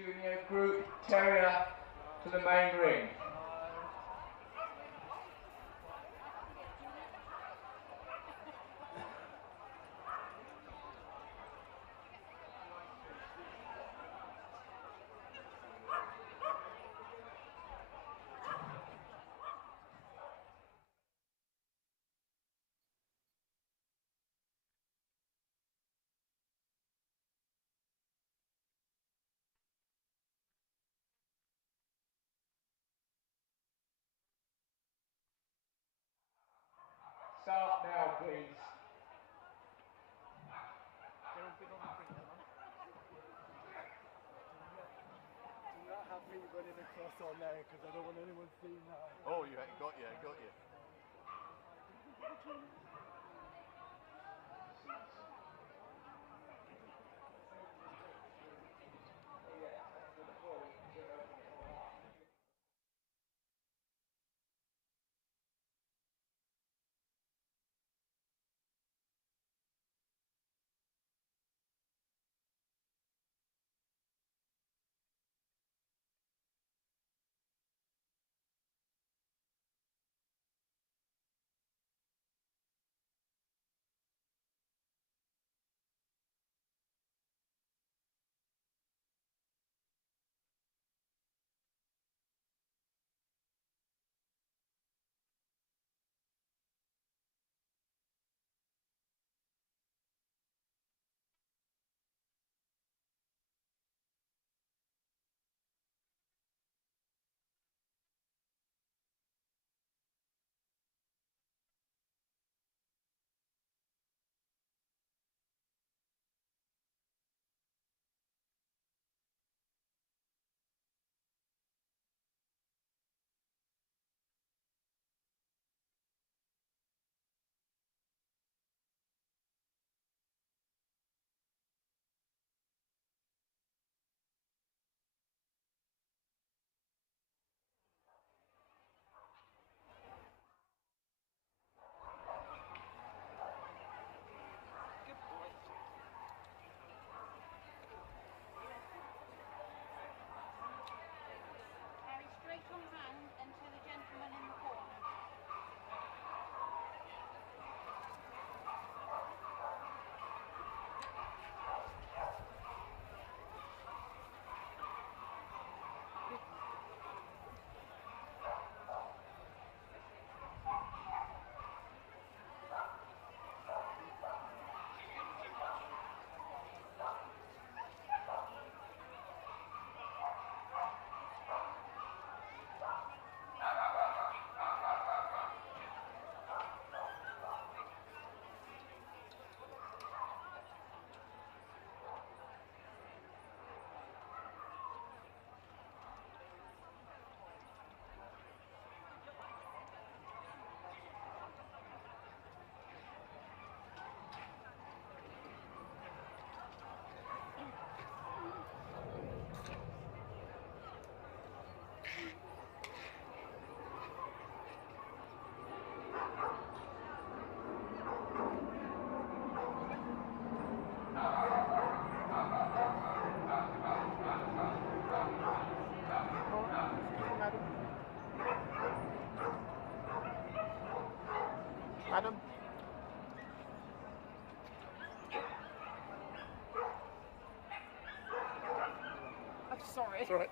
Junior Group Terrier to the main ring. Start now, please. Do not have me running across on there because I don't want anyone seeing that. Oh, you got you, got you. Straight on hand and to the gentleman in the corner. Madam? I'm sorry. It's alright.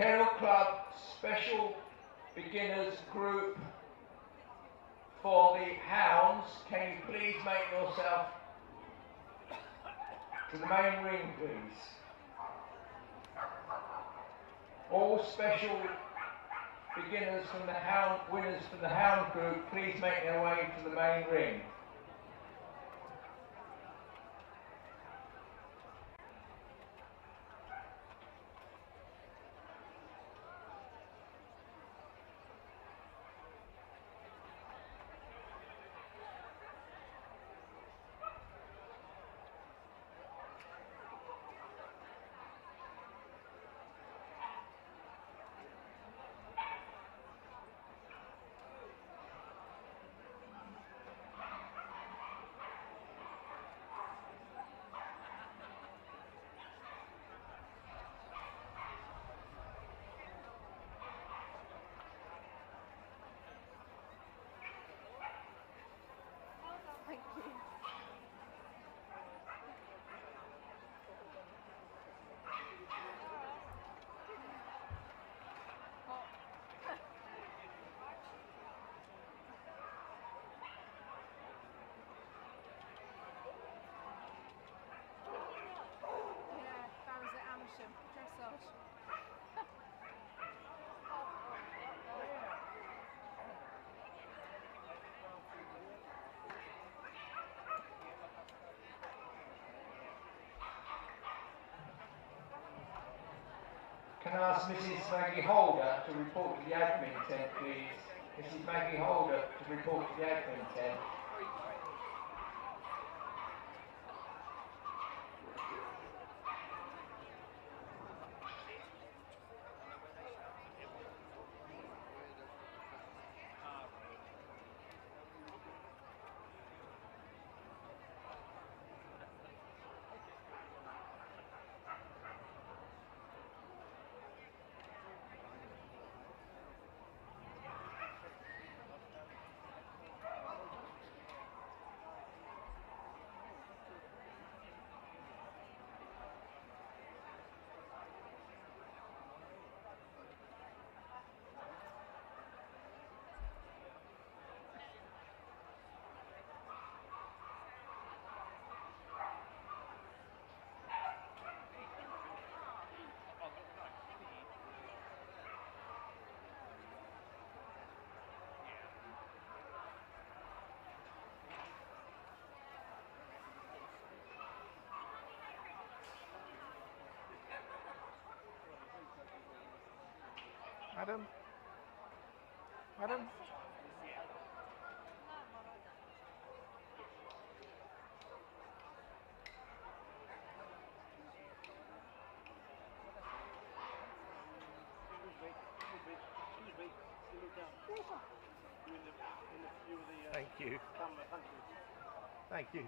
Kennel Club special beginners group for the hounds. Can you please make yourself to the main ring, please? All special beginners from the hound, winners from the hound group, please make their way to the main ring. Thank you. Yeah, that was at Amersham, dressage. Can I ask Mrs. Maggie Holder to report to the admin tent, please? Mrs. Maggie Holder to report to the admin tent. Madam? Madam? Thank you. Thank you.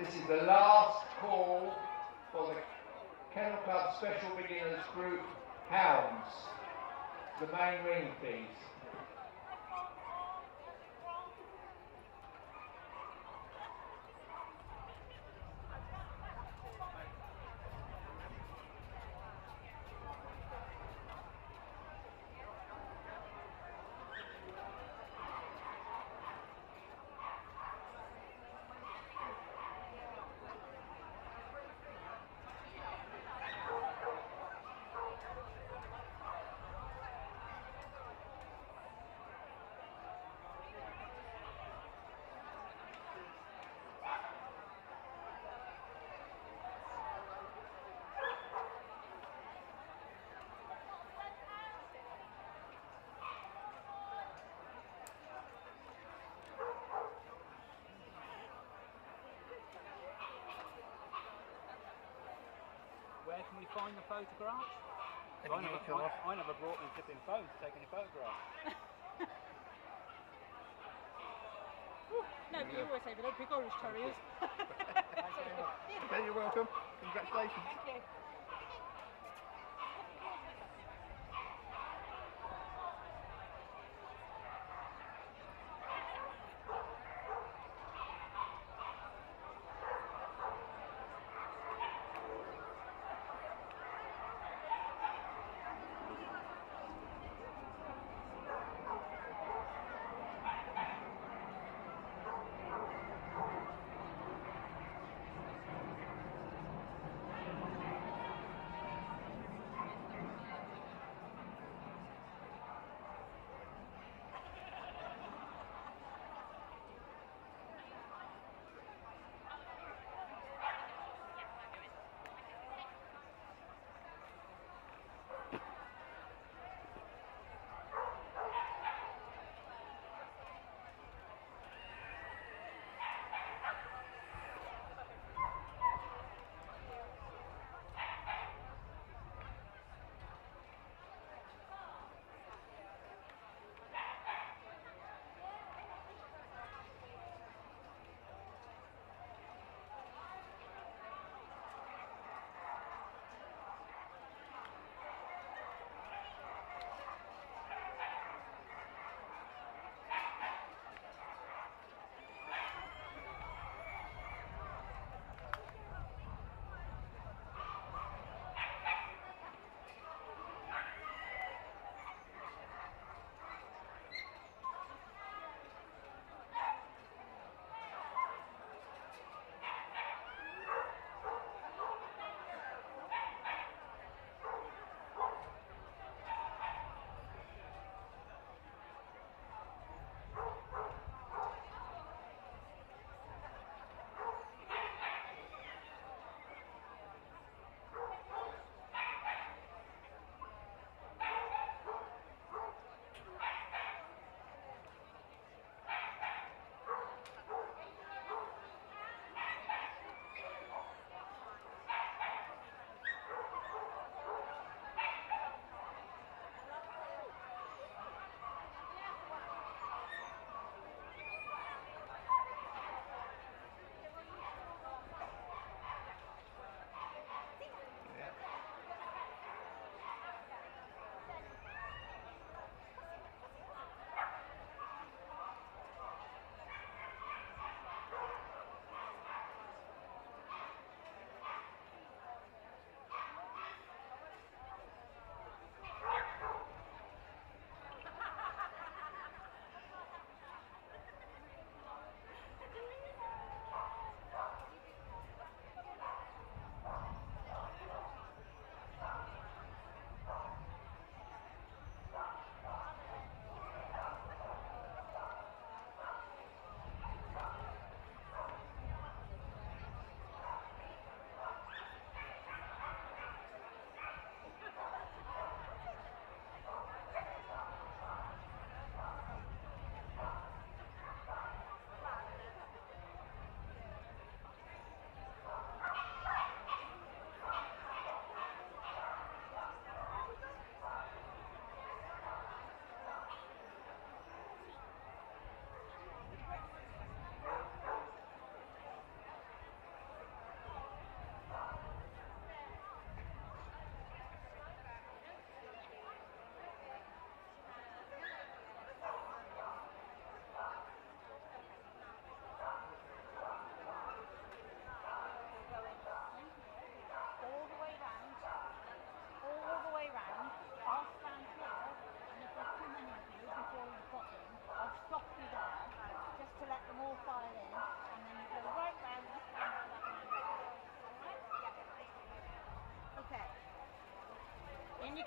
This is the last call for the Kennel Club Special Beginners Group Hounds. The main ring, please. Where can we find the photographs? I never brought my flipping phone to take any photographs. No, but you always say they don't pick Irish Terriers. Thanks very much. Okay, you're welcome. Congratulations. Thank you.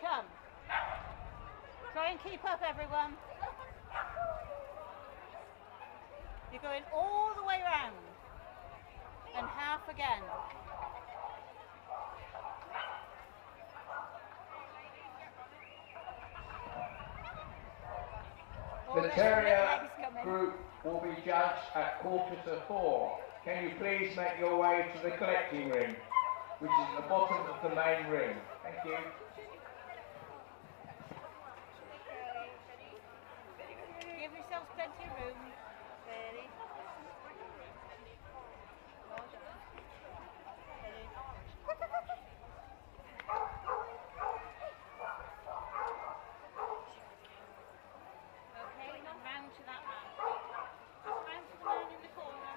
Come. Try and keep up, everyone. You're going all the way round. And half again. The Terrier group will be judged at 3:45. Can you please make your way to the collecting ring, which is at the bottom of the main ring? Thank you. Give yourselves plenty of room. Ready? Well done. Ready? Okay, now round to that man. Round to the man in the corner.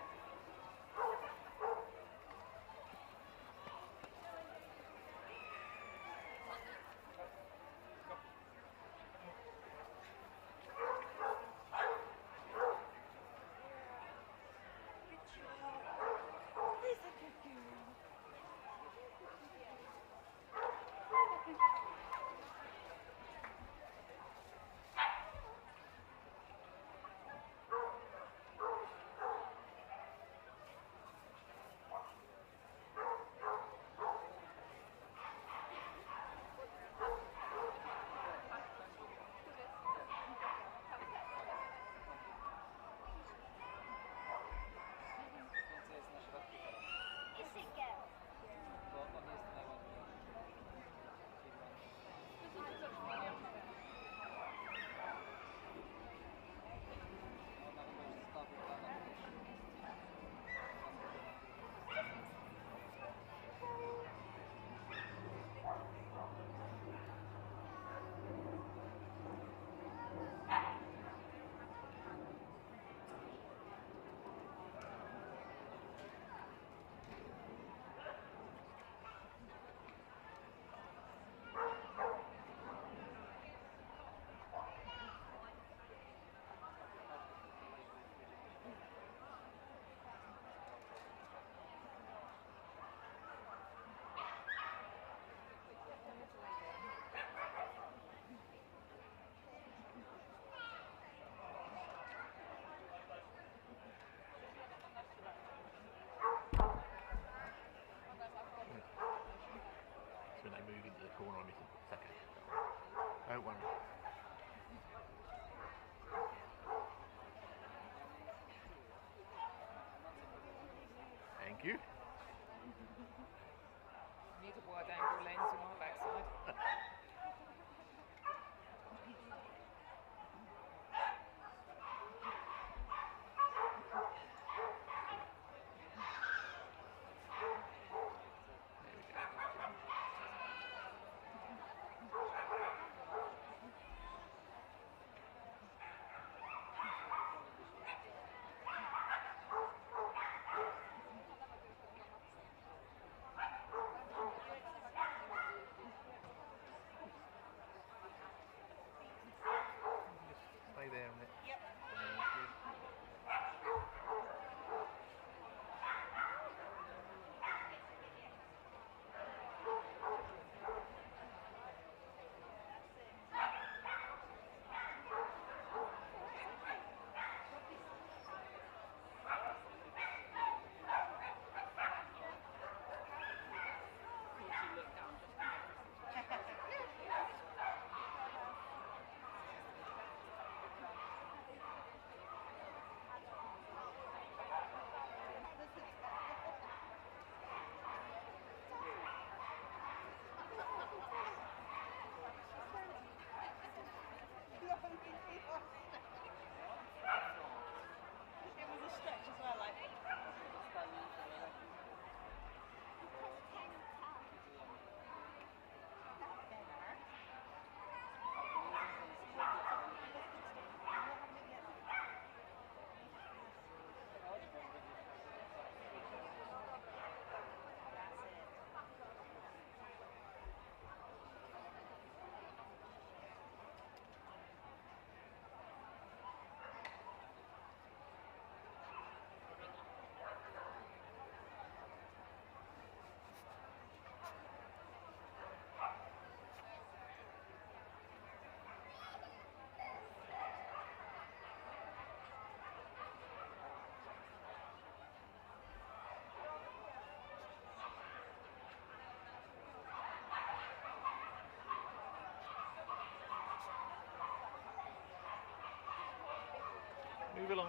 Move along.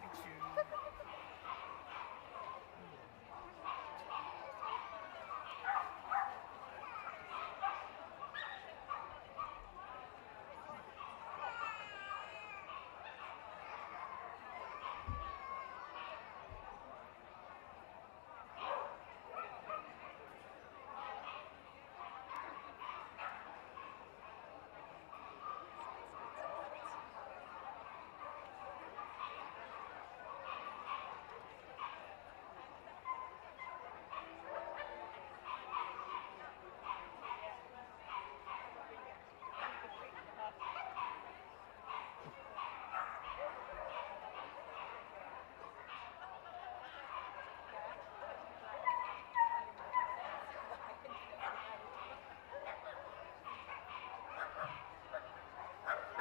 Thank you.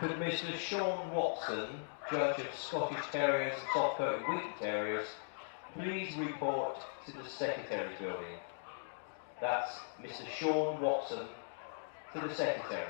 Could Mr. Sean Watson, Judge of Scottish Terriers and Soft-Coated Winter Terriers, please report to the Secretary's building? That's Mr. Sean Watson to the Secretary.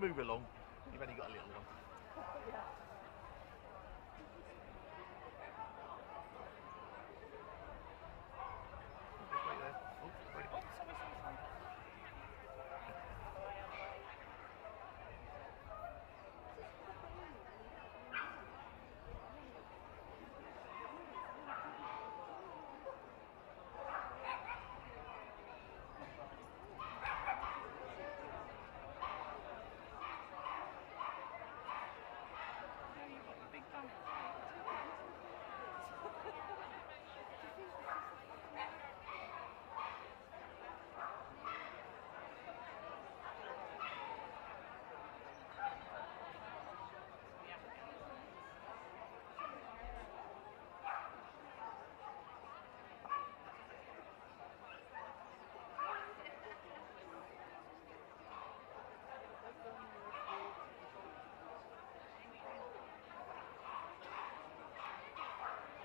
move along. You've only got a little one. Just wait there. Oh, wait. Oh, sorry. Big bum.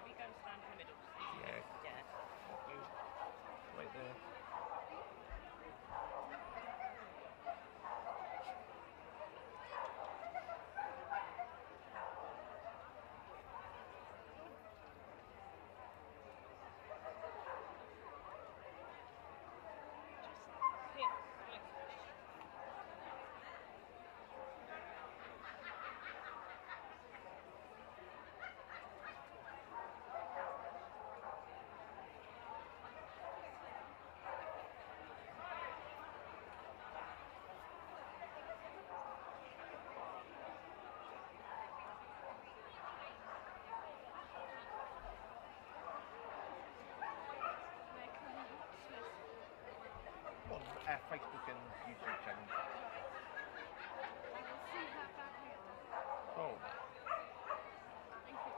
We go stand in the middle. Yeah. Yeah. Wait there. Here. On our Facebook and YouTube channel. I'll see how bad we are. Oh. Thank you.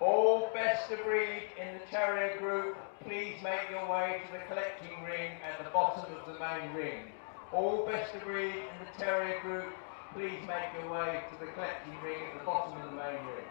All best of breed in the Terrier group, please make your way to the collecting ring at the bottom of the main ring. All best of breed in the Terrier group, please make your way to the collecting ring at the bottom of the main ring.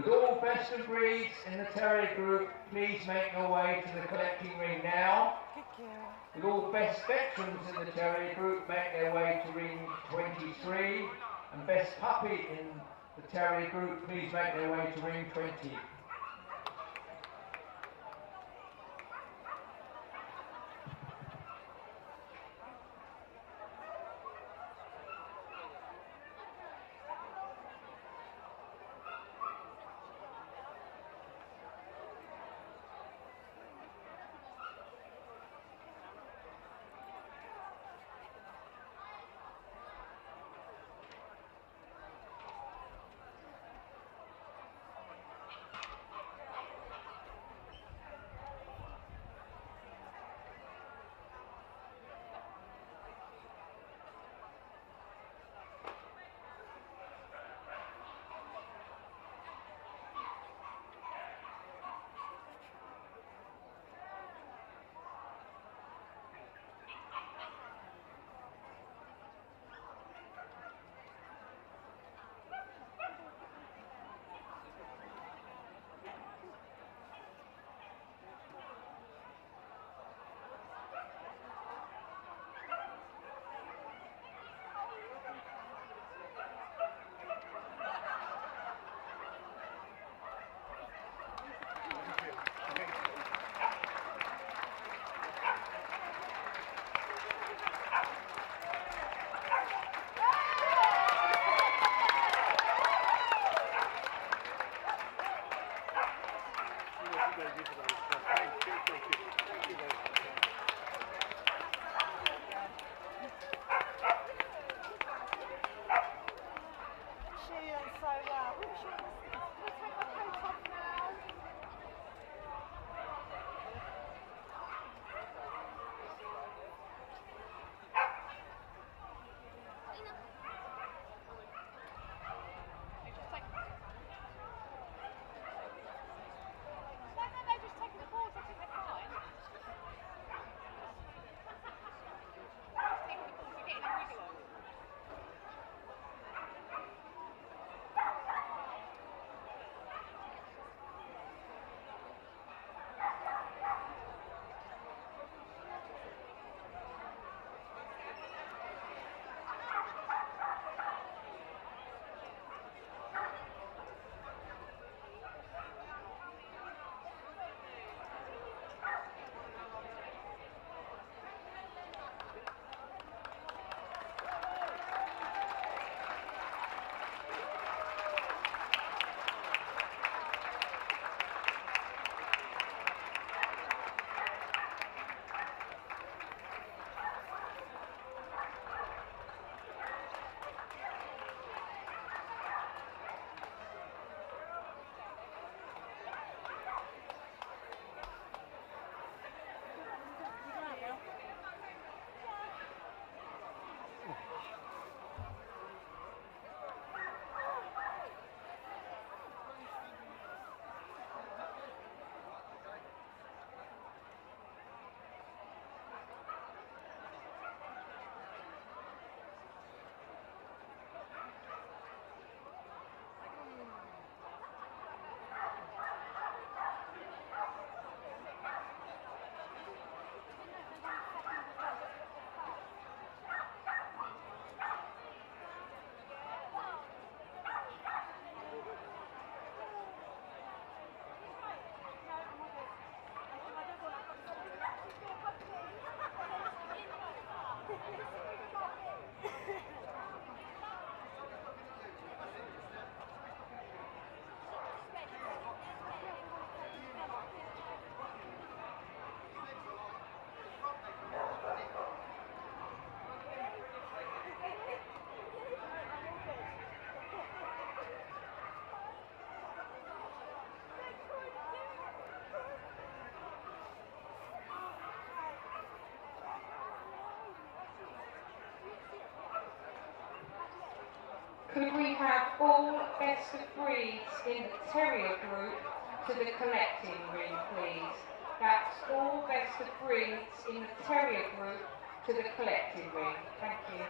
With all best of breeds in the Terrier group, please make your way to the collecting ring now. With all best veterans in the Terrier group, make their way to ring 23. And best puppy in the Terrier group, please make their way to ring 20. Could we have all best of breeds in the Terrier group to the collecting ring, please? That's all best of breeds in the Terrier group to the collecting ring. Thank you.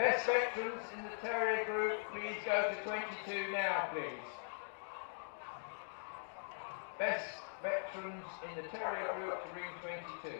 Best veterans in the Terrier group, please go to 22 now, please. Best veterans in the Terrier group to ring 22.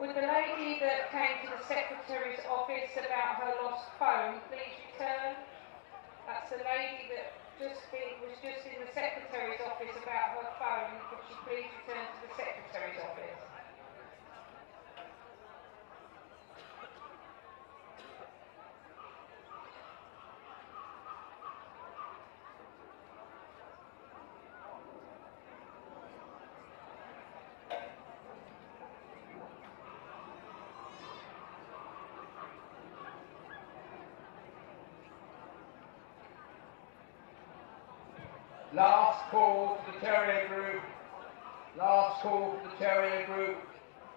Would the lady that came to the Secretary's office about her lost phone please return? That's the lady that was just in the Secretary's office about her phone. Could she please return to the Secretary's office? Last call for the Terrier group. Last call for the Terrier group.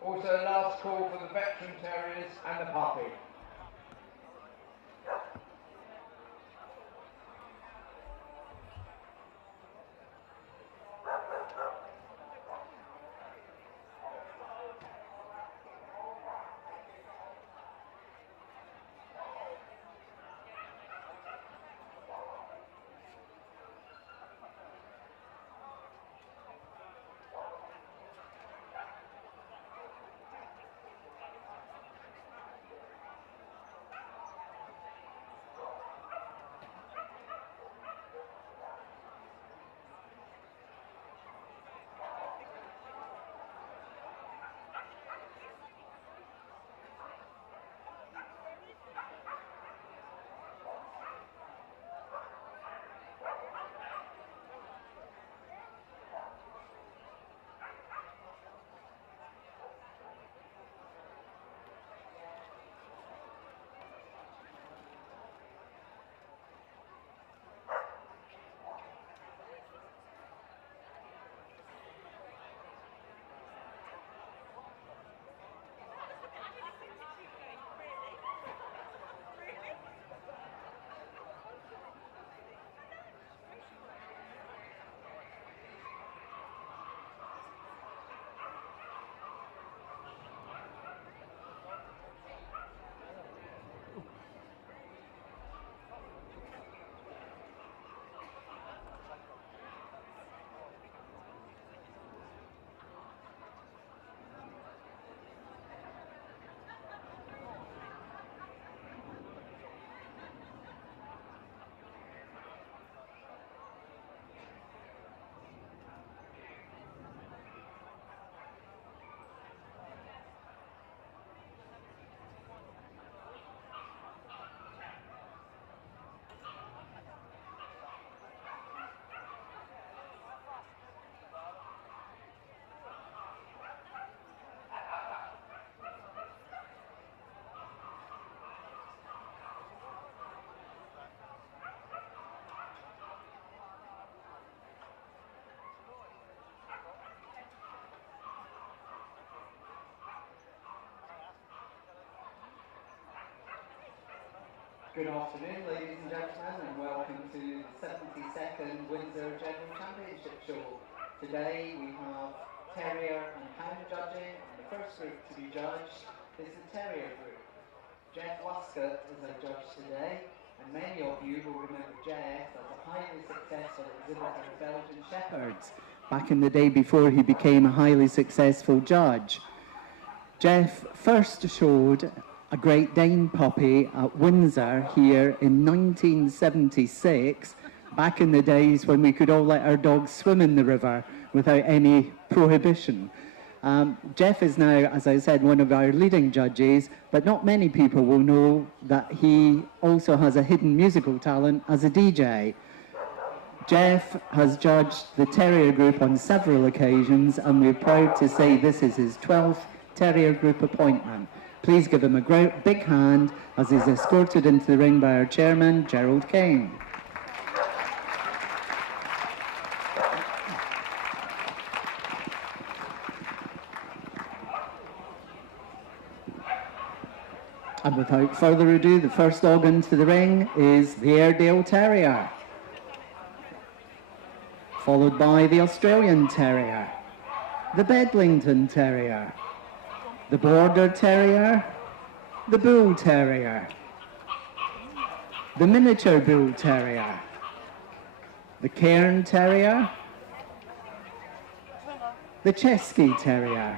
Also last call for the veteran terriers and the puppy. Good afternoon, ladies and gentlemen, and welcome to the 72nd Windsor General Championship Show. Today we have Terrier and Hound judging, and the first group to be judged is the Terrier group. Jeff Wascott is our judge today, and many of you will remember Jeff as a highly successful exhibitor of Belgian Shepherds back in the day before he became a highly successful judge. Jeff first showed a Great Dane puppy at Windsor here in 1976, back in the days when we could all let our dogs swim in the river without any prohibition. Jeff is now, as I said, one of our leading judges, but not many people will know that he also has a hidden musical talent as a DJ. Jeff has judged the Terrier group on several occasions, and we're proud to say this is his 12th Terrier group appointment. Please give him a great big hand as he's escorted into the ring by our chairman, Gerald Kane. And without further ado, the first dog into the ring is the Airedale Terrier, followed by the Australian Terrier, the Bedlington Terrier, the Border Terrier, the Bull Terrier, the Miniature Bull Terrier, the Cairn Terrier, the Chesky Terrier,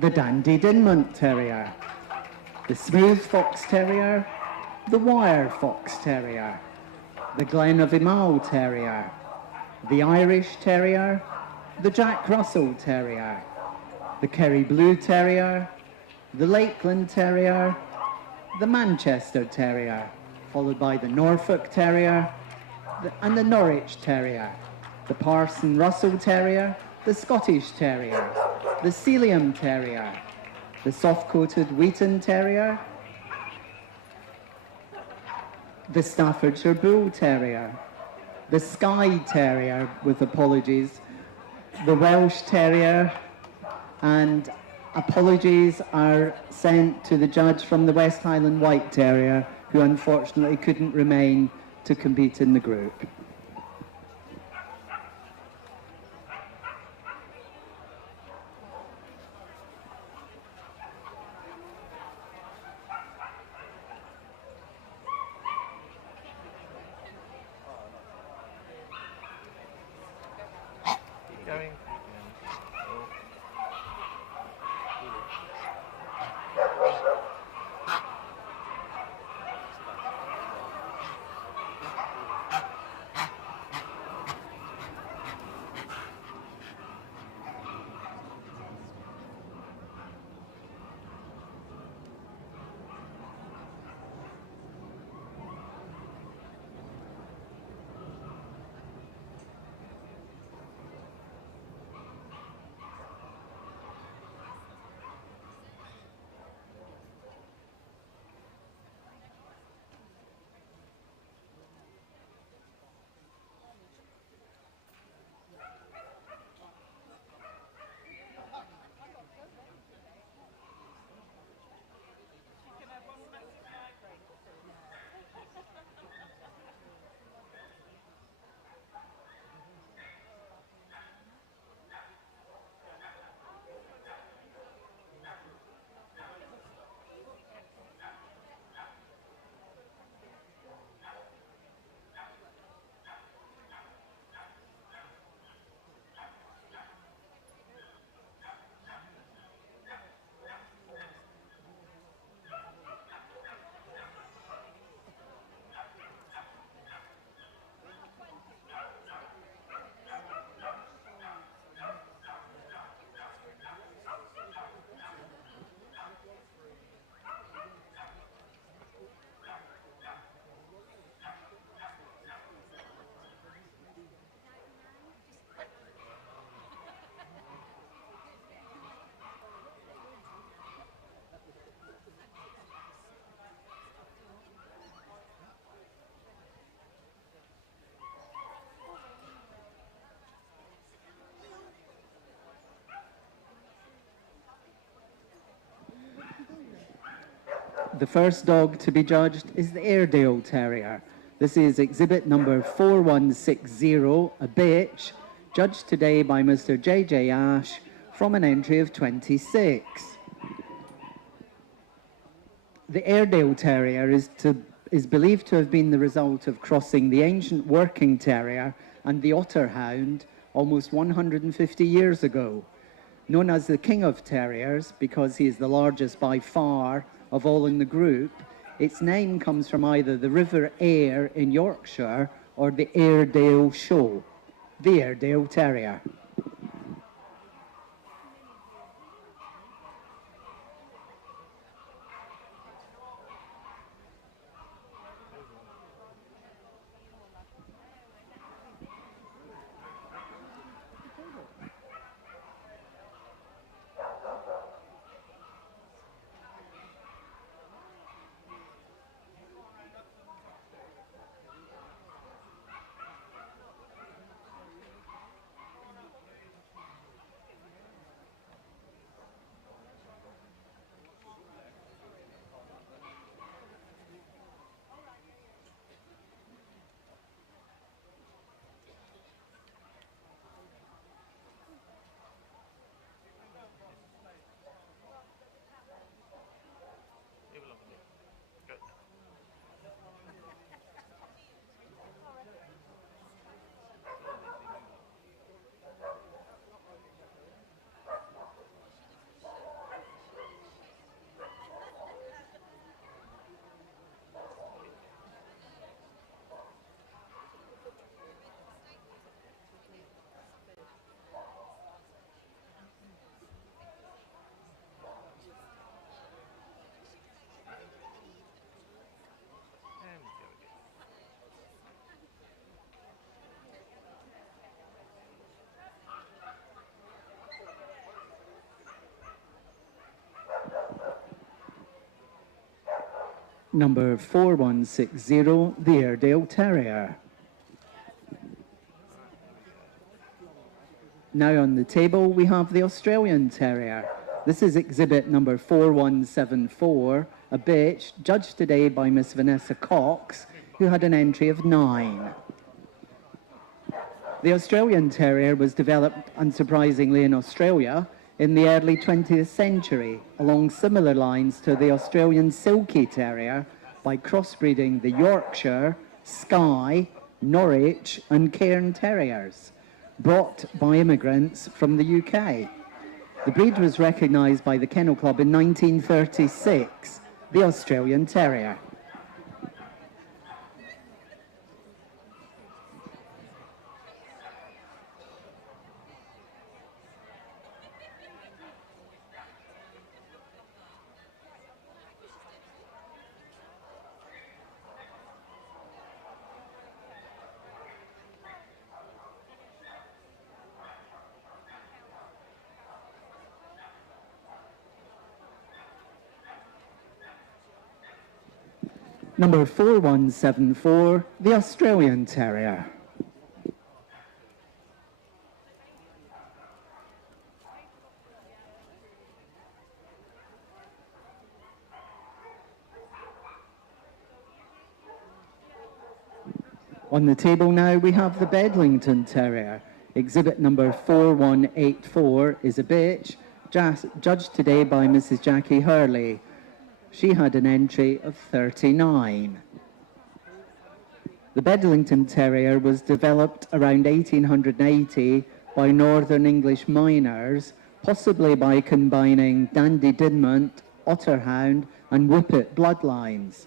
the Dandy Dinmont Terrier, the Smooth Fox Terrier, the Wire Fox Terrier, the Glen of Imal Terrier, the Irish Terrier, the Jack Russell Terrier, the Kerry Blue Terrier, the Lakeland Terrier, the Manchester Terrier, followed by the Norfolk Terrier and the Norwich Terrier, the Parson Russell Terrier, the Scottish Terrier, the Sealyham Terrier, the soft-coated Wheaton Terrier, the Staffordshire Bull Terrier, the Skye Terrier, with apologies, the Welsh Terrier, and apologies are sent to the judge from the West Highland White Terrier, who unfortunately couldn't remain to compete in the group. Going. The first dog to be judged is the Airedale Terrier. This is exhibit number 4160, a bitch, judged today by Mr. J.J. Ash from an entry of 26. The Airedale Terrier is believed to have been the result of crossing the ancient working terrier and the otter hound almost 150 years ago. Known as the King of Terriers because he is the largest by far of all in the group, its name comes from either the River Aire in Yorkshire or the Airedale Show, the Airedale Terrier. Number 4160, the Airedale Terrier. Now on the table we have the Australian Terrier. This is exhibit number 4174, a bitch, judged today by Miss Vanessa Cox, who had an entry of 9. The Australian Terrier was developed, unsurprisingly, in Australia in the early 20th century, along similar lines to the Australian Silky Terrier, by crossbreeding the Yorkshire, Skye, Norwich and Cairn Terriers, brought by immigrants from the UK. The breed was recognised by the Kennel Club in 1936, the Australian Terrier. Number 4174, the Australian Terrier. On the table now we have the Bedlington Terrier. Exhibit number 4184 is a bitch, judged today by Mrs. Jackie Hurley. She had an entry of 39. The Bedlington Terrier was developed around 1880 by Northern English miners, possibly by combining Dandy Dinmont, Otterhound and Whippet bloodlines.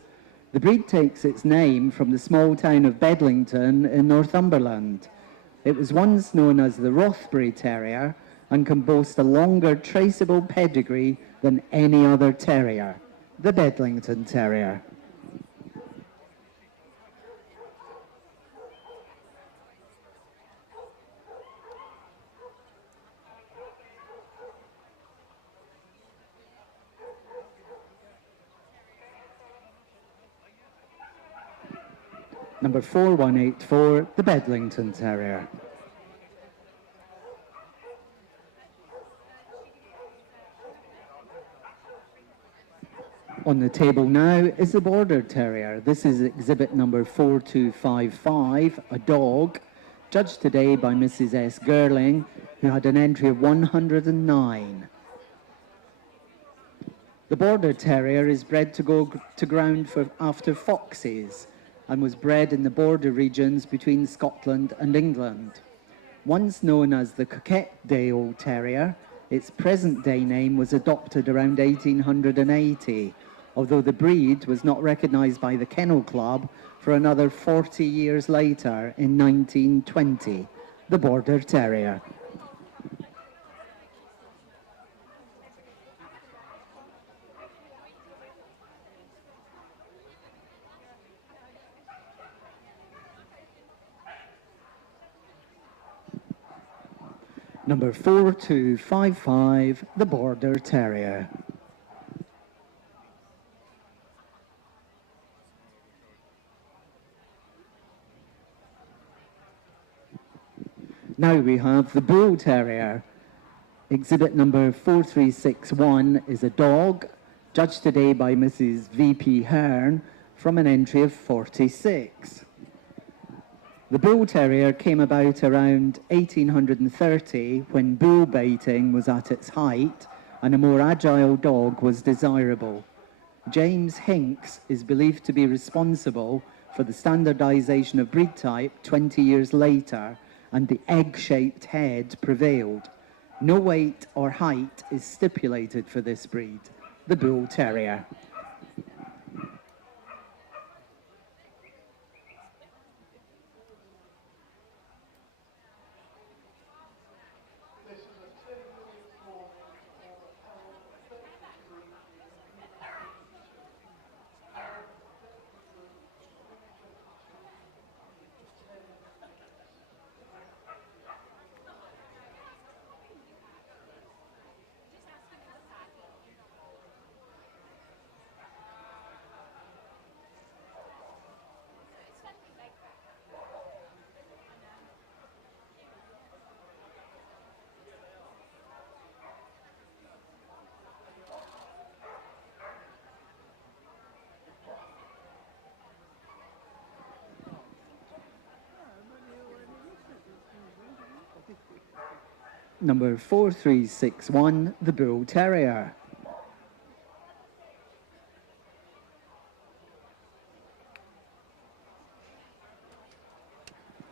The breed takes its name from the small town of Bedlington in Northumberland. It was once known as the Rothbury Terrier and can boast a longer traceable pedigree than any other terrier. The Bedlington Terrier. Number 4184, the Bedlington Terrier. On the table now is the Border Terrier. This is exhibit number 4255, a dog, judged today by Mrs. S. Gerling, who had an entry of 109. The Border Terrier is bred to go to ground after foxes and was bred in the border regions between Scotland and England. Once known as the Coquette-Dale Terrier, its present-day name was adopted around 1880, although the breed was not recognised by the Kennel Club for another 40 years later in 1920, the Border Terrier. Number 4255, the Border Terrier. Now we have the Bull Terrier. Exhibit number 4361 is a dog, judged today by Mrs. V.P. Hearn from an entry of 46. The Bull Terrier came about around 1830 when bull baiting was at its height and a more agile dog was desirable. James Hinks is believed to be responsible for the standardization of breed type 20 years later, and the egg-shaped head prevailed. No weight or height is stipulated for this breed, the Bull Terrier. Number 4361, the Bull Terrier.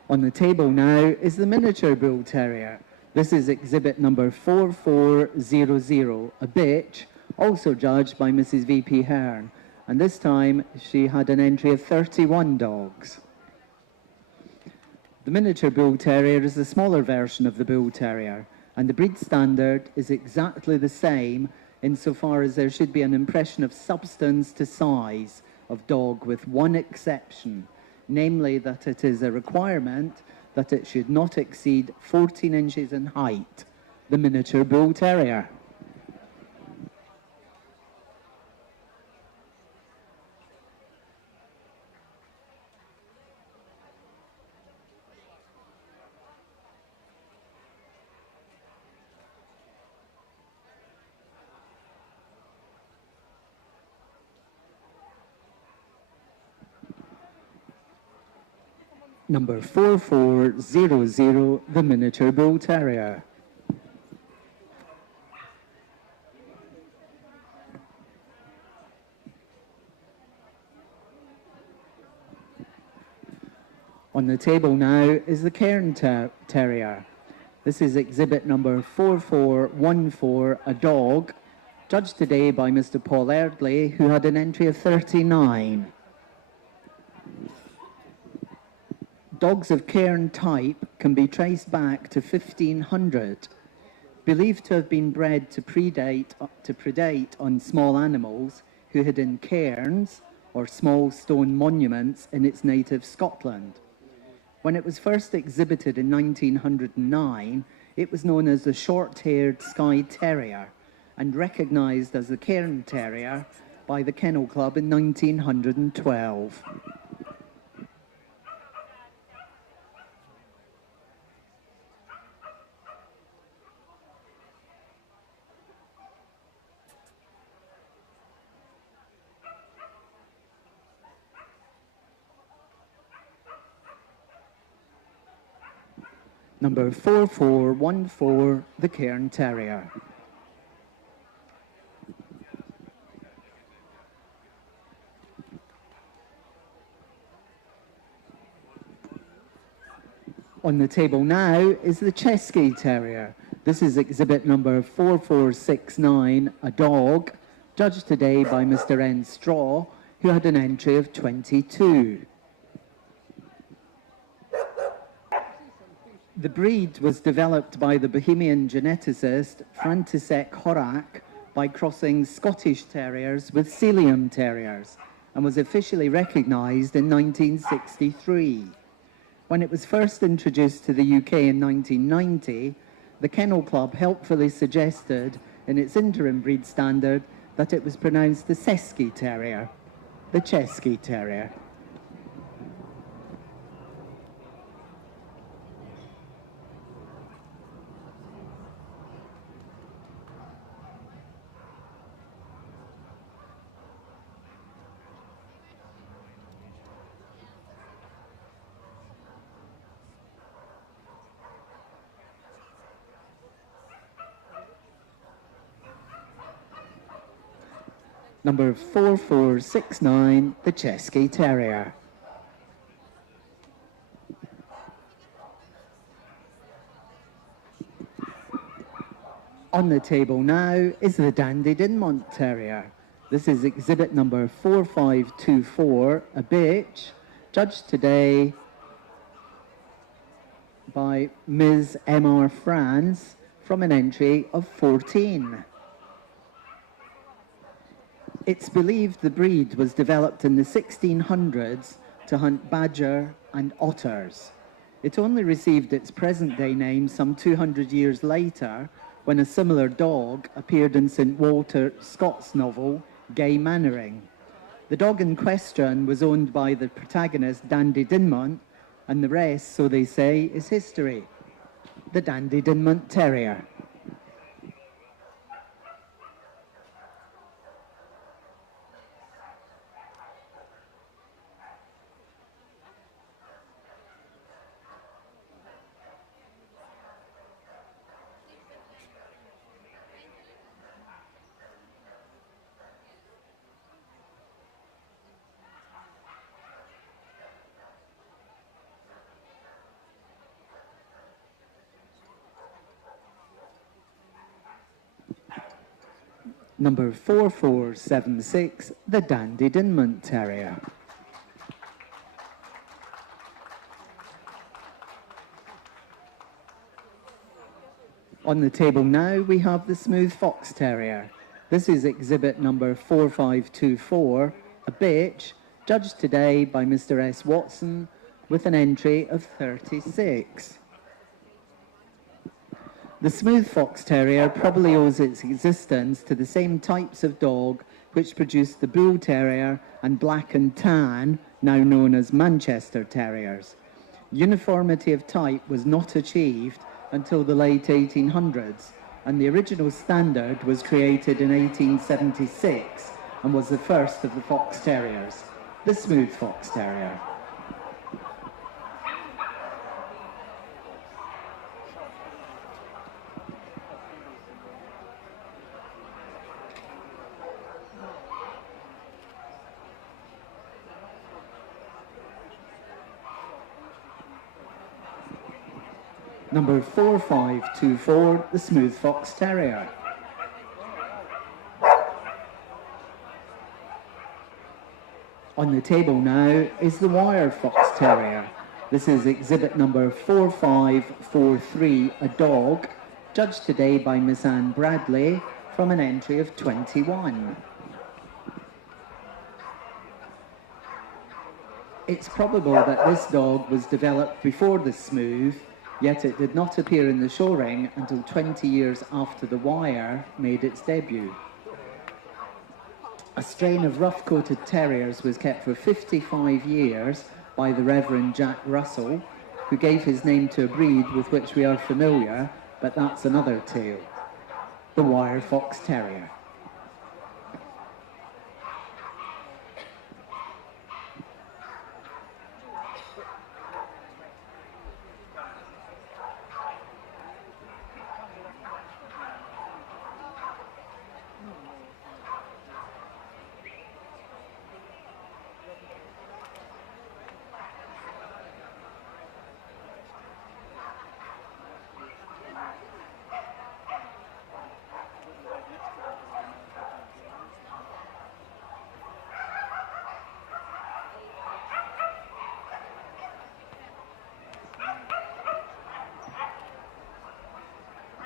On the table now is the Miniature Bull Terrier. This is exhibit number 4400, a bitch, also judged by Mrs. V.P. Hearn, and this time she had an entry of 31 dogs. The Miniature Bull Terrier is the smaller version of the Bull Terrier, and the breed standard is exactly the same insofar as there should be an impression of substance to size of dog, with one exception, namely that it is a requirement that it should not exceed 14 inches in height, the Miniature Bull Terrier. Number 4400, the Miniature Bull Terrier. On the table now is the Cairn Terrier. This is exhibit number 4414, a dog, judged today by Mr. Paul Erdley, who had an entry of 39. Dogs of Cairn type can be traced back to 1500, believed to have been bred to predate on small animals who hid in cairns or small stone monuments in its native Scotland. When it was first exhibited in 1909, it was known as the short-haired Skye Terrier and recognised as the Cairn Terrier by the Kennel Club in 1912. Number 4414, the Cairn Terrier. On the table now is the Chesky Terrier. This is exhibit number 4469, a dog, judged today by Mr. N. Straw, who had an entry of 22. The breed was developed by the Bohemian geneticist František Horák by crossing Scottish Terriers with Sealyham Terriers and was officially recognised in 1963. When it was first introduced to the UK in 1990, the Kennel Club helpfully suggested in its interim breed standard that it was pronounced the Cesky Terrier, the Chesky Terrier. Number 4469, the Chesky Terrier. On the table now is the Dandy Dinmont Terrier. This is exhibit number 4524, a bitch, judged today by Ms. M.R. Franz from an entry of 14. It's believed the breed was developed in the 1600s to hunt badger and otters. It only received its present-day name some 200 years later when a similar dog appeared in St. Walter Scott's novel, Gay Mannering. The dog in question was owned by the protagonist, Dandy Dinmont, and the rest, so they say, is history. The Dandy Dinmont Terrier. Number 4476, the Dandy Dinmont Terrier. On the table now we have the Smooth Fox Terrier. This is exhibit number 4524, a bitch, judged today by Mr. S. Watson with an entry of 36. The Smooth Fox Terrier probably owes its existence to the same types of dog which produced the Bull Terrier and Black and Tan, now known as Manchester Terriers. Uniformity of type was not achieved until the late 1800s, and the original standard was created in 1876 and was the first of the Fox Terriers, the Smooth Fox Terrier. Number 4524, the Smooth Fox Terrier. On the table now is the Wire Fox Terrier. This is exhibit number 4543, a dog, judged today by Miss Anne Bradley from an entry of 21. It's probable that this dog was developed before the Smooth, yet it did not appear in the show ring until 20 years after the Wire made its debut. A strain of rough-coated terriers was kept for 55 years by the Reverend Jack Russell, who gave his name to a breed with which we are familiar, but that's another tale. The Wire Fox Terrier.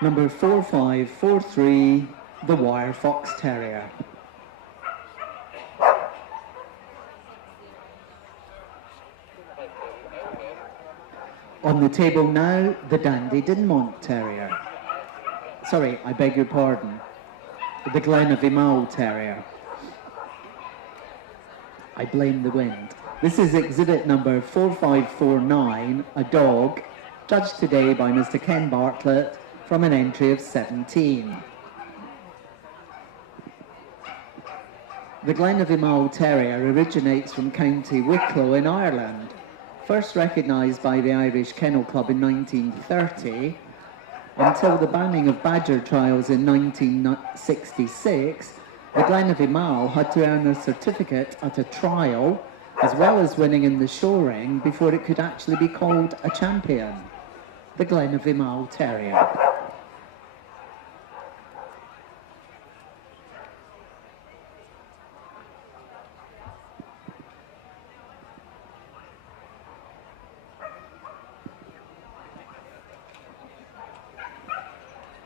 Number 4543, the Wire Fox Terrier. On the table now, the Dandy Dinmont Terrier. Sorry, I beg your pardon. The Glenavimal Terrier. I blame the wind. This is exhibit number 4549, a dog, judged today by Mr. Ken Bartlett from an entry of 17. The Glenavimal Terrier originates from County Wicklow in Ireland. First recognised by the Irish Kennel Club in 1930, until the banning of badger trials in 1966, the Glenavimal had to earn a certificate at a trial, as well as winning in the show ring, before it could actually be called a champion. The Glenavimal Terrier.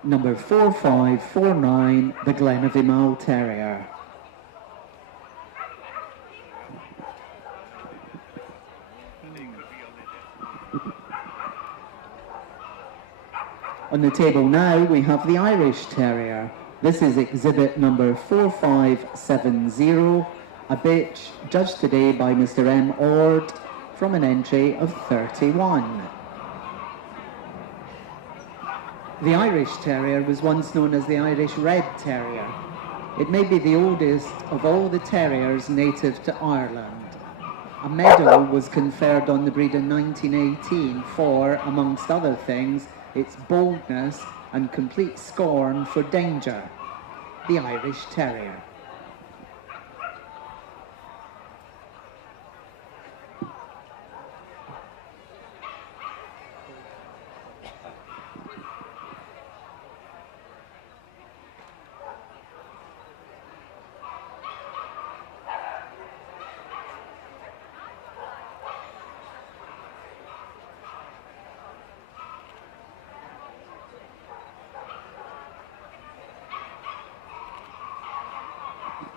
Number 4549, the Glenavimal Terrier. On the table now, we have the Irish Terrier. This is exhibit number 4570, a bitch judged today by Mr. M. Ord from an entry of 31. The Irish Terrier was once known as the Irish Red Terrier. It may be the oldest of all the terriers native to Ireland. A medal was conferred on the breed in 1918 for, amongst other things, its boldness and complete scorn for danger. The Irish Terrier.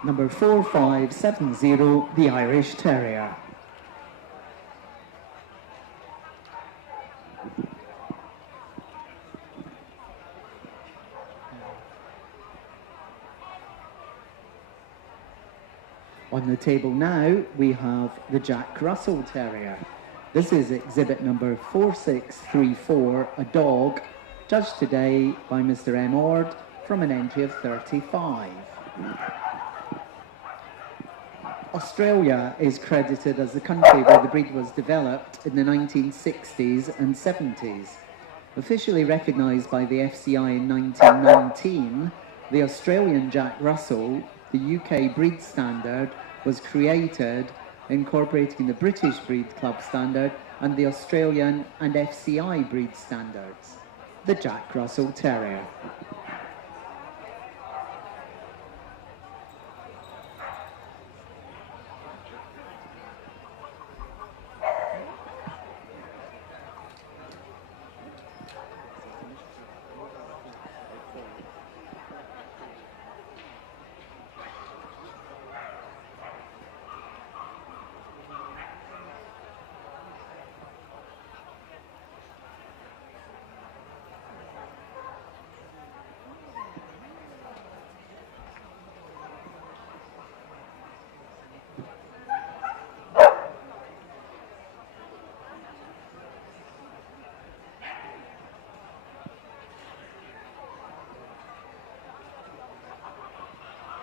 Number 4570, the Irish Terrier. On the table now, we have the Jack Russell Terrier. This is exhibit number 4634, a dog, judged today by Mr. M. Ord from an entry of 35. Australia is credited as the country where the breed was developed in the 1960s and 70s. Officially recognised by the FCI in 1919, the Australian Jack Russell, the UK breed standard, was created, incorporating the British Breed Club standard and the Australian and FCI breed standards. The Jack Russell Terrier.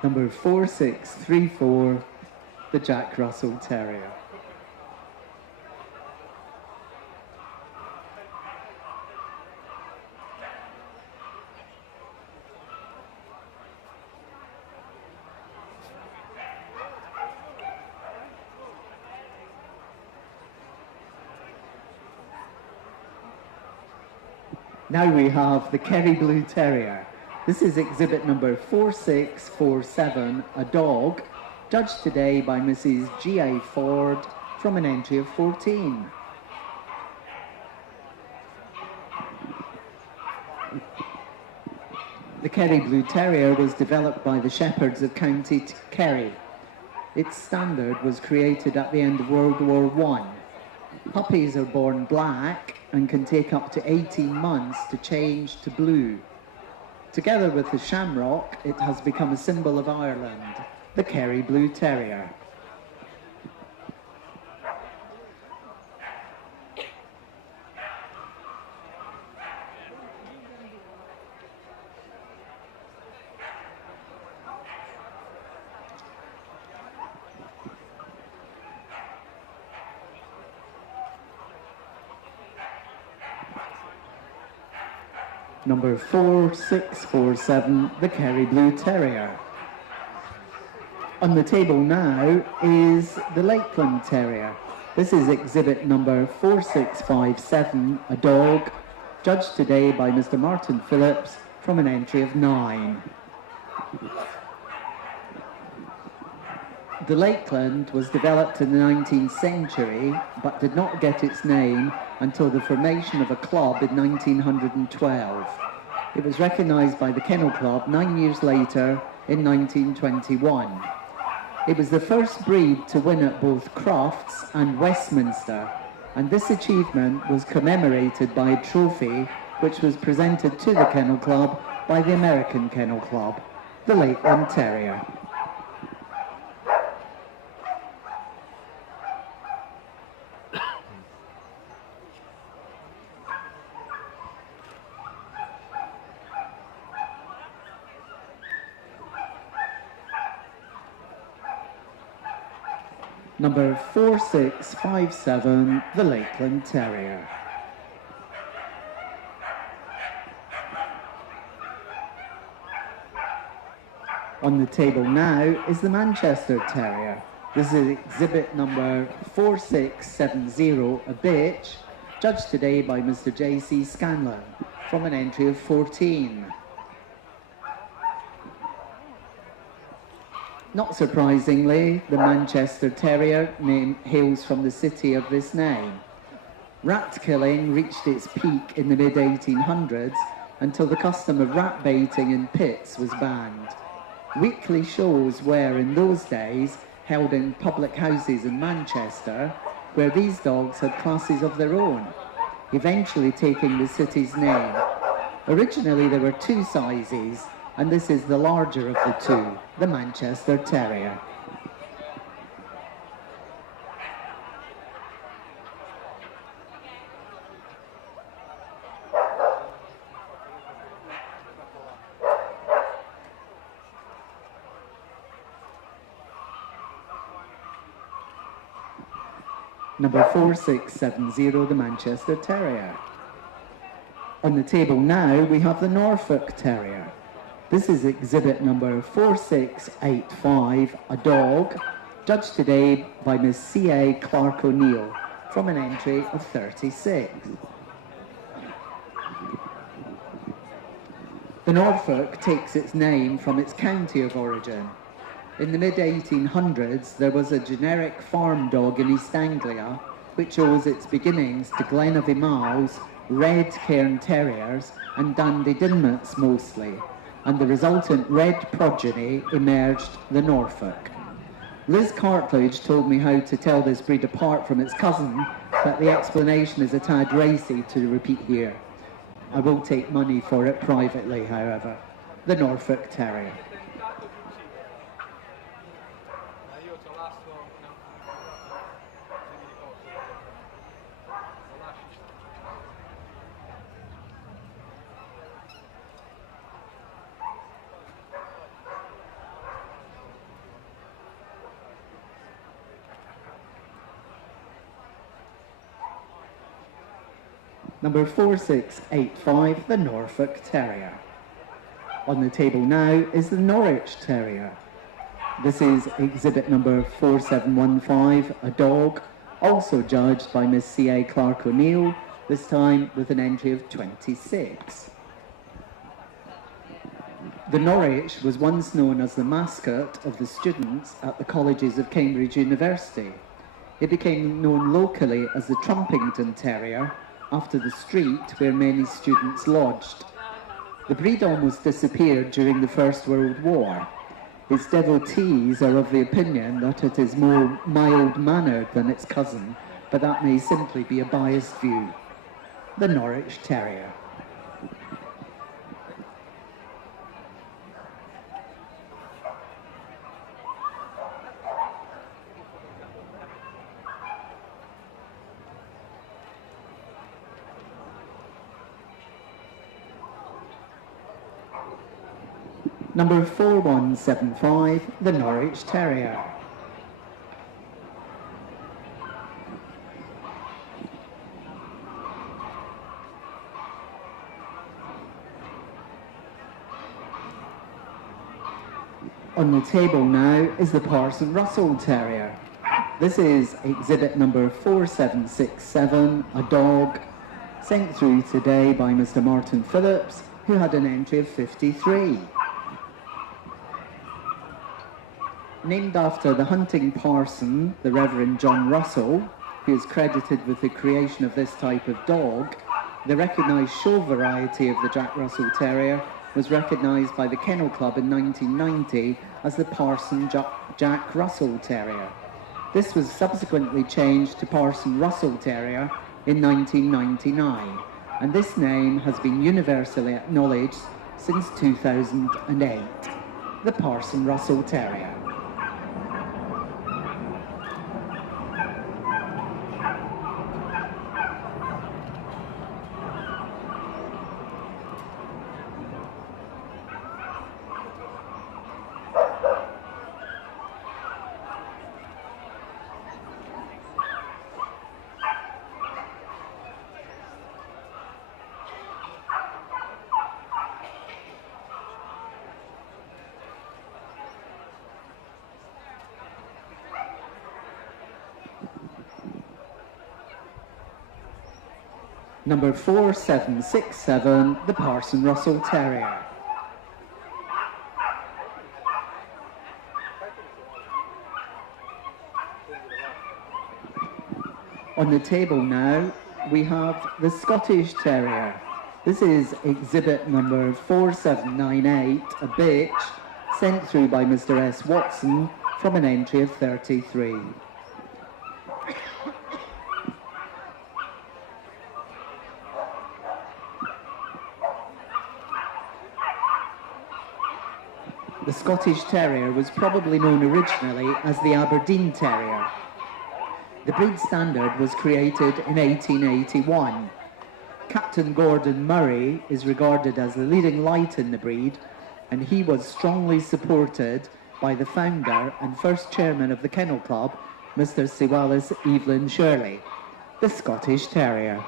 Number 4634, the Jack Russell Terrier. Now we have the Kerry Blue Terrier. This is exhibit number 4647, a dog, judged today by Mrs. G.A. Ford from an entry of 14. The Kerry Blue Terrier was developed by the shepherds of County Kerry. Its standard was created at the end of World War I. Puppies are born black and can take up to 18 months to change to blue. Together with the shamrock, it has become a symbol of Ireland, the Kerry Blue Terrier. Number 4647, the Kerry Blue Terrier. On the table now is the Lakeland Terrier. This is exhibit number 4657, a dog, judged today by Mr. Martin Phillips from an entry of 9. The Lakeland was developed in the 19th century, but did not get its name until the formation of a club in 1912. It was recognised by the Kennel Club 9 years later in 1921. It was the first breed to win at both Crufts and Westminster, and this achievement was commemorated by a trophy which was presented to the Kennel Club by the American Kennel Club, the Lakeland Terrier. Number 4657, the Lakeland Terrier. On the table now is the Manchester Terrier. This is exhibit number 4670, a bitch, judged today by Mr. J.C. Scanlon from an entry of 14. Not surprisingly, the Manchester Terrier name hails from the city of this name. Rat killing reached its peak in the mid-1800s until the custom of rat baiting in pits was banned. Weekly shows were, in those days, held in public houses in Manchester, where these dogs had classes of their own, eventually taking the city's name. Originally there were 2 sizes, and this is the larger of the 2, the Manchester Terrier. Number 4670, the Manchester Terrier. On the table now we have the Norfolk Terrier. This is exhibit number 4685, a dog, judged today by Miss C.A. Clark O'Neill from an entry of 36. The Norfolk takes its name from its county of origin. In the mid-1800s, there was a generic farm dog in East Anglia, which owes its beginnings to Glenavy Mal's Red Cairn Terriers and Dandy Dinmots mostly, and the resultant red progeny emerged the Norfolk. Liz Cartledge told me how to tell this breed apart from its cousin, but the explanation is a tad racy to repeat here. I will take money for it privately, however. The Norfolk Terrier. Number 4685, the Norfolk Terrier. On the table now is the Norwich Terrier. This is exhibit number 4715, a dog, also judged by Miss C.A. Clark O'Neill, this time with an entry of 26. The Norwich was once known as the mascot of the students at the colleges of Cambridge University. It became known locally as the Trumpington Terrier, after the street where many students lodged. The breed almost disappeared during the First World War. Its devotees are of the opinion that it is more mild-mannered than its cousin, but that may simply be a biased view. The Norwich Terrier. Number 4175, the Norwich Terrier. On the table now is the Parson Russell Terrier. This is exhibit number 4767, a dog sent through today by Mr. Martin Phillips, who had an entry of 53. Named after the hunting parson, the Reverend John Russell, who is credited with the creation of this type of dog, the recognised show variety of the Jack Russell Terrier was recognised by the Kennel Club in 1990 as the Parson Jack Russell Terrier. This was subsequently changed to Parson Russell Terrier in 1999, and this name has been universally acknowledged since 2008, the Parson Russell Terrier. Number 4767, the Parson Russell Terrier. On the table now, we have the Scottish Terrier. This is exhibit number 4798, a bitch, sent through by Mr. S. Watson from an entry of 33. The Scottish Terrier was probably known originally as the Aberdeen Terrier. The breed standard was created in 1881. Captain Gordon Murray is regarded as the leading light in the breed, and he was strongly supported by the founder and first chairman of the Kennel Club, Mr. Sewallis Evelyn Shirley, the Scottish Terrier.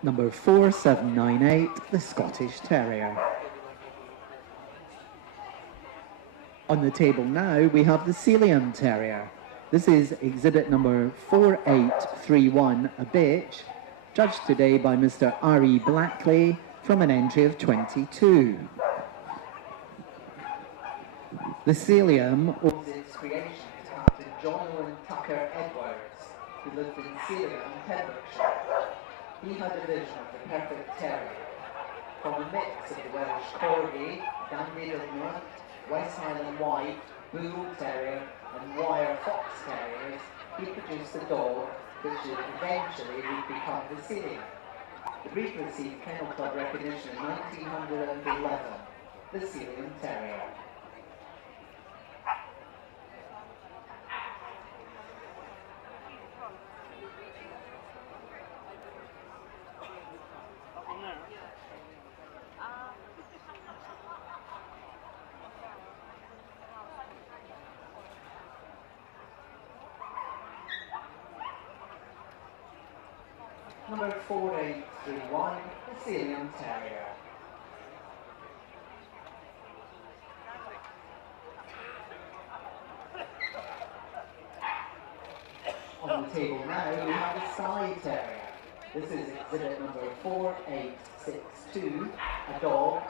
Number 4798, the Scottish Terrier. On the table now, we have the Sealyham Terrier. This is exhibit number 4831, a bitch, judged today by Mr. R.E. Blackley from an entry of 22. The Sealyham owes its creation to Captain John Owen Tucker Edwards, who lived in Sealyham, Pembrokeshire. He had a vision of the perfect terrier. From a mix of the Welsh Corgi, Dandy Ignorant, West Highland White, Bull Terrier and Wire Fox Terriers, he produced a dog which eventually would become the Sealyham. The breed received Kennel Club recognition in 1911, the Sealyham Terrier. Number 4831, the Sealyham Terrier. On the table now, we have the Skye Terrier. This is exhibit number 4862, a dog,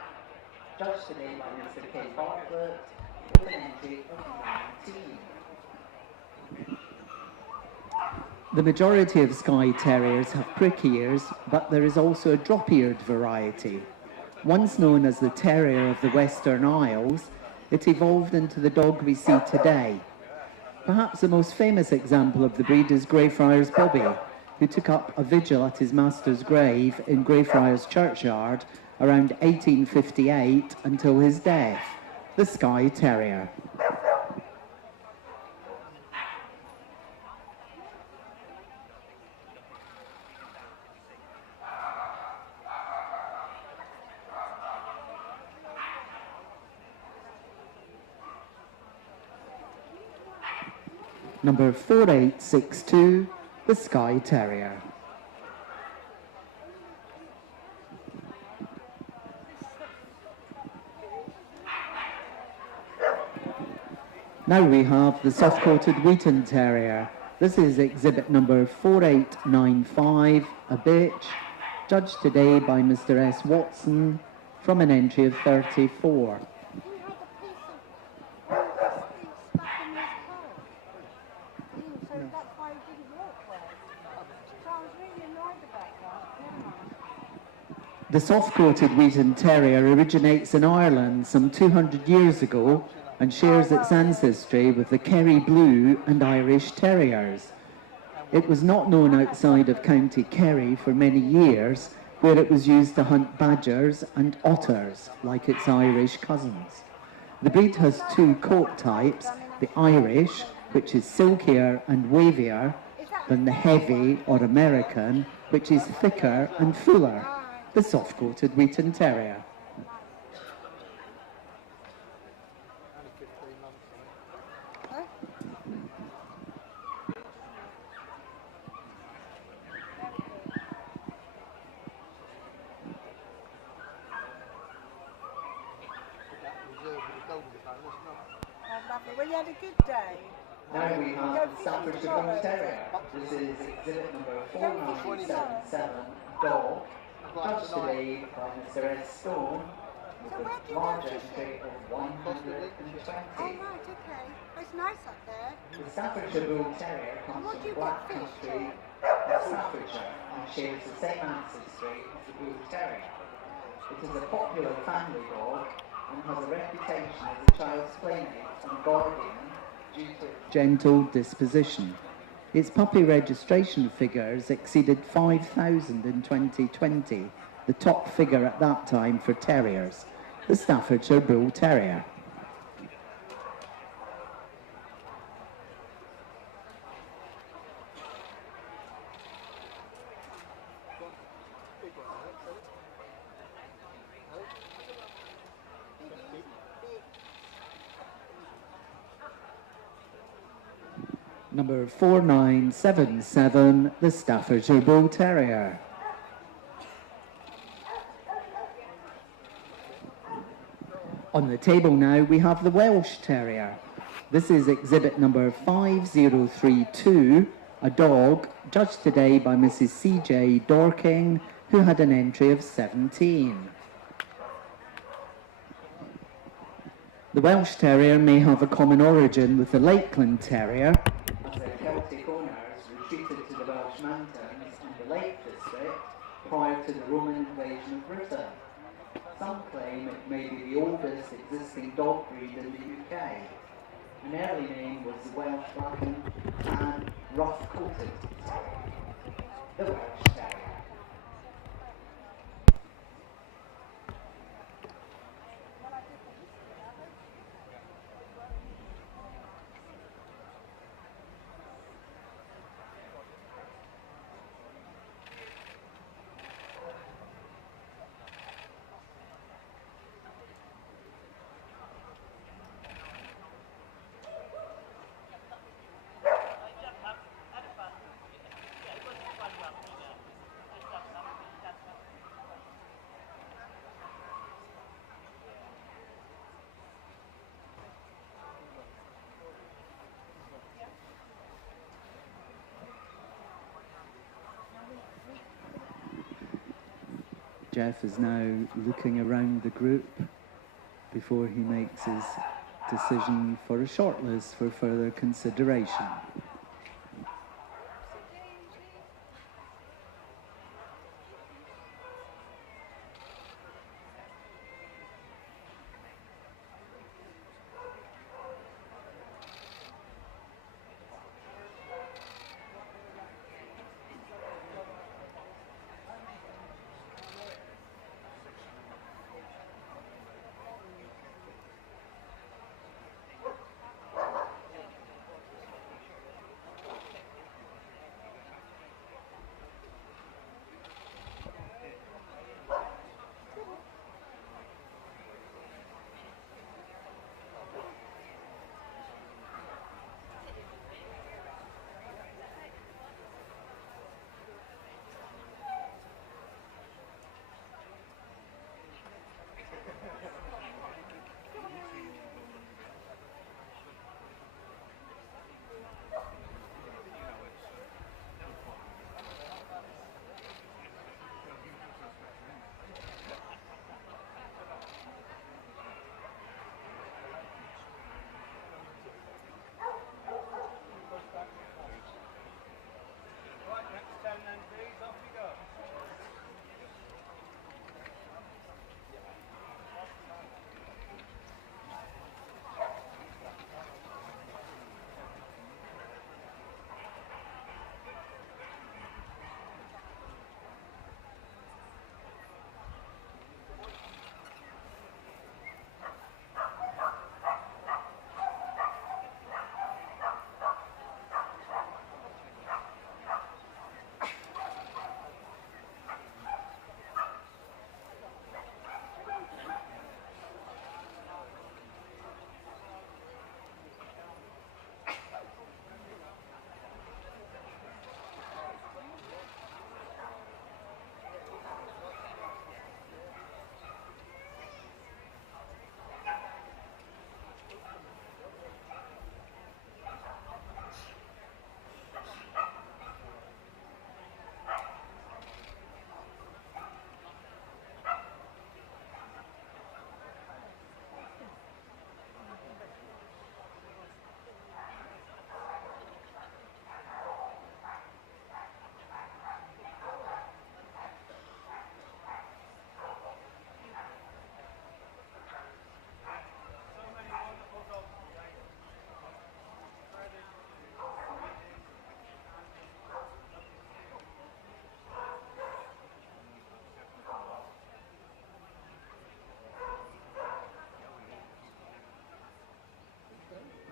judged today by Mr. K. Bartlett, with an entry of 19. The majority of Skye Terriers have prick ears, but there is also a drop-eared variety. Once known as the Terrier of the Western Isles, it evolved into the dog we see today. Perhaps the most famous example of the breed is Greyfriars Bobby, who took up a vigil at his master's grave in Greyfriars Churchyard around 1858 until his death, the Skye Terrier. Number 4862, the Skye Terrier. Now we have the soft-coated Wheaton Terrier. This is exhibit number 4895, a bitch, judged today by Mr. S. Watson from an entry of 34. The soft-coated Wheaton Terrier originates in Ireland some 200 years ago and shares its ancestry with the Kerry Blue and Irish Terriers. It was not known outside of County Kerry for many years, where it was used to hunt badgers and otters, like its Irish cousins. The breed has two coat types, the Irish, which is silkier and wavier, than the heavy or American, which is thicker and fuller, the soft-coated Wheaton Terrier. Well, you had a good day. Now we have the Staffordshire Bull Terrier. This is exhibit number 4977, dog, judged today by Mr. S. Stone, with a large entry of 120. Oh, right, okay. It's nice up there. The Staffordshire Bull Terrier comes from the Black Country of Staffordshire and shares the same ancestry as the Bull Terrier. It is a popular family dog and has a reputation as a child's playmate and guardian due to its gentle disposition. Its puppy registration figures exceeded 5,000 in 2020, the top figure at that time for terriers, the Staffordshire Bull Terrier. Number 4977, the Staffordshire Bull Terrier. On the table now we have the Welsh Terrier. This is exhibit number 5032, a dog, judged today by Mrs. C.J. Dorking, who had an entry of 17. The Welsh Terrier may have a common origin with the Lakeland Terrier, as their Celtic owners retreated to the Welsh mountains and the Lake District prior to the Roman invasion of Britain. Some claim it may be the oldest existing dog breed in the UK. An early name was the Welsh Black and Tan Rough-Coated Terrier, the Welsh Terrier. Jeff is now looking around the group before he makes his decision for a shortlist for further consideration.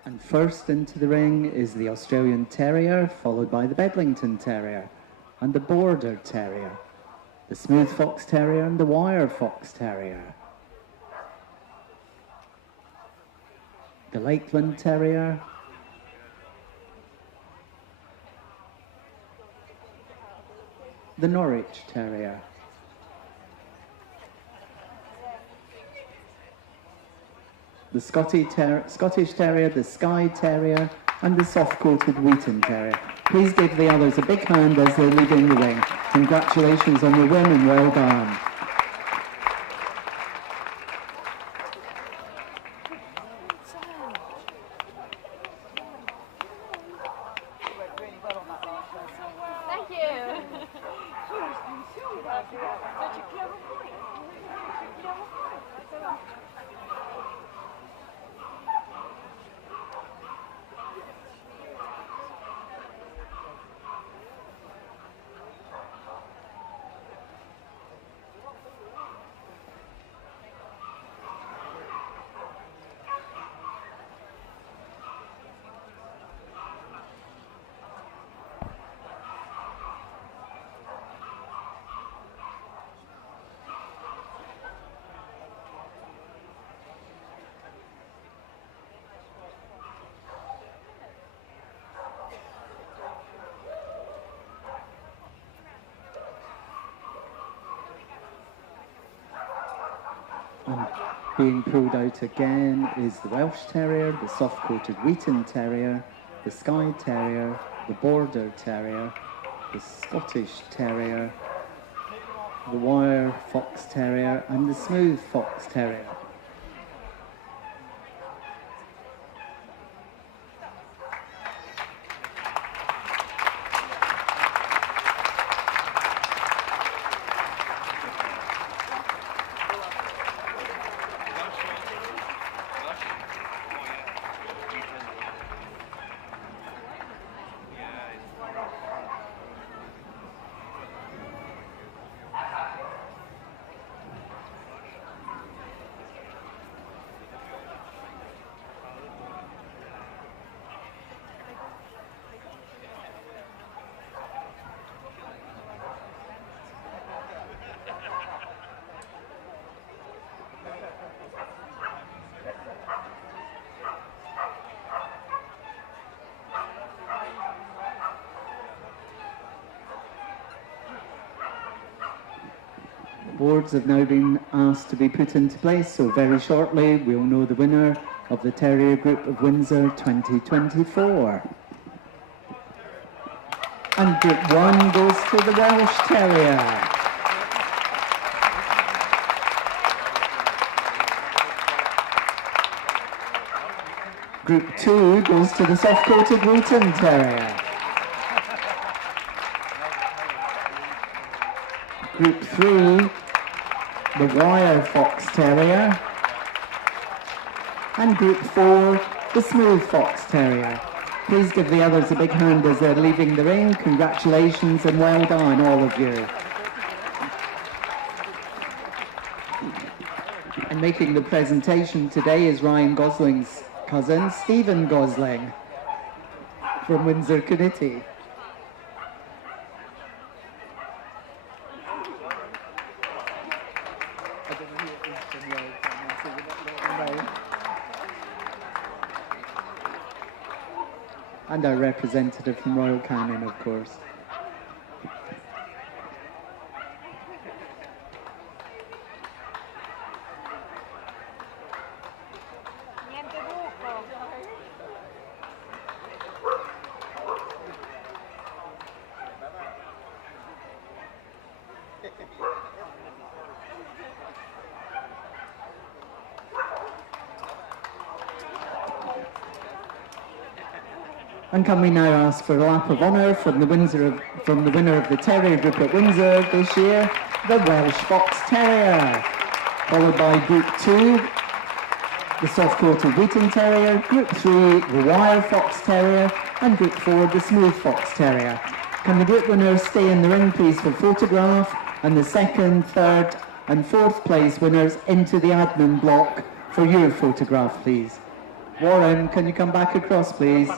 And first into the ring is the Australian Terrier, followed by the Bedlington Terrier and the Border Terrier, the Smooth Fox Terrier and the Wire Fox Terrier, the Lakeland Terrier, the Norwich Terrier, the Scottish Terrier, the Skye Terrier, and the soft-coated Wheaton Terrier. Please give the others a big hand as they're leaving the ring. Congratulations on the win and well done. Thank you. Such a clever boy. And being pulled out again is the Welsh Terrier, the soft-coated Wheaton Terrier, the Skye Terrier, the Border Terrier, the Scottish Terrier, the Wire Fox Terrier and the Smooth Fox Terrier. Boards have now been asked to be put into place, so very shortly we'll know the winner of the Terrier Group of Windsor 2024. And Group 1 goes to the Welsh Terrier. Group 2 goes to the soft-coated Wheaton Terrier. Group 3, the Wire Fox Terrier. And Group 4, the Smooth Fox Terrier. Please give the others a big hand as they're leaving the ring. Congratulations and well done, all of you. And making the presentation today is Ryan Gosling's cousin, Stephen Gosling, from Windsor Committee. And our representative from Royal Canin, of course. And can we now ask for a lap of honour from the winner of the Terrier Group at Windsor this year, the Welsh Fox Terrier, followed by Group 2, the soft-coated Wheaton Terrier, Group 3, the Wire Fox Terrier, and Group 4, the Smooth Fox Terrier. Can the group winners stay in the ring, please, for photograph, and the second, third, and fourth place winners into the admin block for your photograph, please. Warren, can you come back across, please?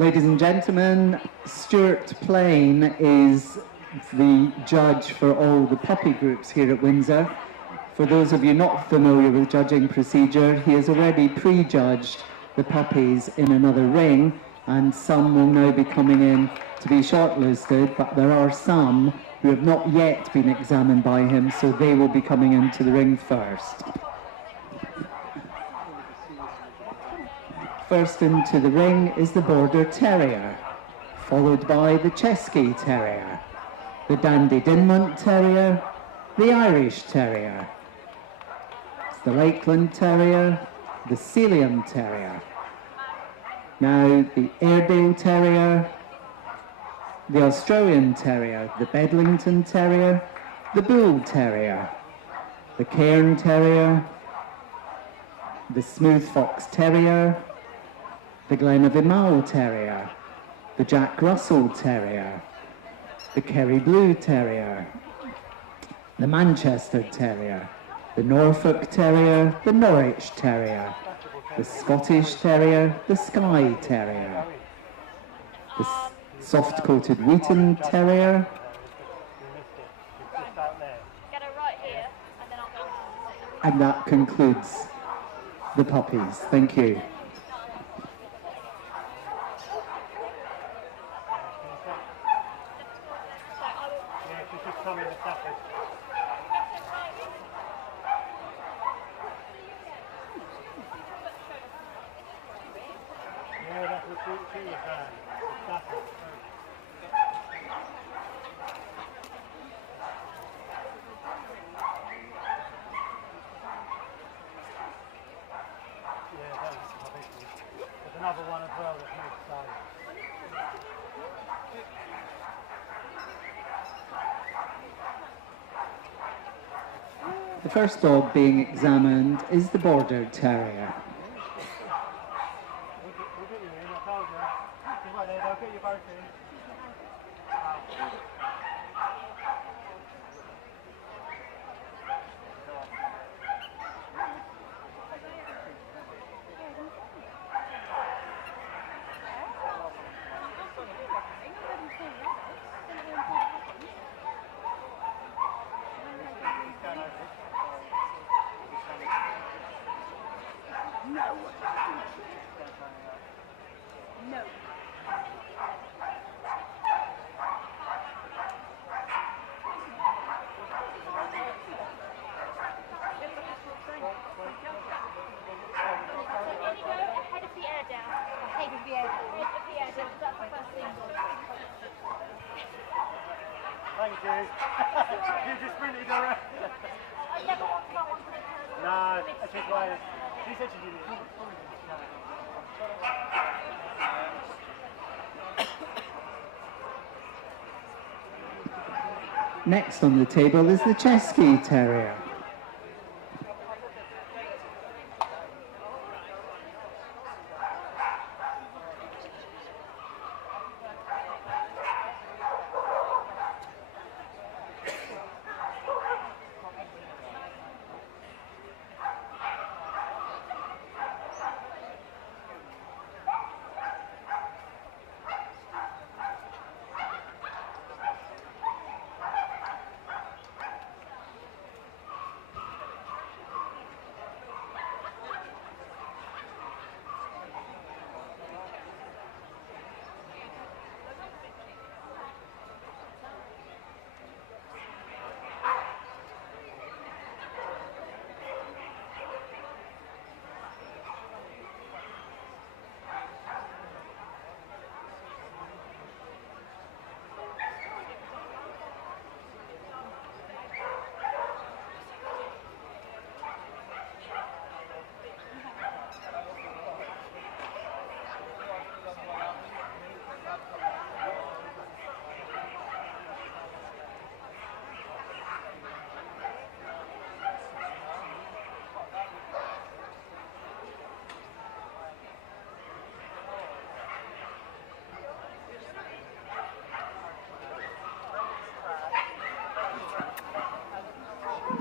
Ladies and gentlemen, Stuart Plain is the judge for all the puppy groups here at Windsor. For those of you not familiar with judging procedure, he has already prejudged the puppies in another ring, and some will now be coming in to be shortlisted, but there are some who have not yet been examined by him, so they will be coming into the ring first. First into the ring is the Border Terrier, followed by the Chesky Terrier, the Dandy Dinmont Terrier, the Irish Terrier, the Lakeland Terrier, the Sealyham Terrier. Now the Airedale Terrier, the Australian Terrier, the Bedlington Terrier, the Bull Terrier, the Cairn Terrier, the Smooth Fox Terrier, the Glenavimal Terrier, the Jack Russell Terrier, the Kerry Blue Terrier, the Manchester Terrier, the Norfolk Terrier, the Norwich Terrier, the Scottish Terrier, the Skye Terrier, the soft-coated Wheaton Terrier, Get her right here, and then I'll go. and that concludes the puppies. Thank you. There's another one as well that's next side. The first dog being examined is the Border Terrier. We'll get you in, I told you. Just right there, they'll get you both in. Thank you. You just sprinted around. I never want to go on to the turn. No, that's just why. She said she didn't. Next on the table is the Chesky Terrier.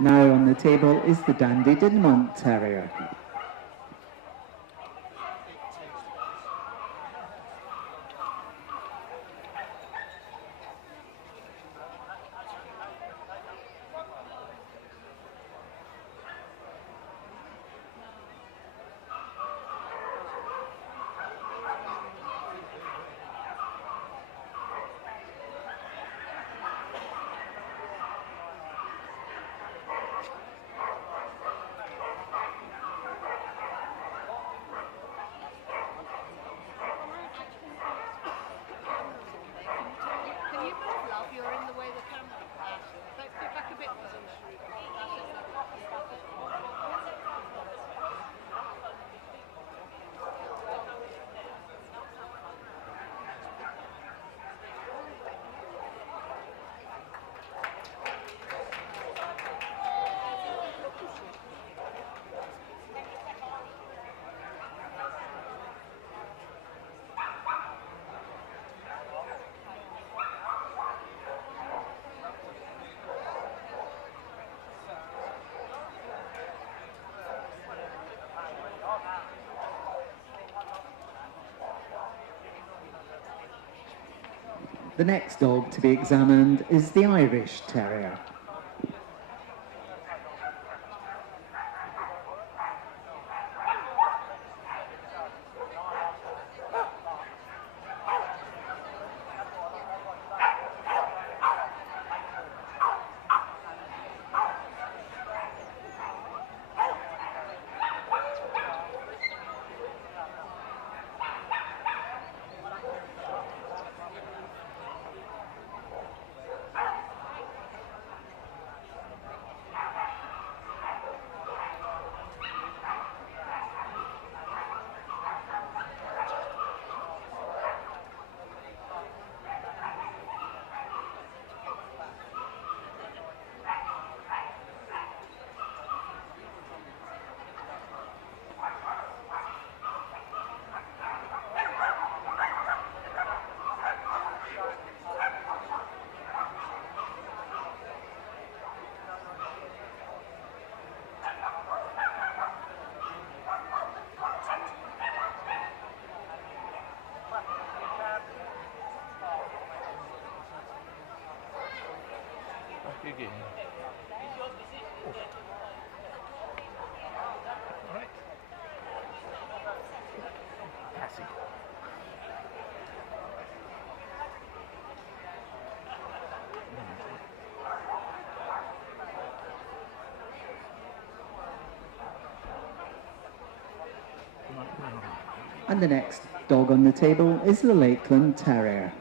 Now on the table is the Dandy Dinmont Terrier. you're in the way of the camera. Let's get back a bit further. The next dog to be examined is the Irish Terrier. Again. Alright. Cassie. And the next dog on the table is the Lakeland Terrier.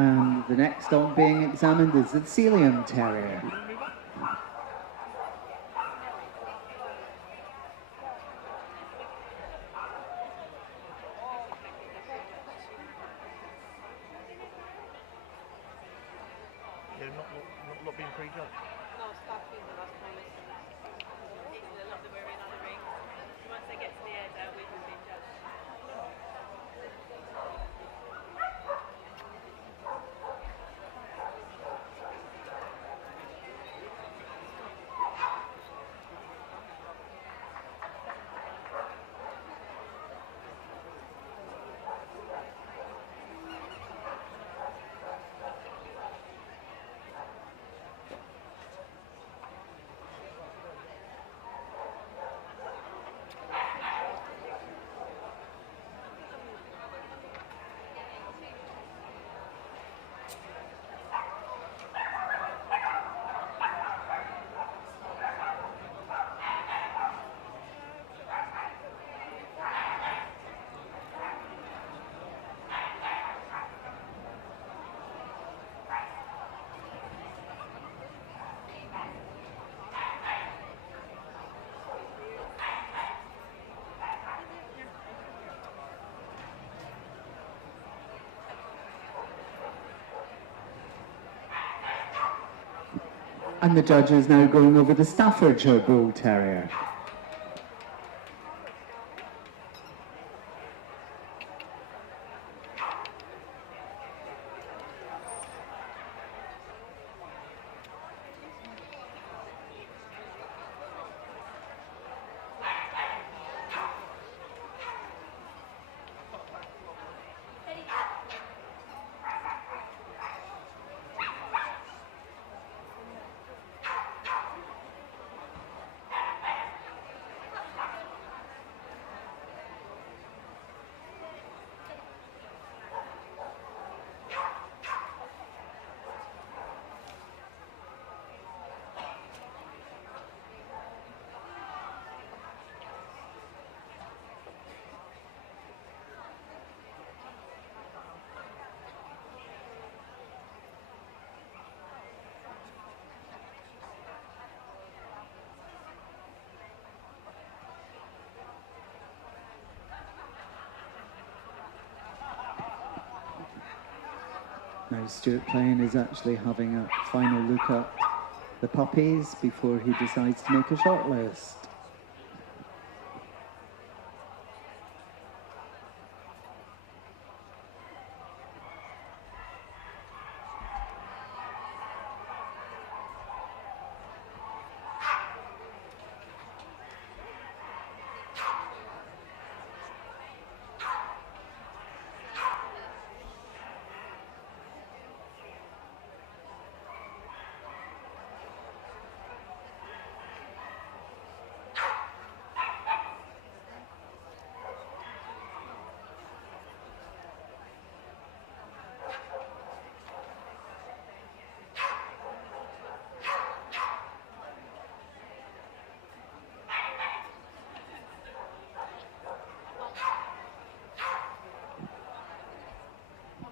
And the next dog being examined is the Sealyham Terrier. They're not being prejudged. No, stop being the last time. It's a lot that we're in on the ring. Once they get to the edge, we will be judged. And the judge is now going over the Staffordshire Bull Terrier. Now Stuart Plain is actually having a final look at the puppies before he decides to make a shortlist.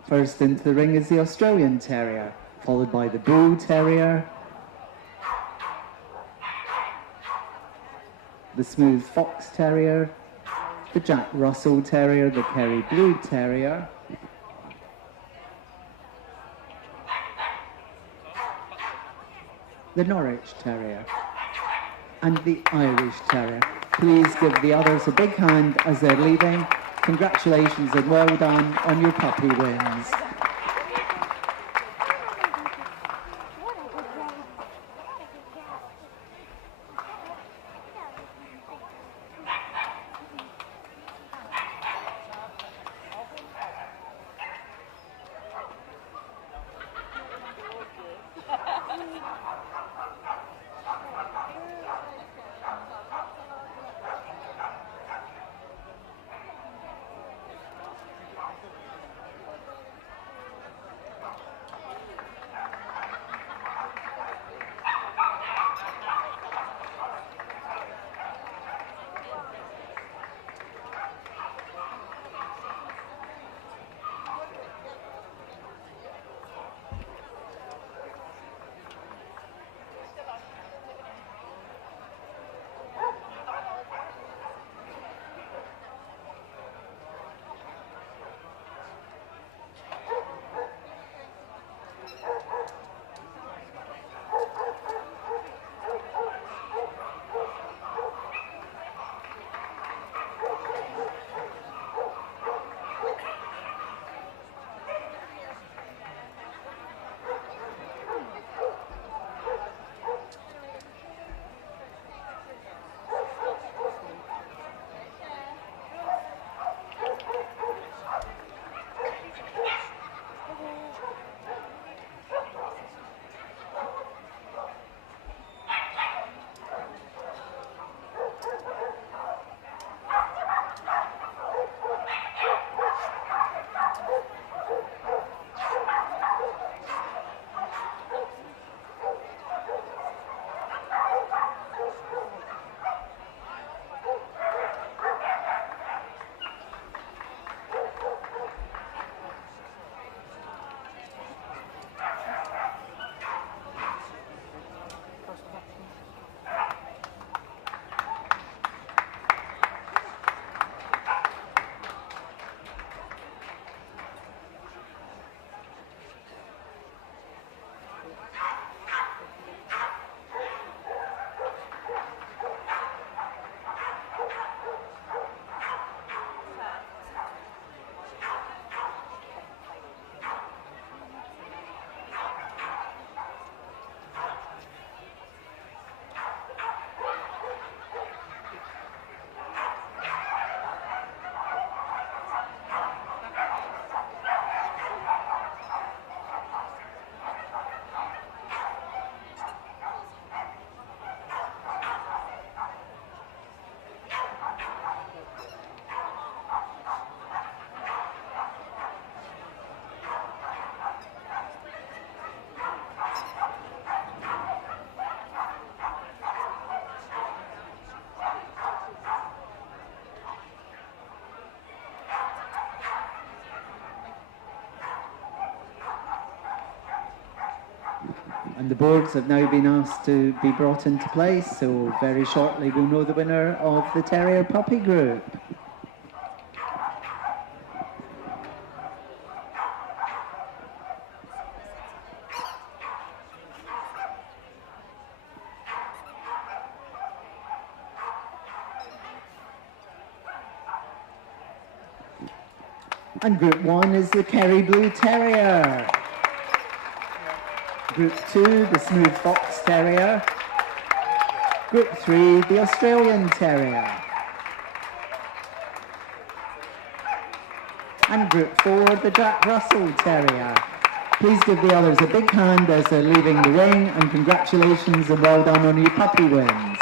First into the ring is the Australian Terrier, followed by the Bull Terrier, the Smooth Fox Terrier, the Jack Russell Terrier, the Kerry Blue Terrier, the Norwich Terrier, and the Irish Terrier. Please give the others a big hand as they're leaving. Congratulations and well done on your puppy wins. And the boards have now been asked to be brought into place, so very shortly we'll know the winner of the Terrier Puppy Group. And Group 1 is the Kerry Blue Terrier. Group 2, the Smooth Fox Terrier. Group 3, the Australian Terrier. And Group 4, the Jack Russell Terrier. Please give the others a big hand as they're leaving the ring, and congratulations and well done on your puppy wins.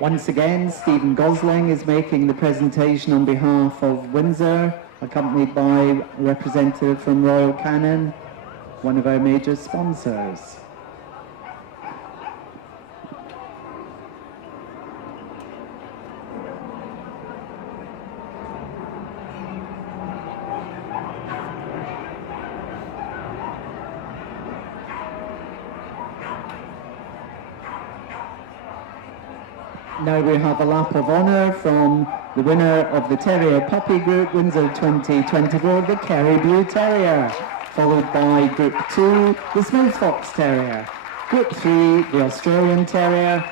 Once again, Stephen Gosling is making the presentation on behalf of Windsor, accompanied by a representative from Royal Canin, one of our major sponsors. Now we have a lap of honour from the winner of the Terrier Puppy Group, Windsor 2024, the Kerry Blue Terrier, followed by Group 2, the Smooth Fox Terrier, Group 3, the Australian Terrier,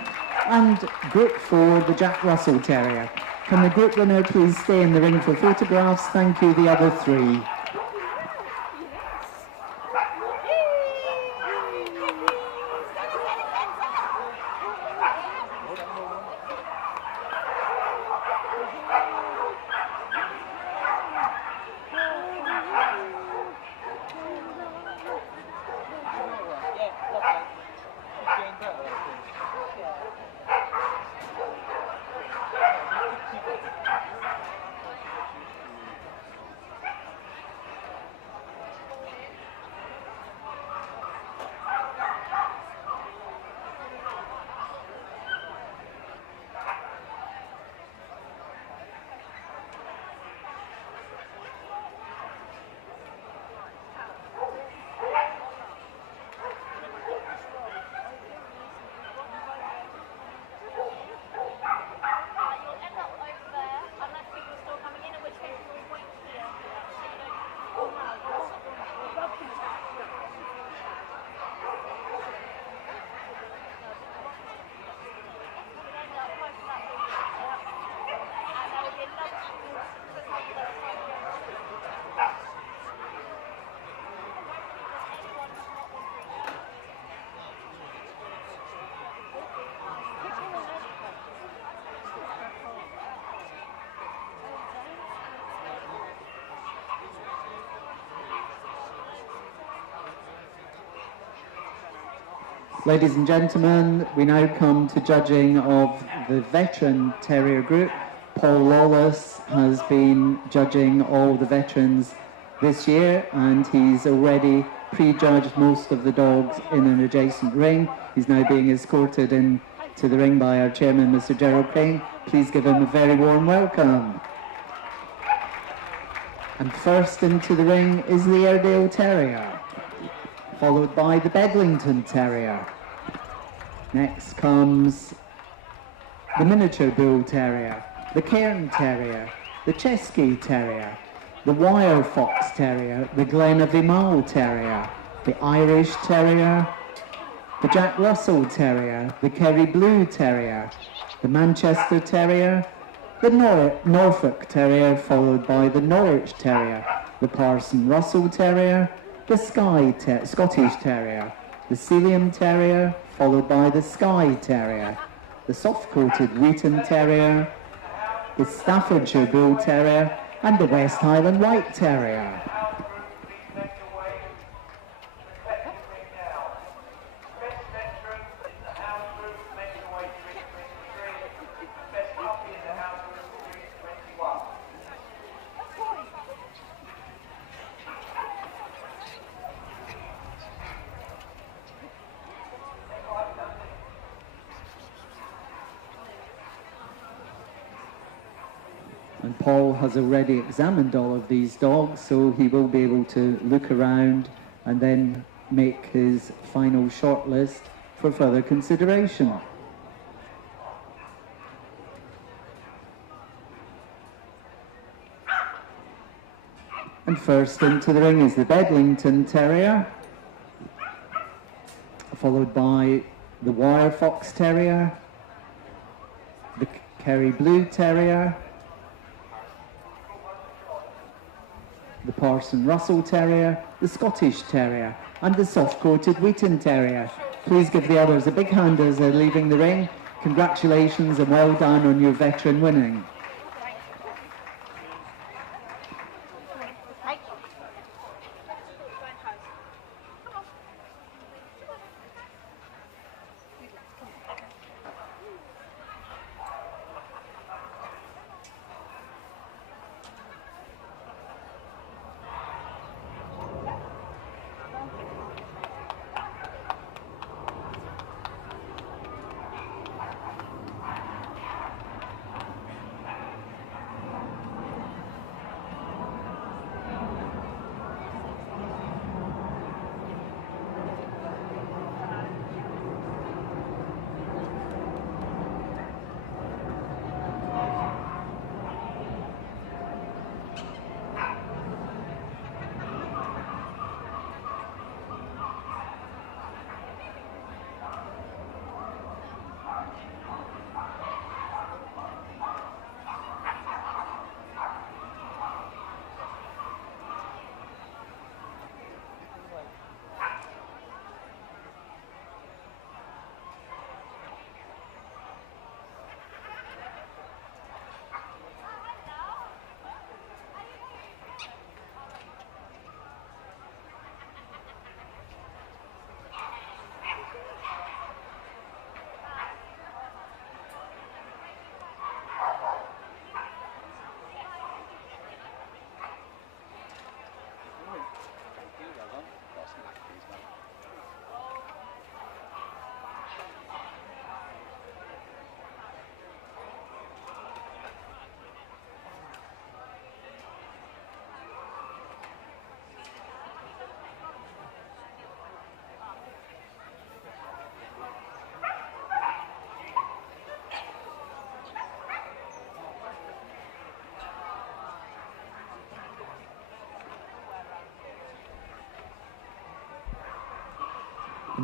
and Group 4, the Jack Russell Terrier. Can the group winner please stay in the ring for photographs? Thank you, the other three. Ladies and gentlemen, we now come to judging of the veteran terrier group. Paul Lawless has been judging all the veterans this year, and he's already prejudged most of the dogs in an adjacent ring. He's now being escorted into the ring by our chairman, Mr. Gerald Crane. Please give him a very warm welcome. And first into the ring is the Airedale Terrier, followed by the Bedlington Terrier. Next comes the Miniature Bull Terrier, the Cairn Terrier, the Chesky Terrier, the Wire Fox Terrier, the Glenavimal Terrier, the Irish Terrier, the Jack Russell Terrier, the Kerry Blue Terrier, the Manchester Terrier, the Norfolk Terrier, followed by the Norwich Terrier, the Parson Russell Terrier, the Scottish Terrier, the Sealyham Terrier, followed by the Skye Terrier, the soft-coated Wheaton Terrier, the Staffordshire Bull Terrier, and the West Highland White Terrier. And Paul has already examined all of these dogs, so he will be able to look around and then make his final shortlist for further consideration. And first into the ring is the Bedlington Terrier, followed by the Wire Fox Terrier, the Kerry Blue Terrier, the Parson Russell Terrier, the Scottish Terrier, and the soft-coated Wheaton Terrier. Please give the others a big hand as they're leaving the ring. Congratulations and well done on your veteran winning.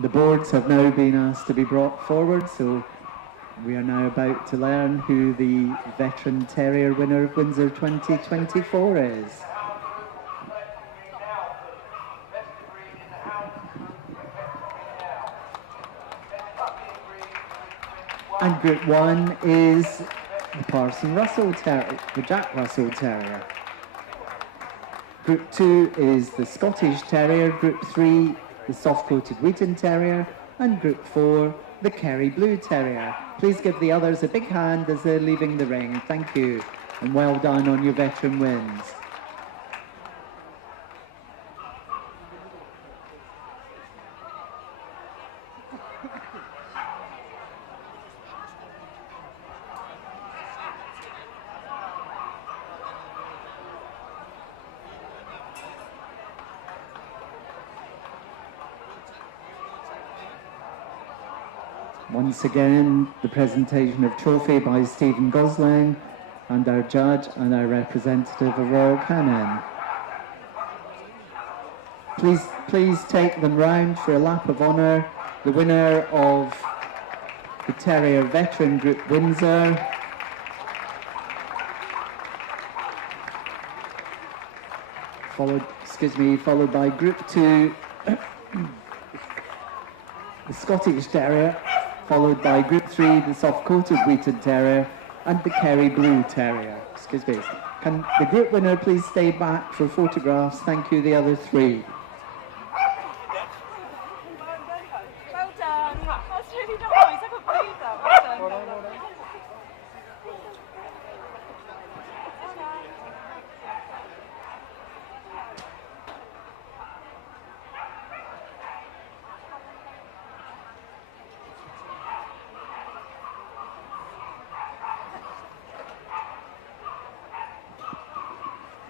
The boards have now been asked to be brought forward, so we are now about to learn who the Veteran Terrier winner of Windsor 2024 is. And Group 1 is the Parson Russell Terrier, the Jack Russell Terrier. Group 2 is the Scottish Terrier. Group 3, the soft-coated Wheaton Terrier, and Group 4, the Kerry Blue Terrier. Please give the others a big hand as they're leaving the ring. Thank you, and well done on your veteran wins. Once again, the presentation of trophy by Stephen Gosling and our judge and our representative of Royal Canin. Please take them round for a lap of honour. The winner of the Terrier Veteran Group Windsor, followed by Group 2, the Scottish Terrier, followed by Group 3, the soft-coated Wheaton Terrier, and the Kerry Blue Terrier. Excuse me. Can the group winner please stay back for photographs? Thank you, the other three. Well done. That's really nice. I can't believe that. Well done.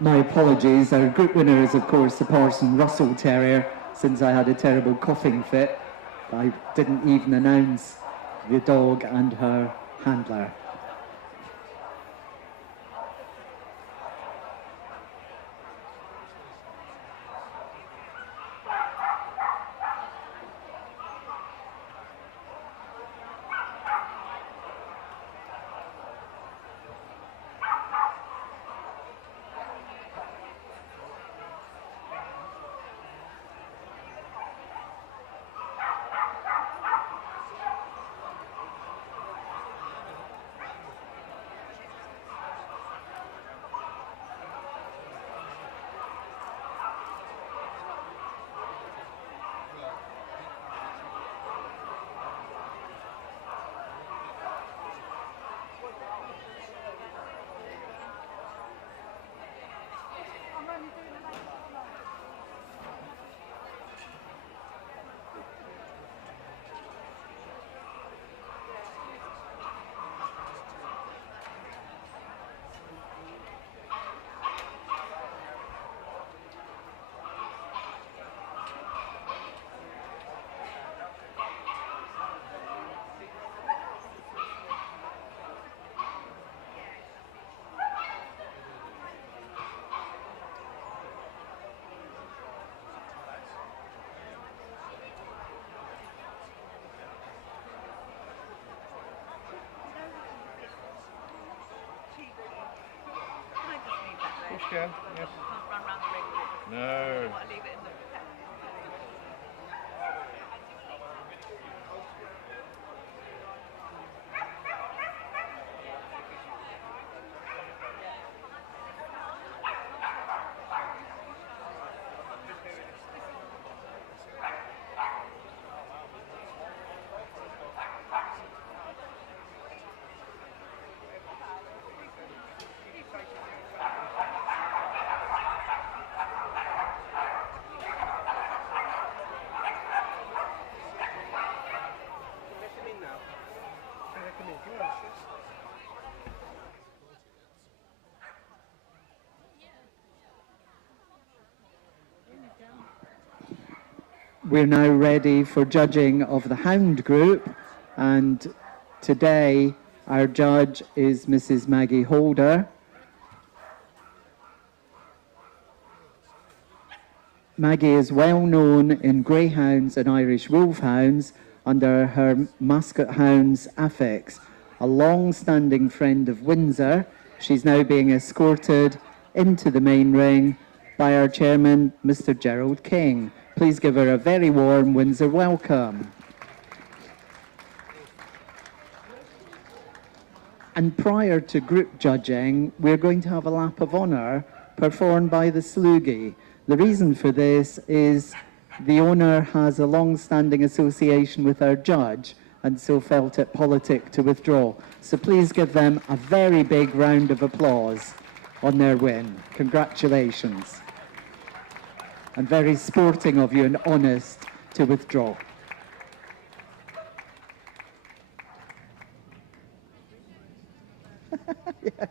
My apologies, our group winner is of course the Parson Russell Terrier, since I had a terrible coughing fit. I didn't even announce the dog and her handler. Push down, yes. Can't run around the ring with it. No. I want to leave it in the We're now ready for judging of the hound group, and today our judge is Mrs. Maggie Holder. Maggie is well known in greyhounds and Irish wolfhounds under her mascot hounds affix. A long-standing friend of Windsor, she's now being escorted into the main ring by our chairman, Mr. Gerald King. Please give her a very warm Windsor welcome. And prior to group judging, we're going to have a lap of honour performed by the Sloogie. The reason for this is the owner has a long-standing association with our judge and so felt it politic to withdraw. So please give them a very big round of applause on their win. Congratulations. And very sporting of you and honest to withdraw. Yeah.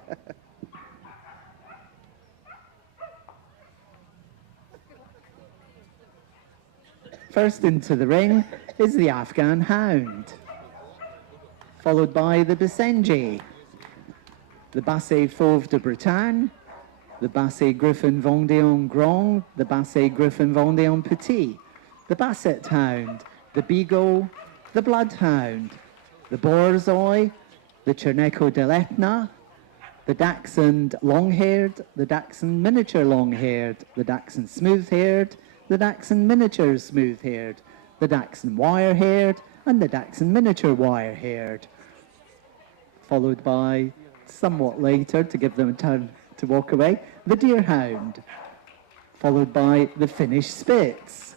First into the ring is the Afghan Hound, followed by the Basenji, the Basset Fauve de Bretagne, the Basset Griffon Vendéen Grand, the Basset Griffon Vendéen Petit, the Basset Hound, the Beagle, the Bloodhound, the Borzoi, the Cherneco de l'Etna, the Dachshund Long-Haired, the Dachshund Miniature Long-Haired, the Dachshund Smooth-Haired, the Dachshund Miniature Smooth-Haired, the Dachshund Wire-Haired, and the Dachshund Miniature Wire-Haired. Followed by, somewhat later, to give them a turn to walk away, the Deer Hound. Followed by the Finnish Spitz,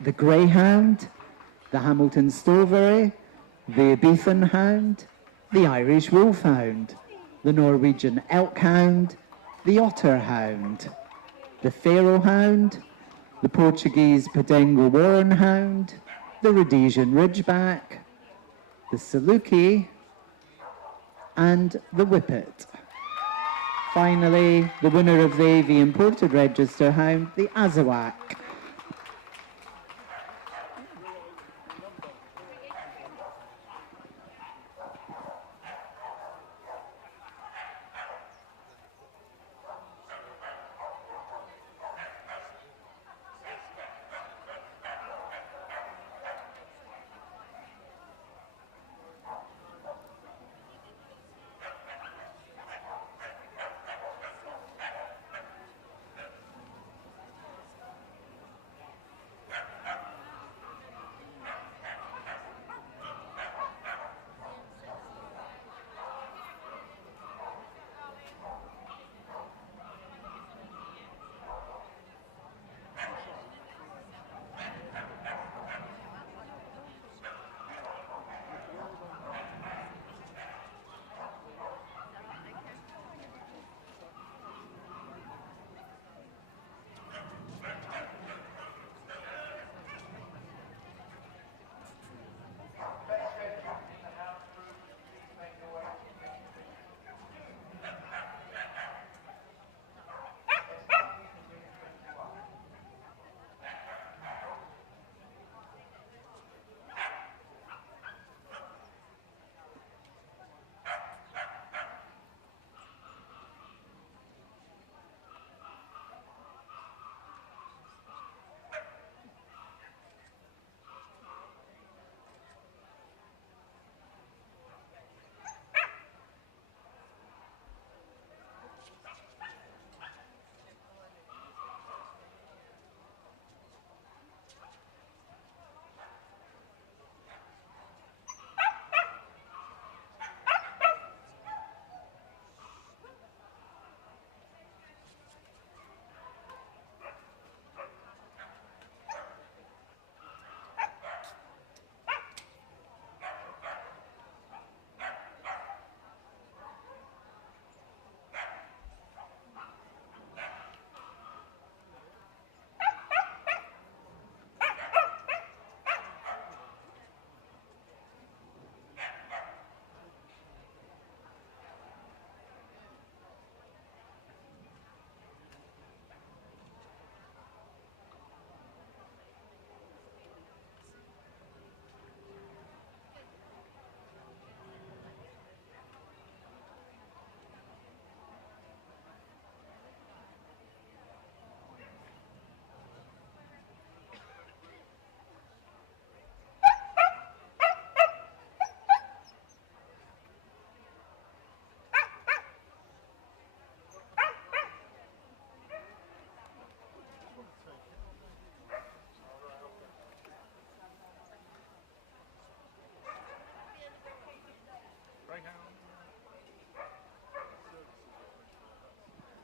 the Greyhound, the Hamilton Stovery, the Ibethan Hound, the Irish Wolfhound, the Norwegian Elk Hound, the Otter Hound, the Pharaoh Hound, the Portuguese Padengo Warren Hound, the Rhodesian Ridgeback, the Saluki, and the Whippet. Finally, the winner of the imported register hound, the Azawak.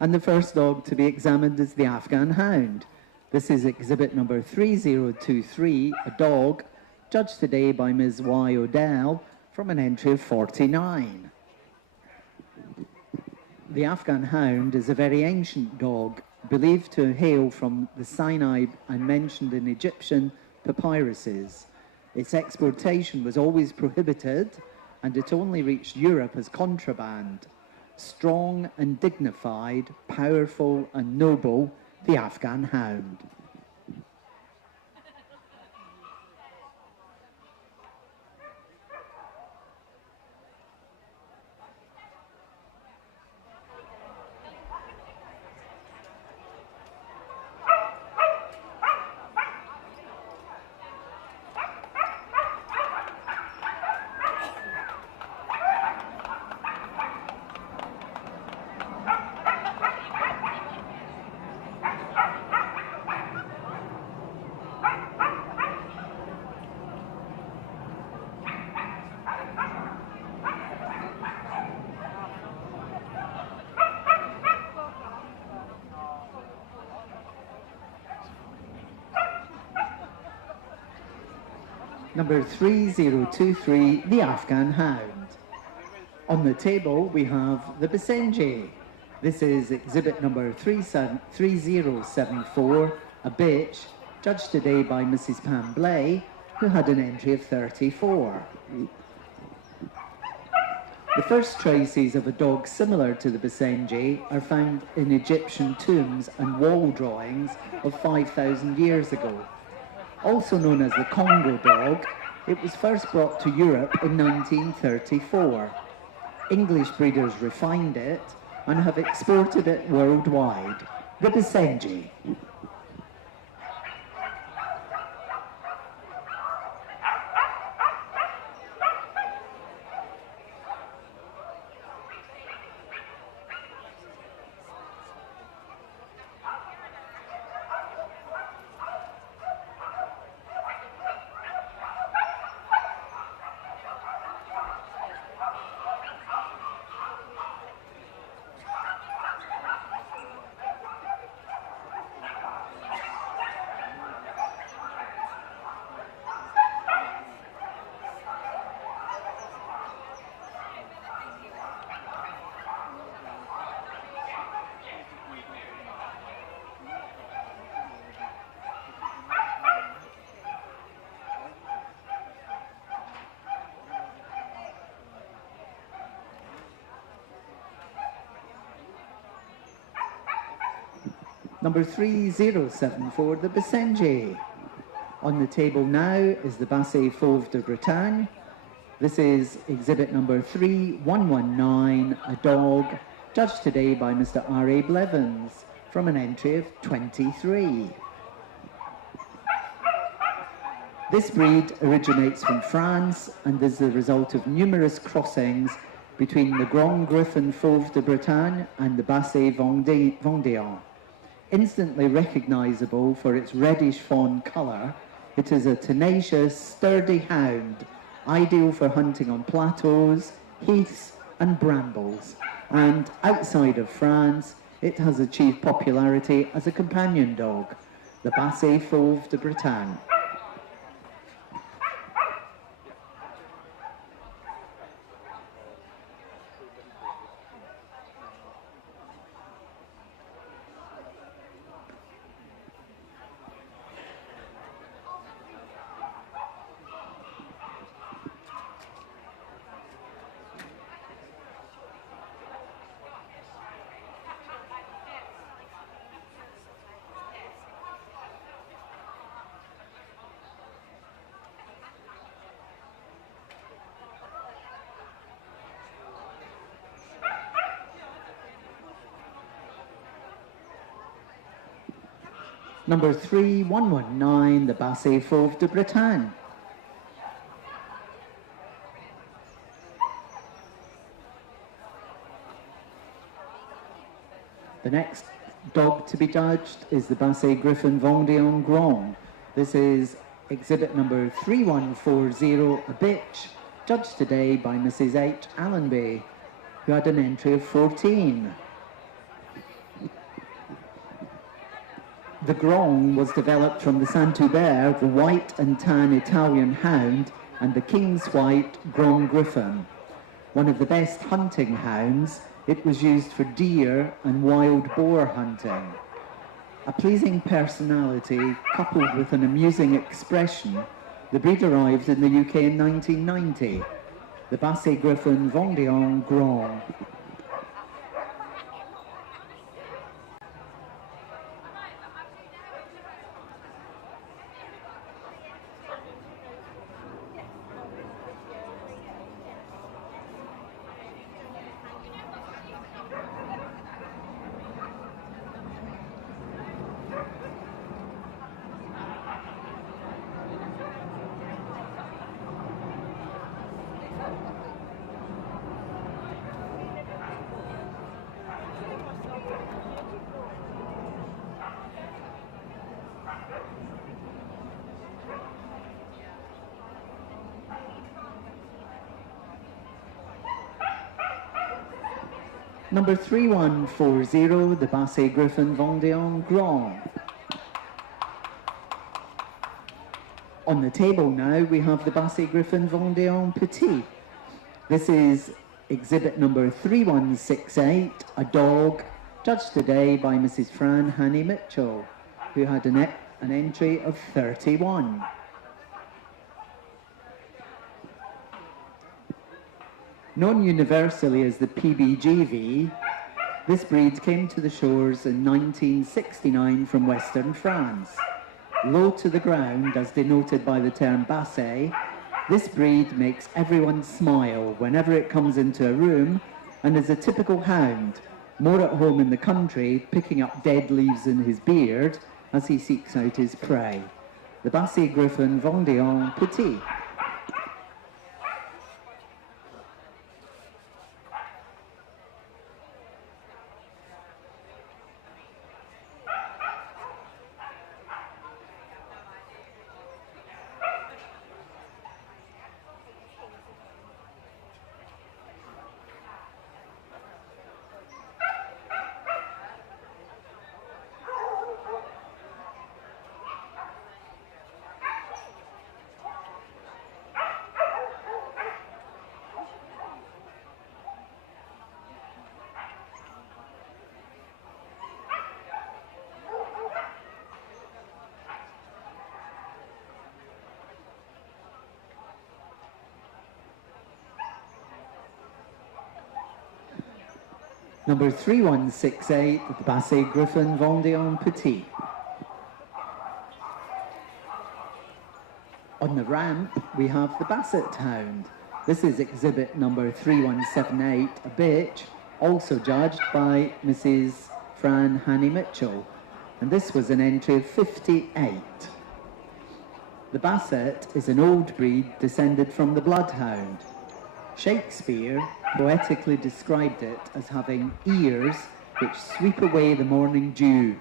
And the first dog to be examined is the Afghan Hound. This is exhibit number 3023, a dog, judged today by Ms. Y. Odell from an entry of 49. The Afghan Hound is a very ancient dog, believed to hail from the Sinai and mentioned in Egyptian papyruses. Its exportation was always prohibited, and it only reached Europe as contraband. Strong and dignified, powerful and noble, the Afghan Hound. Number 3023, the Afghan Hound. On the table we have the Basenji. This is exhibit number 3074, a bitch, judged today by Mrs. Pam Blay, who had an entry of 34. The first traces of a dog similar to the Basenji are found in Egyptian tombs and wall drawings of 5,000 years ago. Also known as the Congo dog, it was first brought to Europe in 1934. English breeders refined it and have exported it worldwide. The Basenji. Number 3074, the Basenji. On the table now is the Basset Fauve de Bretagne. This is exhibit number 3119, a dog, judged today by Mr. R.A. Blevins, from an entry of 23. This breed originates from France and is the result of numerous crossings between the Grand Griffon Fauve de Bretagne and the Basset Vendéen. Instantly recognisable for its reddish fawn colour, it is a tenacious, sturdy hound, ideal for hunting on plateaus, heaths and brambles. And outside of France, it has achieved popularity as a companion dog, the Basset Fauve de Bretagne. Number 3119, the Basset Fauve de Bretagne. The next dog to be judged is the Basset Griffon Vendéen Grand. This is exhibit number 3140, a bitch, judged today by Mrs. H. Allenby, who had an entry of 14. The Grand was developed from the Saint-Hubert, the white and tan Italian hound, and the King's White Grand Griffon. One of the best hunting hounds, it was used for deer and wild boar hunting. A pleasing personality coupled with an amusing expression, the breed arrived in the UK in 1990. The Basset Griffon Vendéen Grand. Number 3140, the Basset Griffon Vendéen Grand. On the table now, we have the Basset Griffon Vendéen Petit. This is exhibit number 3168, a dog, judged today by Mrs. Fran Hanny Mitchell, who had an entry of 31. Known universally as the PBGV, this breed came to the shores in 1969 from Western France. Low to the ground, as denoted by the term Basset, this breed makes everyone smile whenever it comes into a room and is a typical hound, more at home in the country, picking up dead leaves in his beard as he seeks out his prey. The Basset Griffon Vendéen Petit. Number 3168, the Basset Griffon Vendéen Petit. On the ramp, we have the Basset Hound. This is exhibit number 3178, a bitch, also judged by Mrs. Fran Hanny Mitchell. And this was an entry of 58. The Basset is an old breed descended from the Bloodhound. Shakespeare poetically described it as having ears which sweep away the morning dew.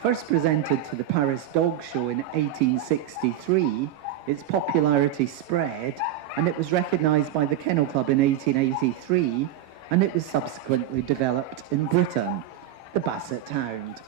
First presented to the Paris Dog Show in 1863, its popularity spread and it was recognised by the Kennel Club in 1883, and it was subsequently developed in Britain, the Basset Hound.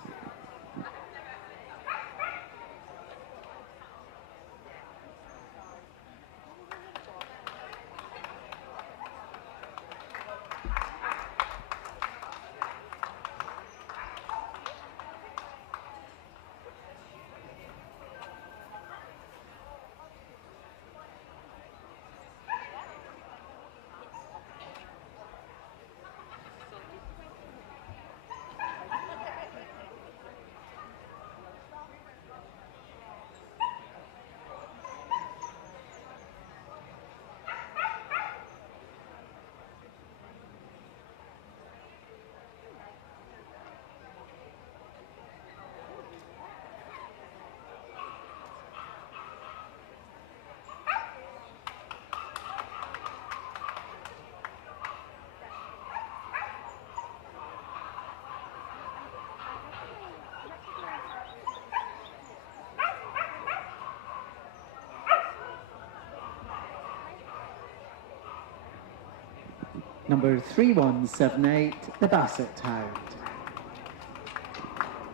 Number 3178, the Basset Hound.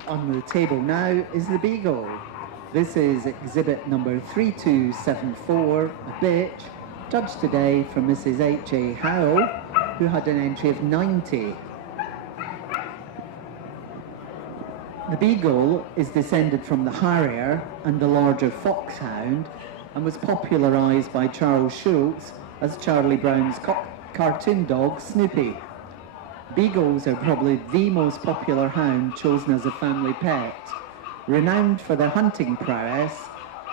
On the table now is the Beagle. This is exhibit number 3274, a bitch, judged today from Mrs. H.A. Howell, who had an entry of 90. The Beagle is descended from the Harrier and the larger Foxhound and was popularised by Charles Schulz as Charlie Brown's cartoon dog Snoopy. Beagles are probably the most popular hound chosen as a family pet. Renowned for their hunting prowess,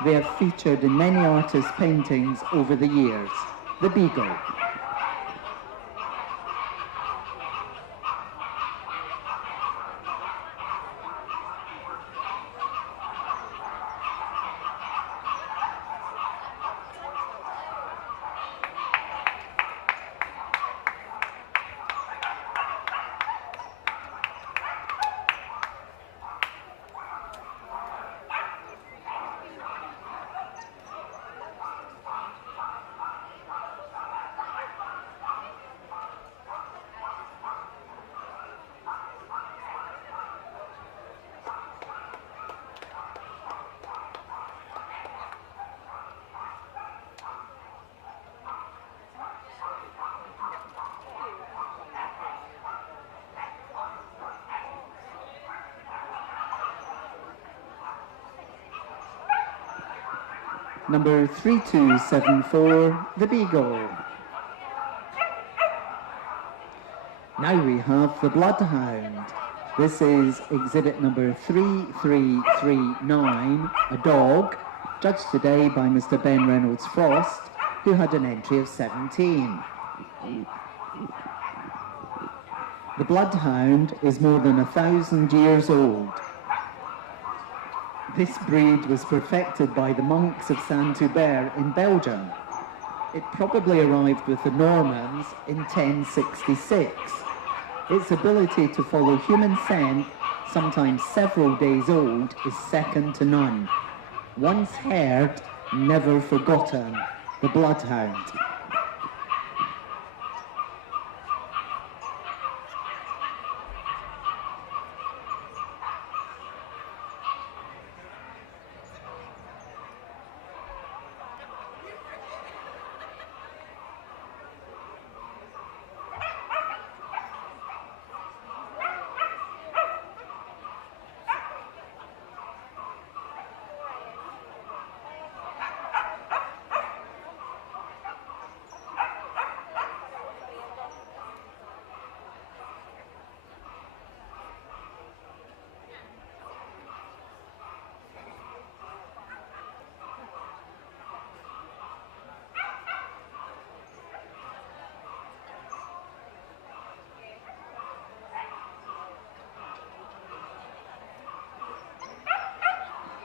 they have featured in many artists' paintings over the years. The Beagle. Number 3274, the Beagle. Now we have the Bloodhound. This is exhibit number 3339, a dog, judged today by Mr. Ben Reynolds Frost, who had an entry of 17. The Bloodhound is more than 1,000 years old. This breed was perfected by the monks of Saint-Hubert in Belgium. It probably arrived with the Normans in 1066. Its ability to follow human scent, sometimes several days old, is second to none. Once heard, never forgotten. The Bloodhound.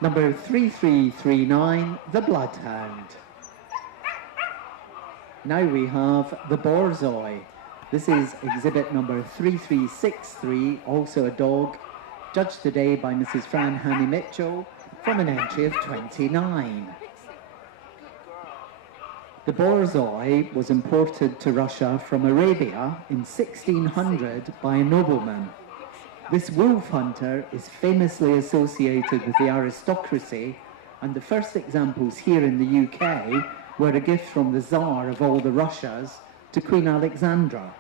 Number 3339, the Bloodhound. Now we have the Borzoi. This is exhibit number 3363, also a dog, judged today by Mrs. Fran Hanny Mitchell from an entry of 29. The Borzoi was imported to Russia from Arabia in 1600 by a nobleman. This wolf hunter is famously associated with the aristocracy, and the first examples here in the UK were a gift from the Tsar of all the Russias to Queen Alexandra.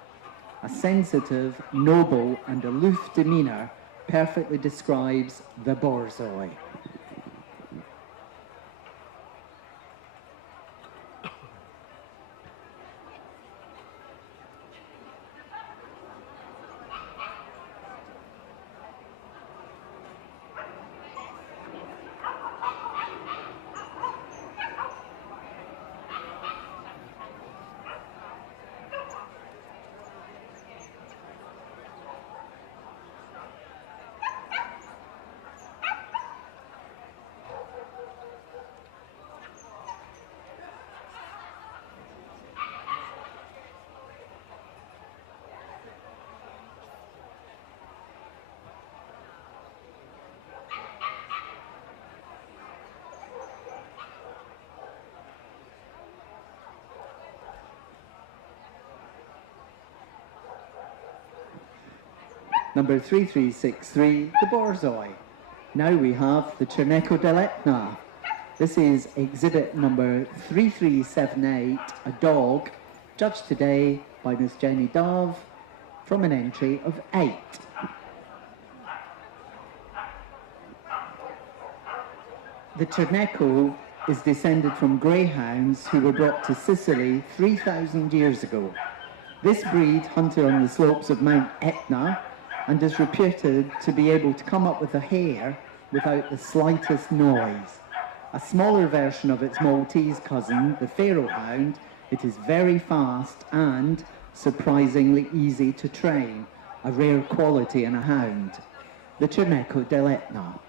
A sensitive, noble and aloof demeanour perfectly describes the Borzoi. number 3363, the Borzoi. Now we have the Cherneco dell'Etna. This is exhibit number 3378, a dog, judged today by Miss Jenny Dove from an entry of 8. The Cherneco is descended from greyhounds who were brought to Sicily 3,000 years ago. This breed hunted on the slopes of Mount Etna and is reputed to be able to come up with a hare without the slightest noise. A smaller version of its Maltese cousin, the Terrier Hound, it is very fast and surprisingly easy to train, a rare quality in a hound. The Cherneco dell'Etna.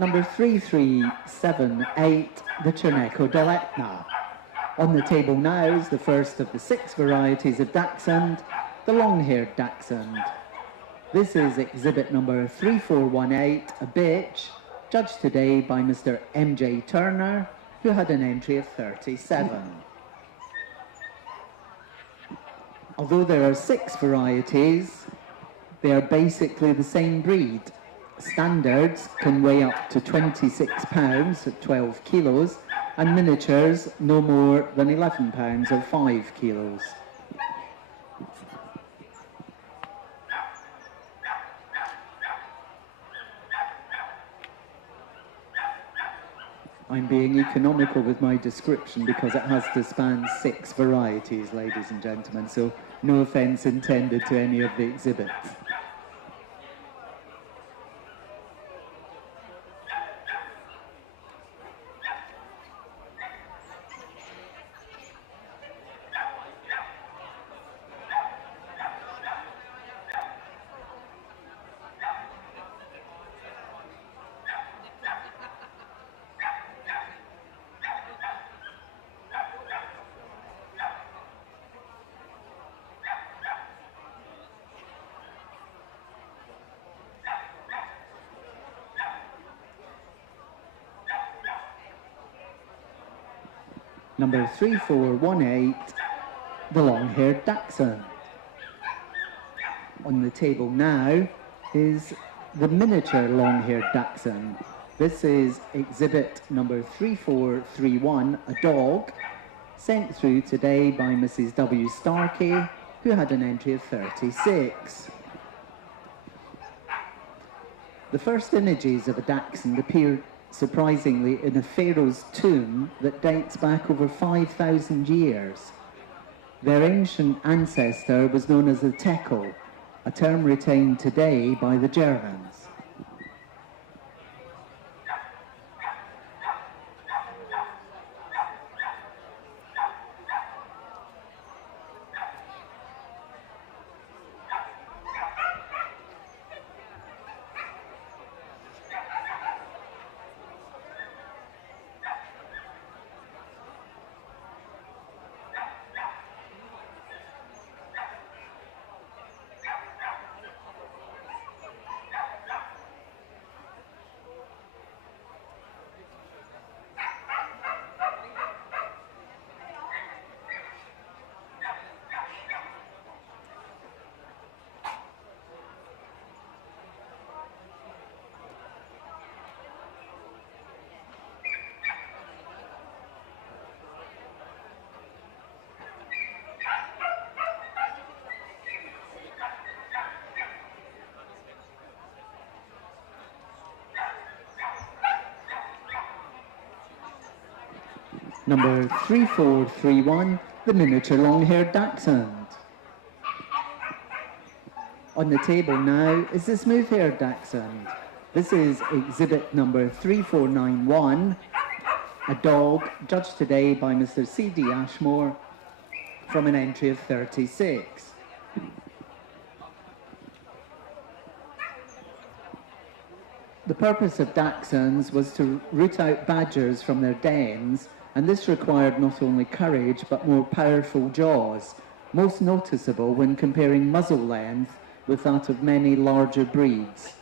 Number 3378, the Cherneco dell'Etna. On the table now is the first of the 6 varieties of Dachshund, the long-haired Dachshund. This is exhibit number 3418, a bitch, judged today by Mr. M.J. Turner, who had an entry of 37. Although there are 6 varieties, they are basically the same breed. Standards can weigh up to 26 pounds at 12 kilos, and miniatures no more than 11 pounds or 5 kilos. I'm being economical with my description because it has to span 6 varieties, ladies and gentlemen, so no offence intended to any of the exhibits. Number 3418, the long-haired Dachshund. On the table now is the miniature long-haired Dachshund. This is exhibit number 3431, a dog, sent through today by Mrs. W. Starkey, who had an entry of 36. The first images of a Dachshund appeared surprisingly in a pharaoh's tomb that dates back over 5,000 years. Their ancient ancestor was known as the tekel, a term retained today by the Germans. Number 3431, the miniature long-haired Dachshund. On On the table now is the smooth-haired Dachshund. This is exhibit number 3491, a dog judged today by Mr. C.D. Ashmore from an entry of 36. The purpose of Dachshunds was to root out badgers from their dens, and this required not only courage but more powerful jaws, most noticeable when comparing muzzle length with that of many larger breeds.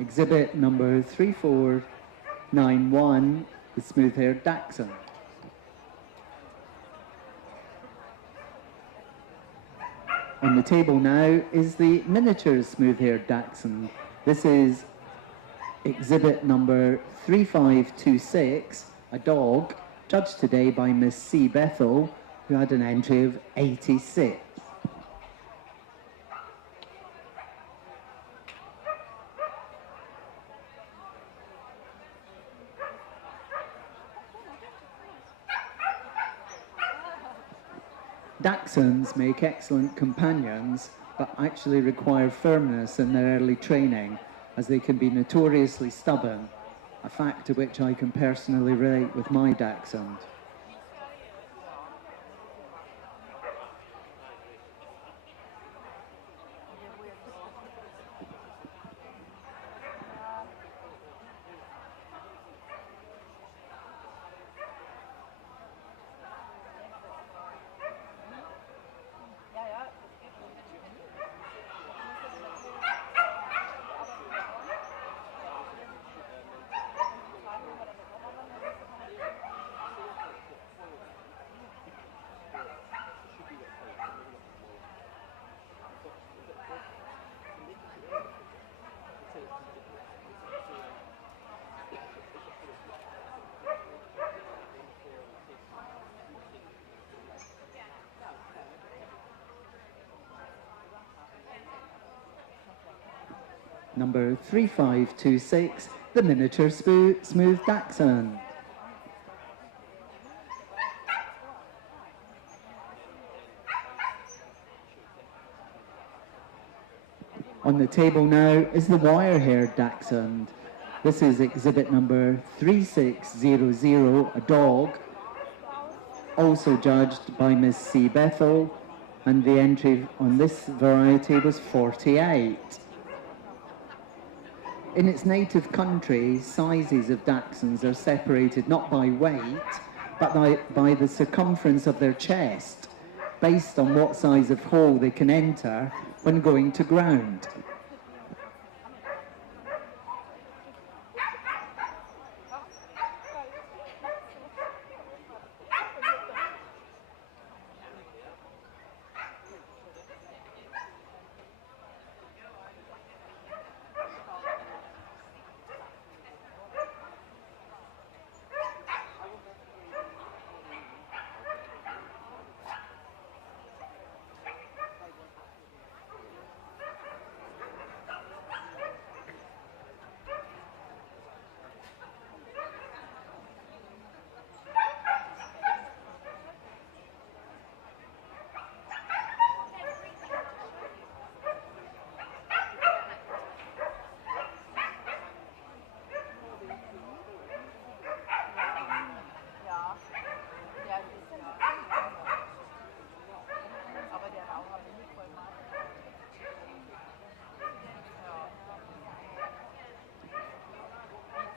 Exhibit number 3491, the smooth-haired Dachshund. On the table now is the miniature smooth-haired Dachshund. This is exhibit number 3526, a dog judged today by Miss C. Bethel, who had an entry of 86. Dachshunds make excellent companions, but actually require firmness in their early training, as they can be notoriously stubborn, a fact to which I can personally relate with my Dachshund. Number 3526, the miniature smooth Dachshund. On the table now is the wire-haired Dachshund. This is exhibit number 3600, a dog, also judged by Miss C. Bethel, and the entry on this variety was 48. In its native country, sizes of Dachshunds are separated not by weight, but by the circumference of their chest, based on what size of hole they can enter when going to ground.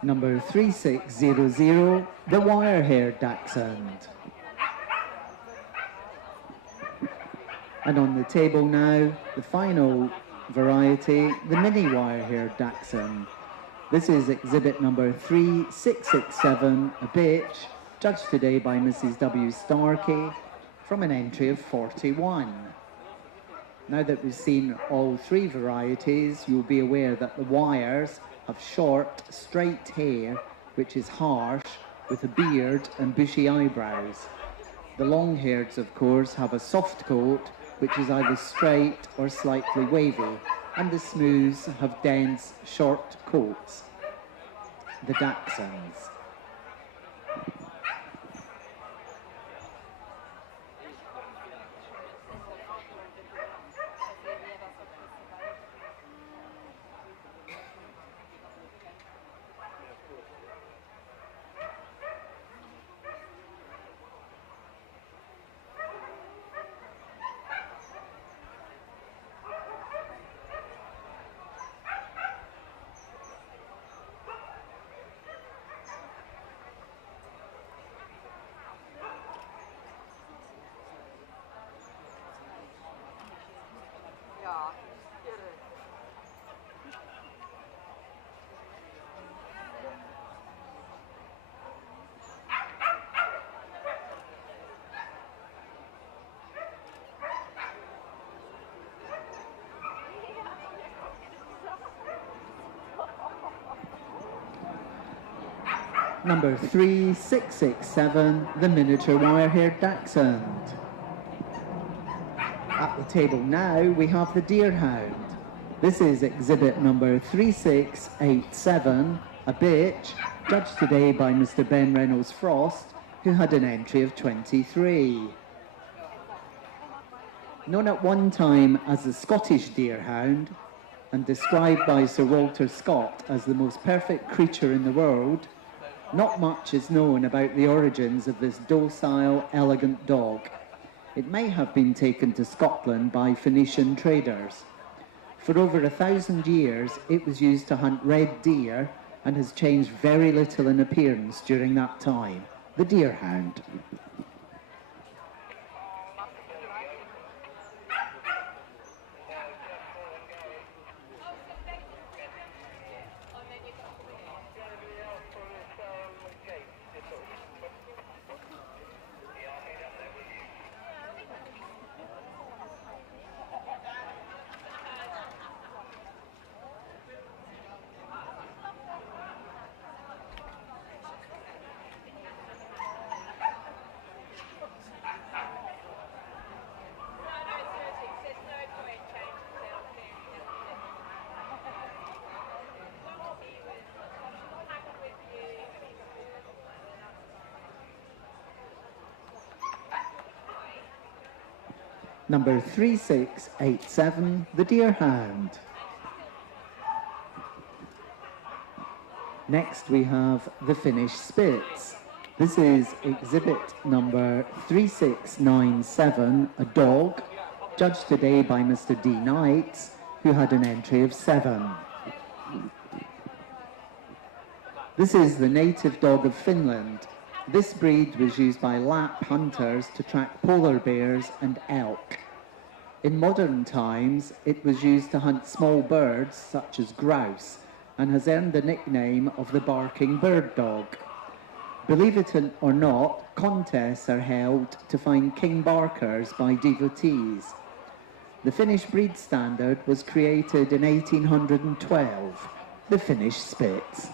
Number 3600, the wire-haired Dachshund. And on the table now, the final variety, the mini wire-haired Dachshund. This is exhibit number 3667, a bitch, judged today by Mrs. W. Starkey, from an entry of 41. Now that we've seen all three varieties, you'll be aware that the wires have short, straight hair, which is harsh, with a beard and bushy eyebrows. The long-haireds, of course, have a soft coat, which is either straight or slightly wavy, and the smooths have dense, short coats. The Dachshunds. Number 3667, the miniature wire-haired Dachshund. At the table now, we have the Deer Hound. This is exhibit number 3687, a bitch, judged today by Mr. Ben Reynolds Frost, who had an entry of 23. Known at one time as the Scottish Deer Hound, and described by Sir Walter Scott as the most perfect creature in the world, not much is known about the origins of this docile, elegant dog. It may have been taken to Scotland by Phoenician traders. For over 1,000 years, it was used to hunt red deer and has changed very little in appearance during that time. The Deer Hound. Number 3687, the Deer Hound. Next we have the Finnish Spitz. This is exhibit number 3697, a dog, judged today by Mr. D. Knights, who had an entry of 7. This is the native dog of Finland. This breed was used by Lapp hunters to track polar bears and elk. In modern times, it was used to hunt small birds such as grouse and has earned the nickname of the barking bird dog. Believe it or not, contests are held to find king barkers by devotees. The Finnish breed standard was created in 1812, the Finnish Spitz.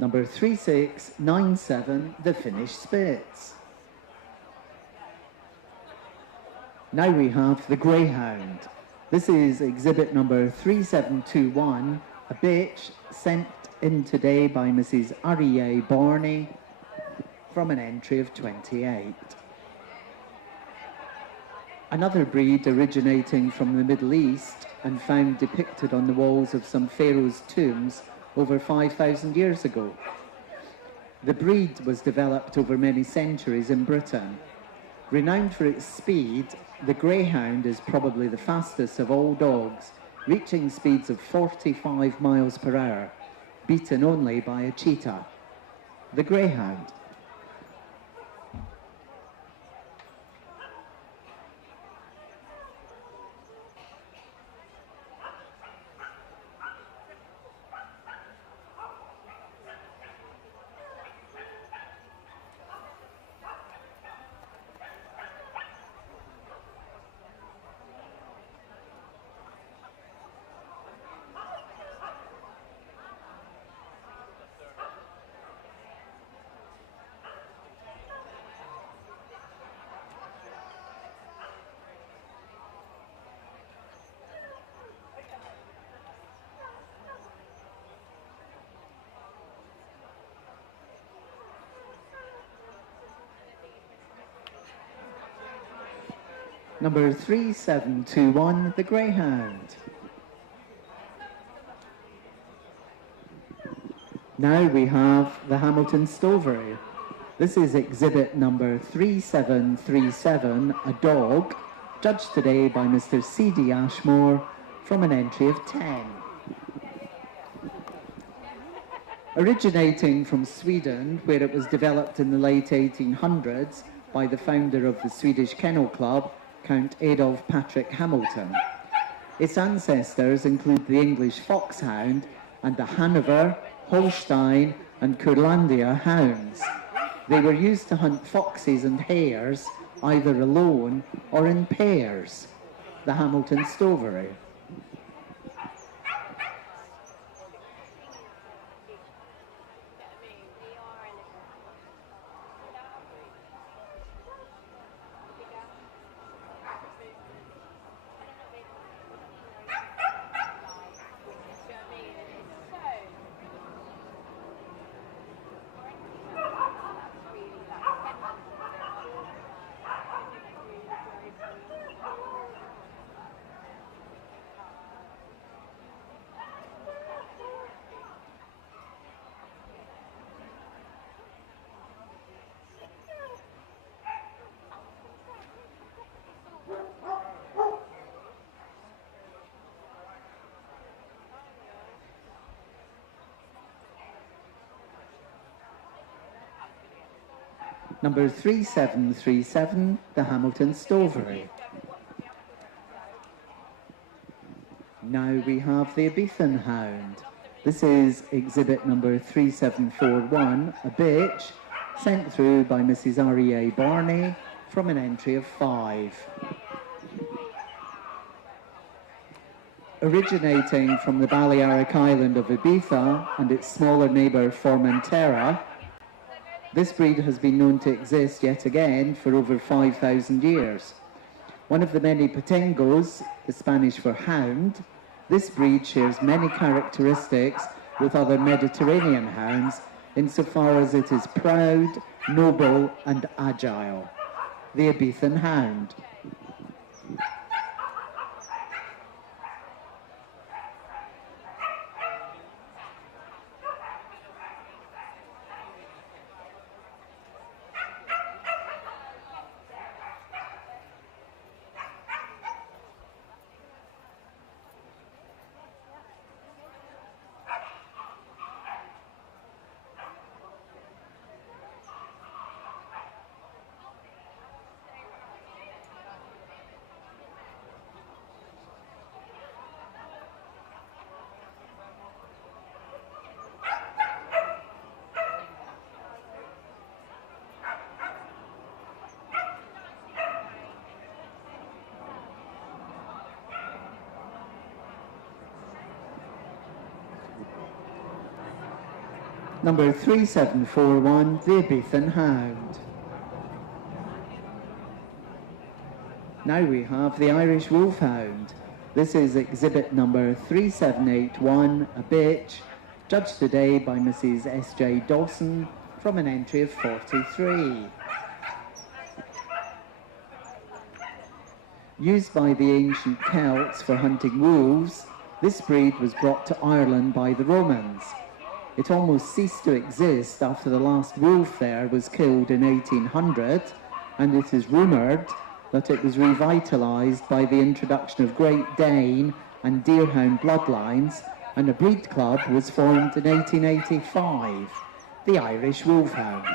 Number 3697, the Finnish Spitz. Now we have the Greyhound. This is exhibit number 3721, a bitch sent in today by Mrs. R.E.A. Barney from an entry of 28. Another breed originating from the Middle East and found depicted on the walls of some pharaoh's tombs over 5,000 years ago. The breed was developed over many centuries in Britain. Renowned for its speed, the Greyhound is probably the fastest of all dogs, reaching speeds of 45 miles per hour, beaten only by a cheetah. The Greyhound. Number 3721, the Greyhound. Now we have the Hamilton Stovery. This is exhibit number 3737, a dog, judged today by Mr. C.D. Ashmore from an entry of 10. Originating from Sweden, where it was developed in the late 1800s by the founder of the Swedish Kennel Club, Count Adolf Patrick Hamilton. Its ancestors include the English Foxhound and the Hanover, Holstein and Curlandia hounds. They were used to hunt foxes and hares, either alone or in pairs. The Hamilton Stovery. Number 3737, the Hamilton Stovery. Now we have the Ibiza Hound. This is exhibit number 3741, a bitch, sent through by Mrs. R.E.A. Barney from an entry of 5. Originating from the Balearic island of Ibiza and its smaller neighbour Formentera, this breed has been known to exist yet again for over 5,000 years. One of the many patengos, the Spanish for hound, this breed shares many characteristics with other Mediterranean hounds insofar as it is proud, noble and agile. The Ibiza Hound. Number 3741, the Ibiza Hound. Now we have the Irish Wolfhound. This is exhibit number 3781, a bitch, judged today by Mrs. S.J. Dawson from an entry of 43. Used by the ancient Celts for hunting wolves, this breed was brought to Ireland by the Romans. It almost ceased to exist after the last wolf there was killed in 1800, and it is rumoured that it was revitalised by the introduction of Great Dane and Deerhound bloodlines, and a breed club was formed in 1885, the Irish Wolfhound.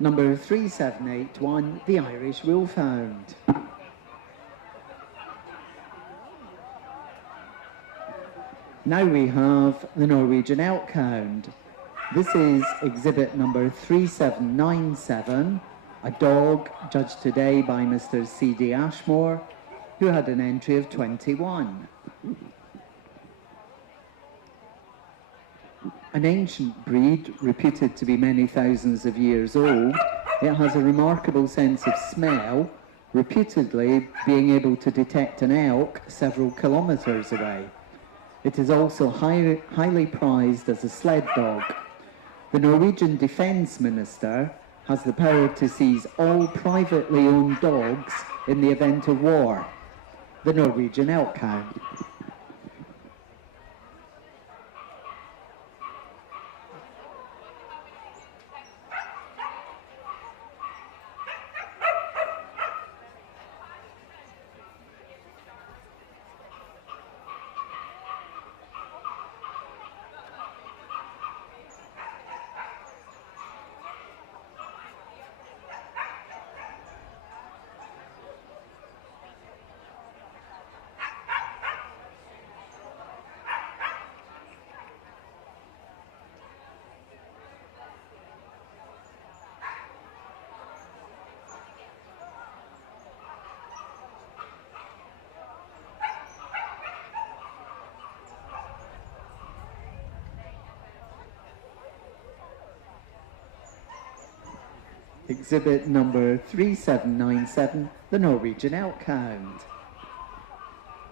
Number 3781, the Irish Wolfhound. Now we have the Norwegian Elkhound. This is exhibit number 3797, a dog judged today by Mr. C.D. Ashmore, who had an entry of 21. An ancient breed, reputed to be many thousands of years old, it has a remarkable sense of smell, reputedly being able to detect an elk several kilometres away. It is also highly prized as a sled dog. The Norwegian Defence Minister has the power to seize all privately owned dogs in the event of war. The Norwegian Elkhound. Exhibit number 3797, the Norwegian Elkhound.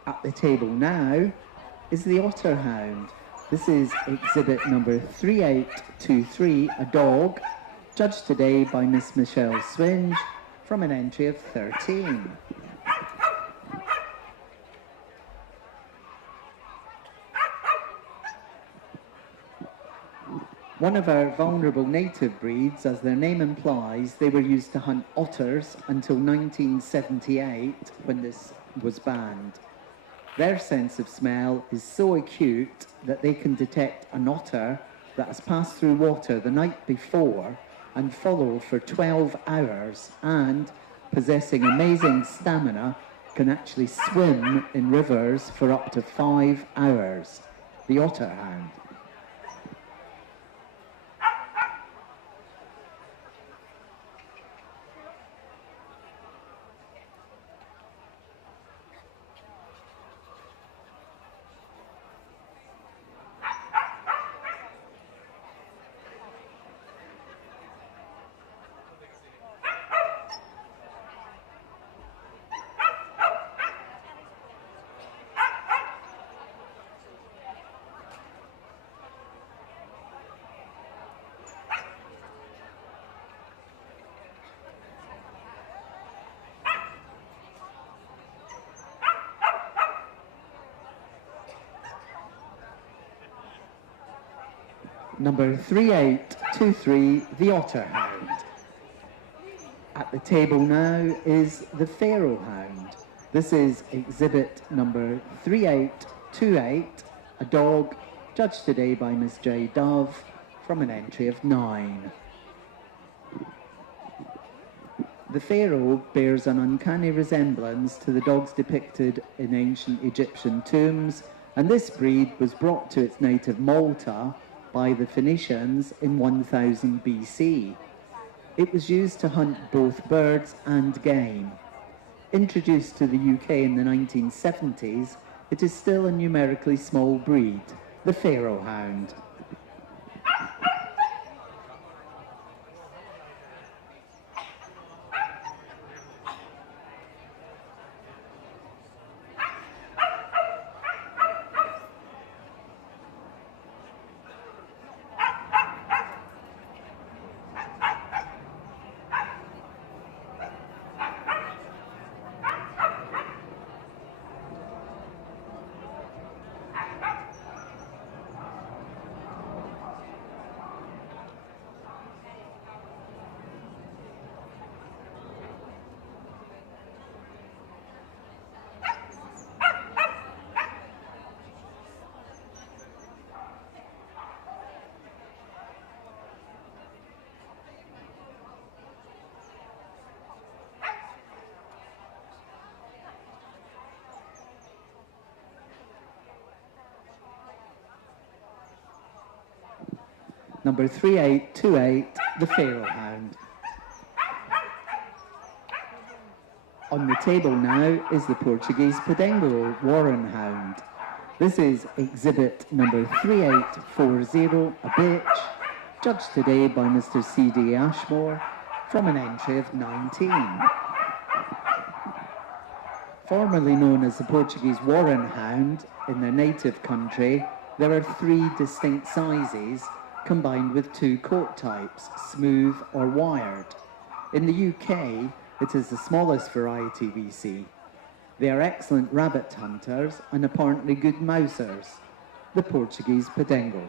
At the table now is the Otter Hound. This is exhibit number 3823, a dog, judged today by Miss Michelle Swinge from an entry of 13. One of our vulnerable native breeds, as their name implies, they were used to hunt otters until 1978, when this was banned. Their sense of smell is so acute that they can detect an otter that has passed through water the night before and follow for 12 hours, and, possessing amazing stamina, can actually swim in rivers for up to 5 hours. The Otter Hound. Number 3823, the Otter Hound. At the table now is the Terrier Hound. This is exhibit number 3828, a dog judged today by Miss J. Dove from an entry of 9. The Pharaoh bears an uncanny resemblance to the dogs depicted in ancient Egyptian tombs, and this breed was brought to its native Malta by the Phoenicians in 1000 BC. It was used to hunt both birds and game. Introduced to the UK in the 1970s, it is still a numerically small breed, the Terrier Hound. Number 3828, the Terrier Hound. On the table now is the Portuguese Podengo Warren Hound. This is exhibit number 3840, a bitch, judged today by Mr. C.D. Ashmore from an entry of 19. Formerly known as the Portuguese Warren Hound in their native country, there are 3 distinct sizes combined with 2 coat types, smooth or wired. In the UK, it is the smallest variety we see. They are excellent rabbit hunters and apparently good mousers, the Portuguese Podengo.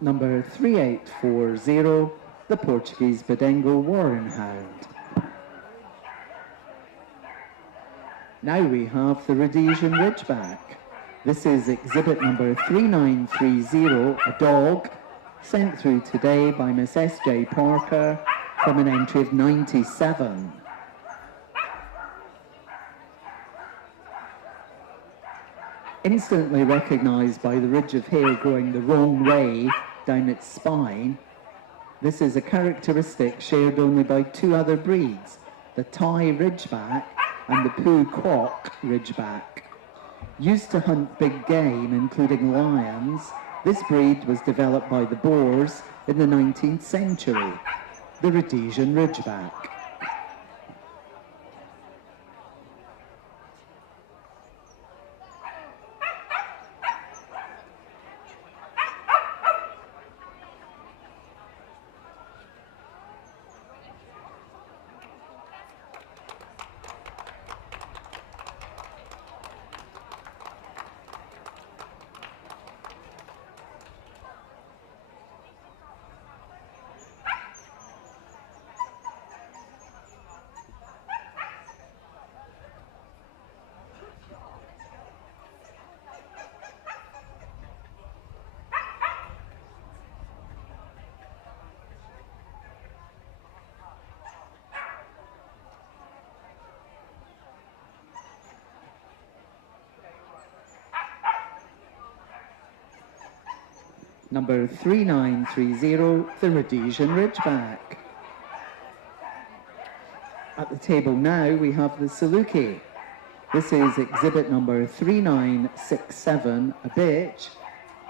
Number 3840, the Portuguese Podengo Warren Hound. Now we have the Rhodesian Ridgeback. This is exhibit number 3930, a dog sent through today by Miss S.J. Parker from an entry of 97. Instantly recognised by the ridge of hair growing the wrong way down its spine, this is a characteristic shared only by 2 other breeds, the Thai Ridgeback and the Poo Quoc Ridgeback. Used to hunt big game, including lions, this breed was developed by the Boers in the 19th century, the Rhodesian Ridgeback. Number 3930, the Rhodesian Ridgeback. At the table now we have the Saluki. This is exhibit number 3967, a bitch,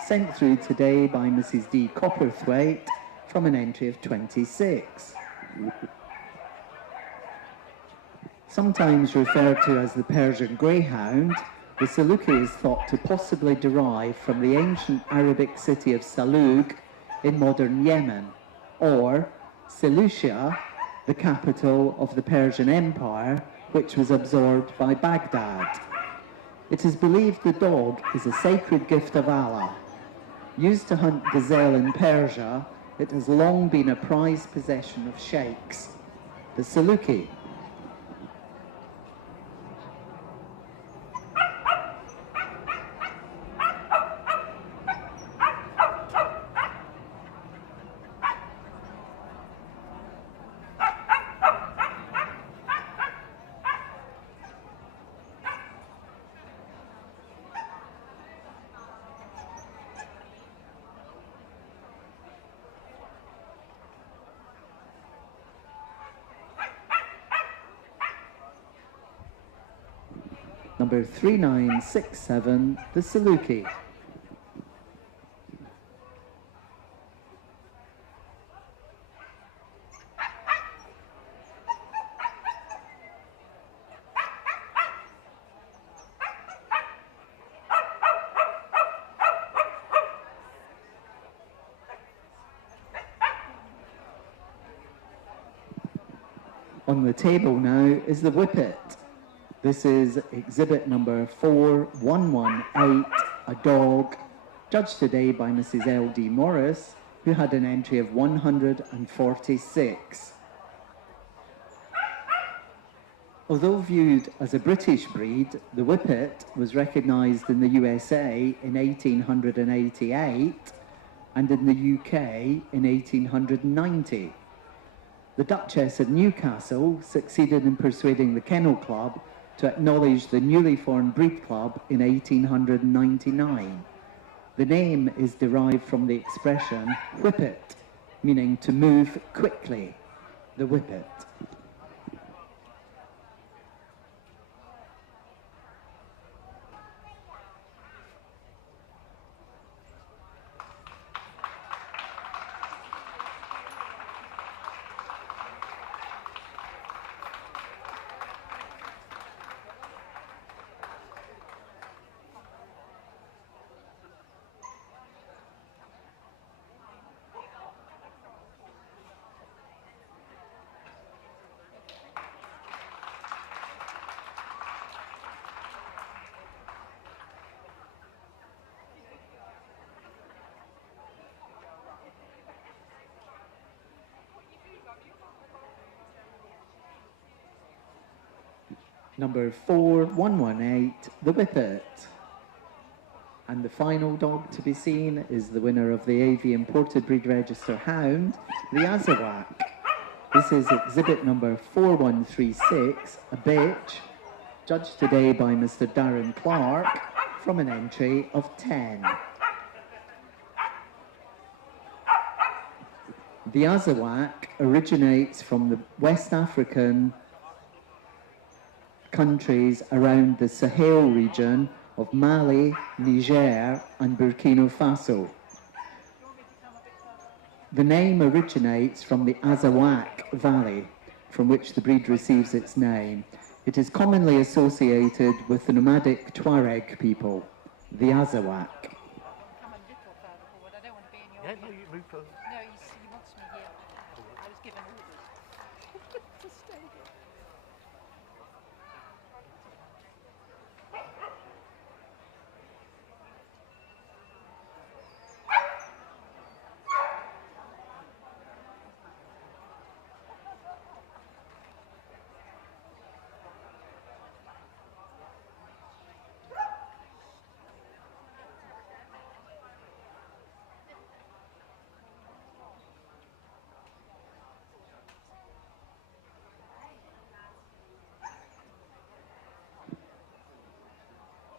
sent through today by Mrs. D. Copperthwaite from an entry of 26. Sometimes referred to as the Persian Greyhound, the Saluki is thought to possibly derive from the ancient Arabic city of Salug in modern Yemen, or Seleucia, the capital of the Persian Empire, which was absorbed by Baghdad. It is believed the dog is a sacred gift of Allah. Used to hunt gazelle in Persia, it has long been a prized possession of sheikhs. The Saluki. Number 3967, the Saluki. On the table now is the Whippet. This is exhibit number 4118, a dog, judged today by Mrs. L.D. Morris, who had an entry of 146. Although viewed as a British breed, the Whippet was recognised in the USA in 1888 and in the UK in 1890. The Duchess of Newcastle succeeded in persuading the Kennel Club to acknowledge the newly formed Breed Club in 1899. The name is derived from the expression whippet, meaning to move quickly, the whippet. Number 4118, the Whippet. And the final dog to be seen is the winner of the AV Imported Breed Register Hound, the Azawak. This is exhibit number 4136, a bitch, judged today by Mr. Darren Clark from an entry of 10. The Azawak originates from the West African countries around the Sahel region of Mali, Niger and Burkina Faso. The name originates from the Azawak Valley, from which the breed receives its name. It is commonly associated with the nomadic Tuareg people, the Azawak. Come a little further forward. I don't want to be in your Yeah, no, you move further. No, he wants me here. I was given orders to stay here.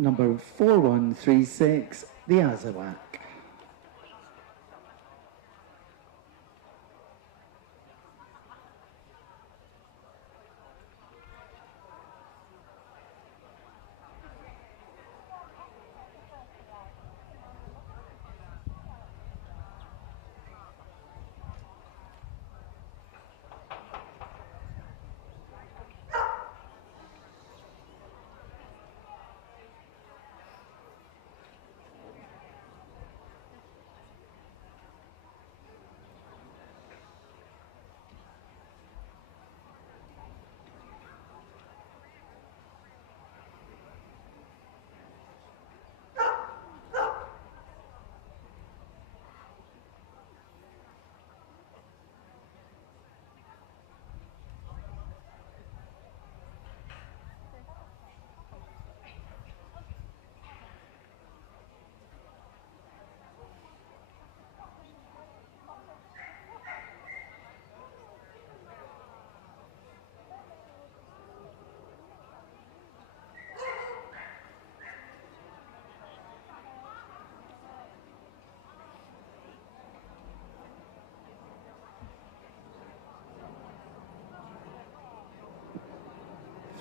Number 4136, the Azawak.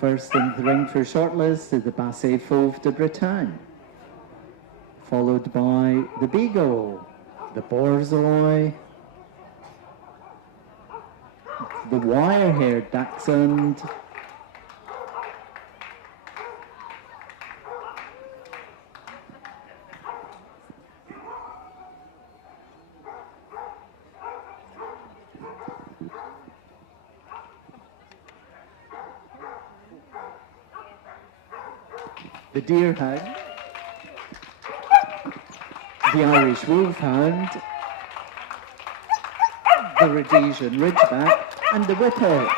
First in the ring for shortlist is the Basset Fauve de Bretagne, followed by the Beagle, the Borzoi, the wire-haired Dachshund, the Deer Hound, the Irish Wolfhound, the Rhodesian Ridgeback, and the Whippet.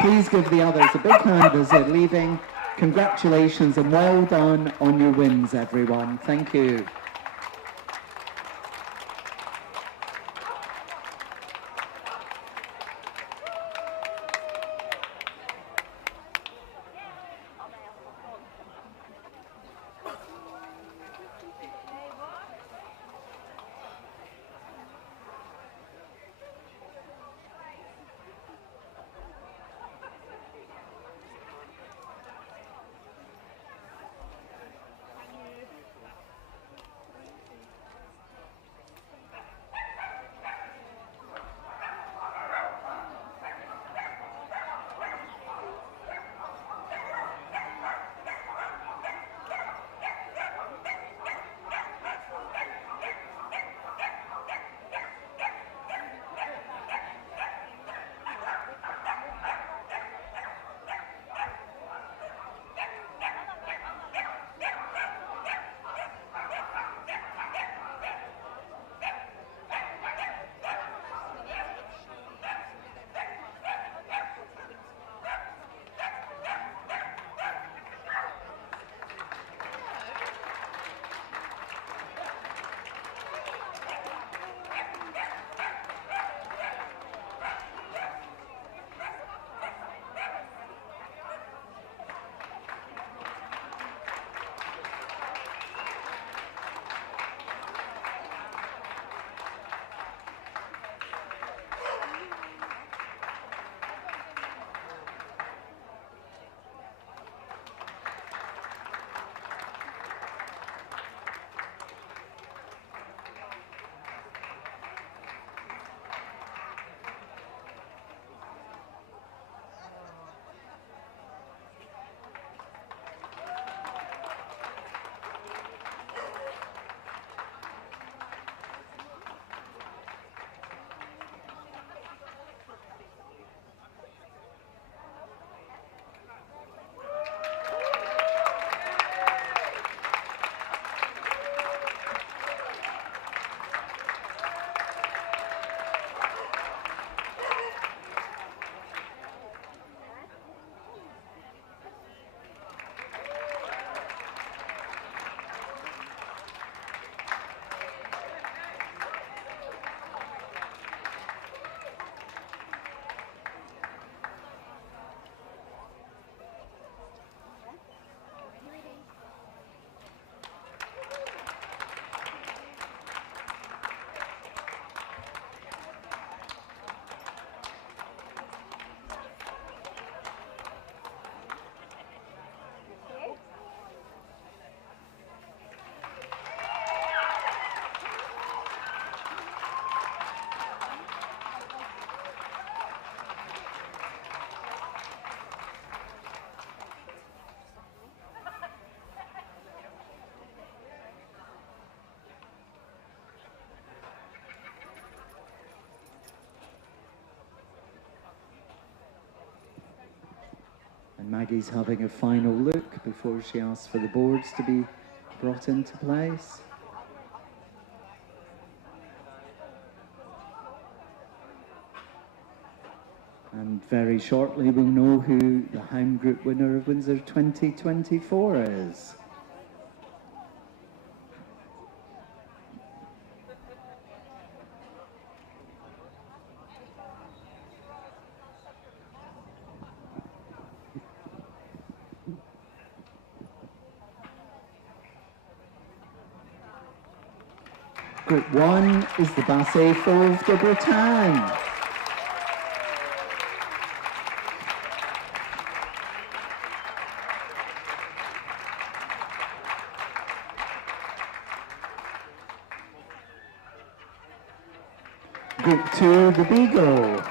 Please give the others a big hand as they're leaving. Congratulations and well done on your wins, everyone. Thank you. And Maggie's having a final look before she asks for the boards to be brought into place. And very shortly we'll know who the Hound Group winner of Windsor 2024 is. Group 1 is the Basset Fauve de Bretagne. Group 2, the Beagle.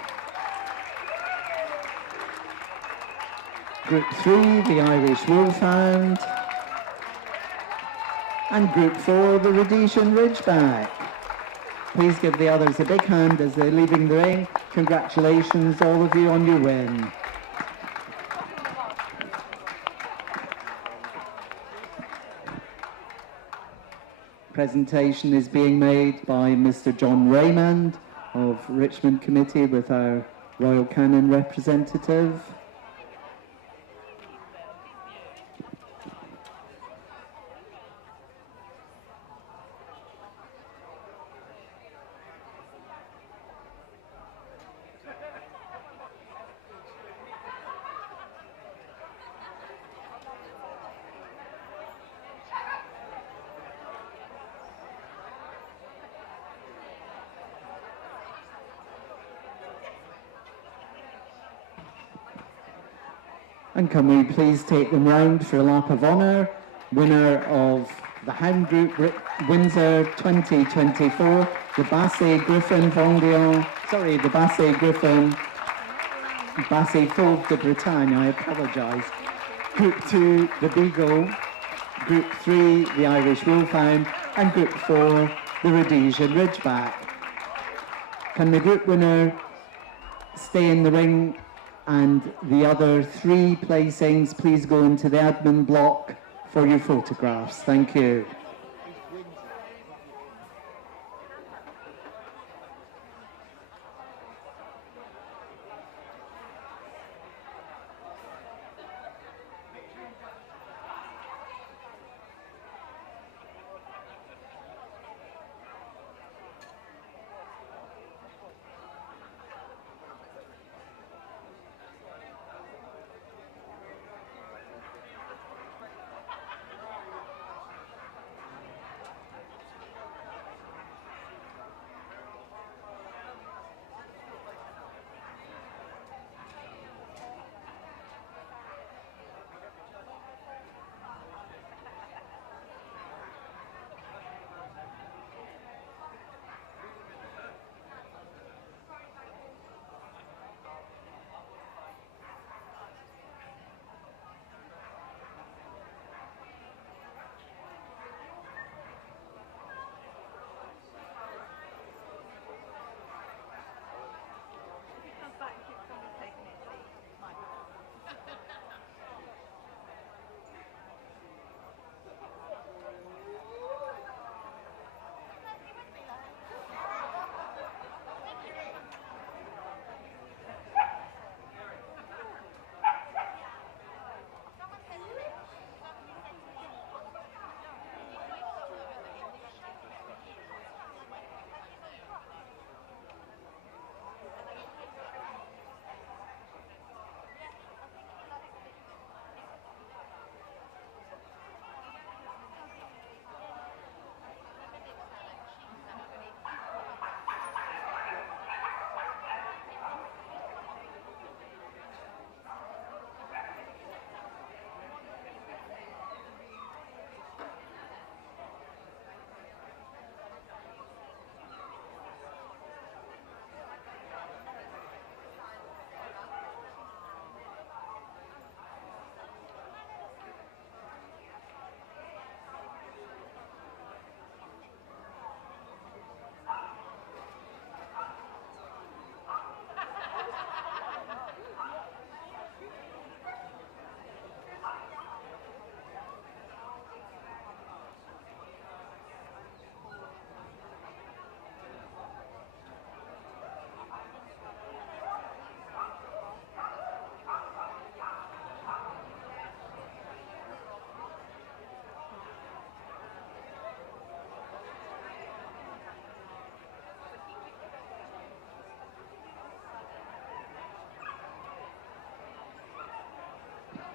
Group 3, the Irish Wolfhound. And Group 4, the Rhodesian Ridgeback. Please give the others a big hand as they're leaving the ring. Congratulations, all of you, on your win. Presentation is being made by Mr. John Raymond of Richmond Committee with our Royal Canin representative. And can we please take them round for a lap of honour? Winner of the Hound Group Windsor 2024, the Basset Griffon Vendéen, the Basset Griffon, Basset Fauve de Bretagne, I apologise. Group 2, the Beagle. Group 3, the Irish Wolfhound. And Group 4, the Rhodesian Ridgeback. Can the group winner stay in the ring? And the other 3 placings, please go into the admin block for your photographs. Thank you.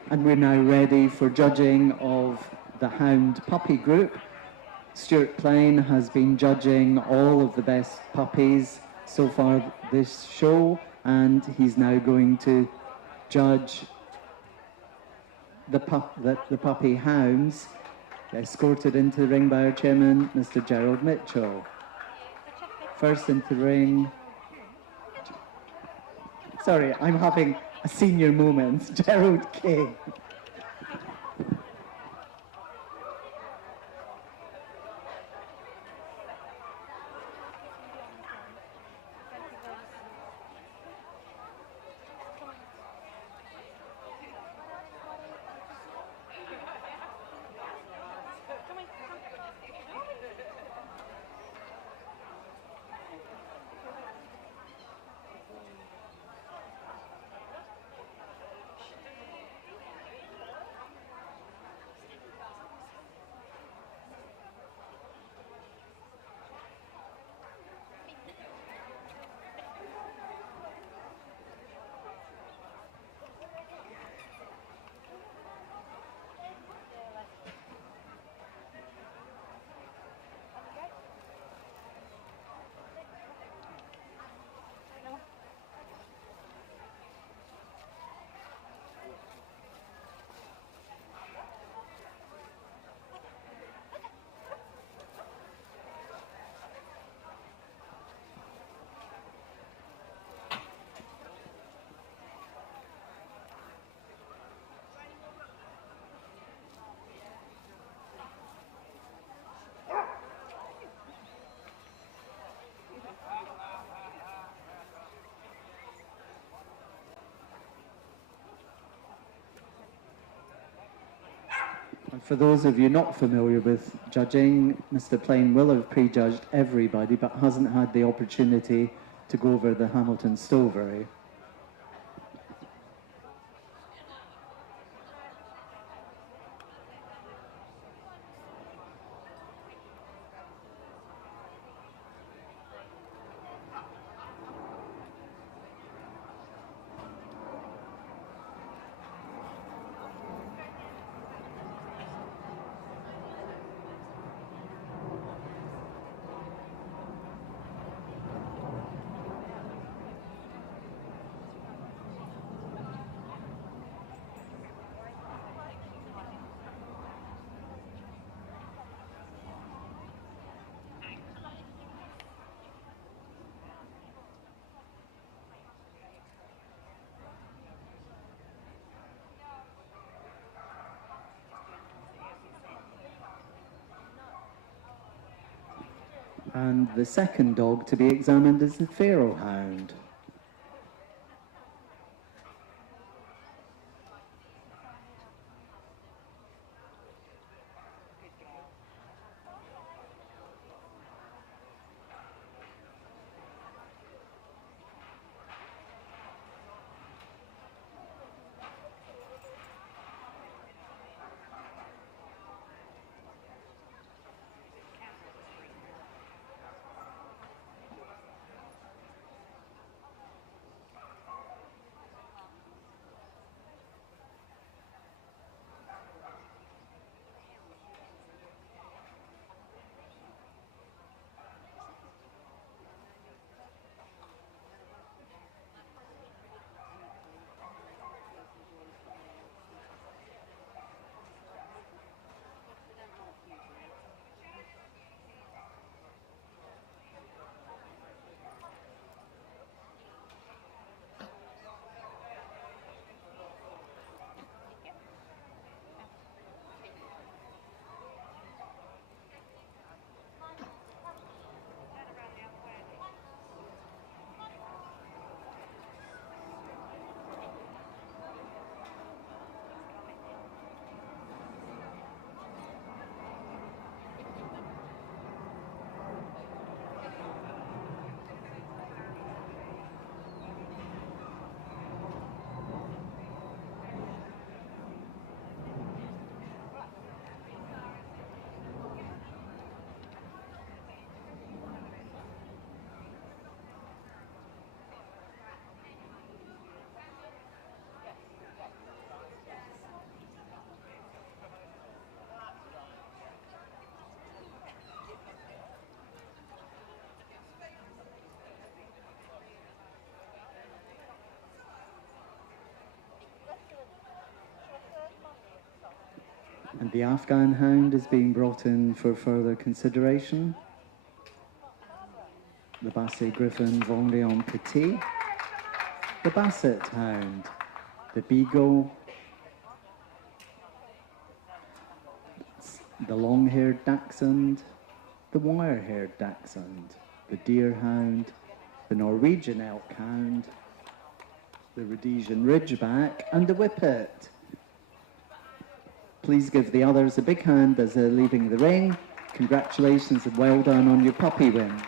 And we're now ready for judging of the Hound Puppy Group. Stuart Plain has been judging all of the best puppies so far this show, and he's now going to judge the puppy hounds, escorted into the ring by our chairman, Mr. Gerald Mitchell. First into the ring, Sorry, I'm having a senior moment. Gerald King. And for those of you not familiar with judging, Mr. Plain will have prejudged everybody, but hasn't had the opportunity to go over the Hamilton Stowberry. And the second dog to be examined is the Terrier Hound. And the Afghan Hound is being brought in for further consideration. The Basset Griffon Vendée Petit. the Basset Hound, the Beagle, the long-haired Dachshund, the wire-haired Dachshund, the Deerhound, the Norwegian Elk Hound, the Rhodesian Ridgeback, and the Whippet. Please give the others a big hand as they're leaving the ring. Congratulations and well done on your puppy win.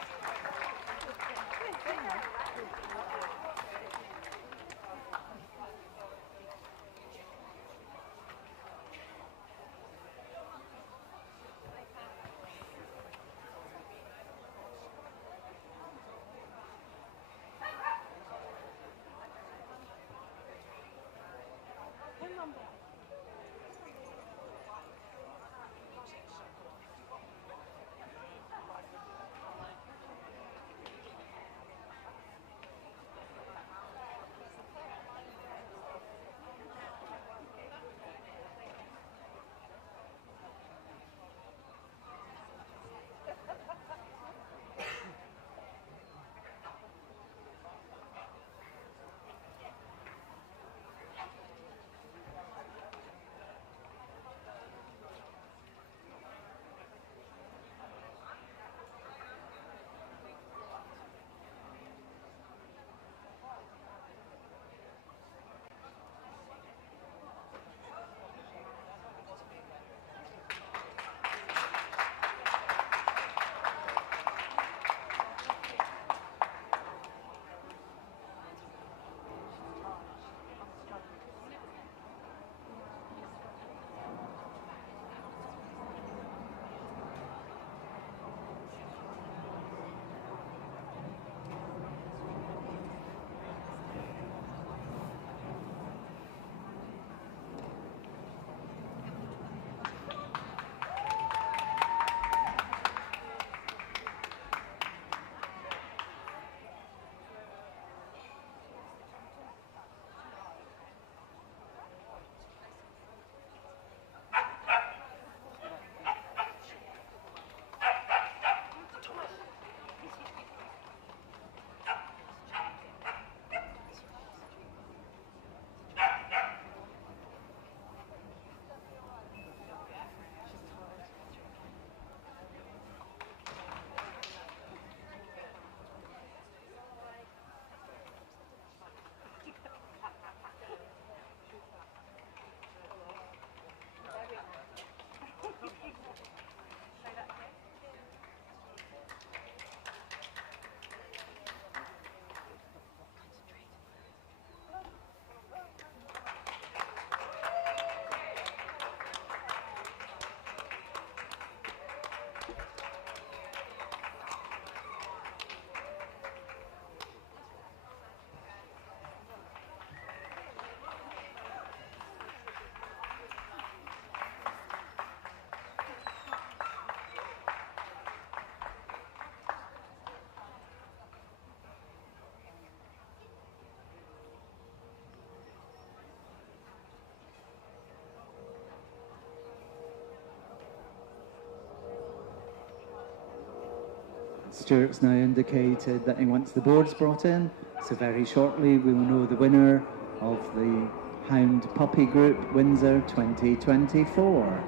Stuart's now indicated that he wants the boards brought in, so very shortly we will know the winner of the Hound Puppy Group Windsor 2024.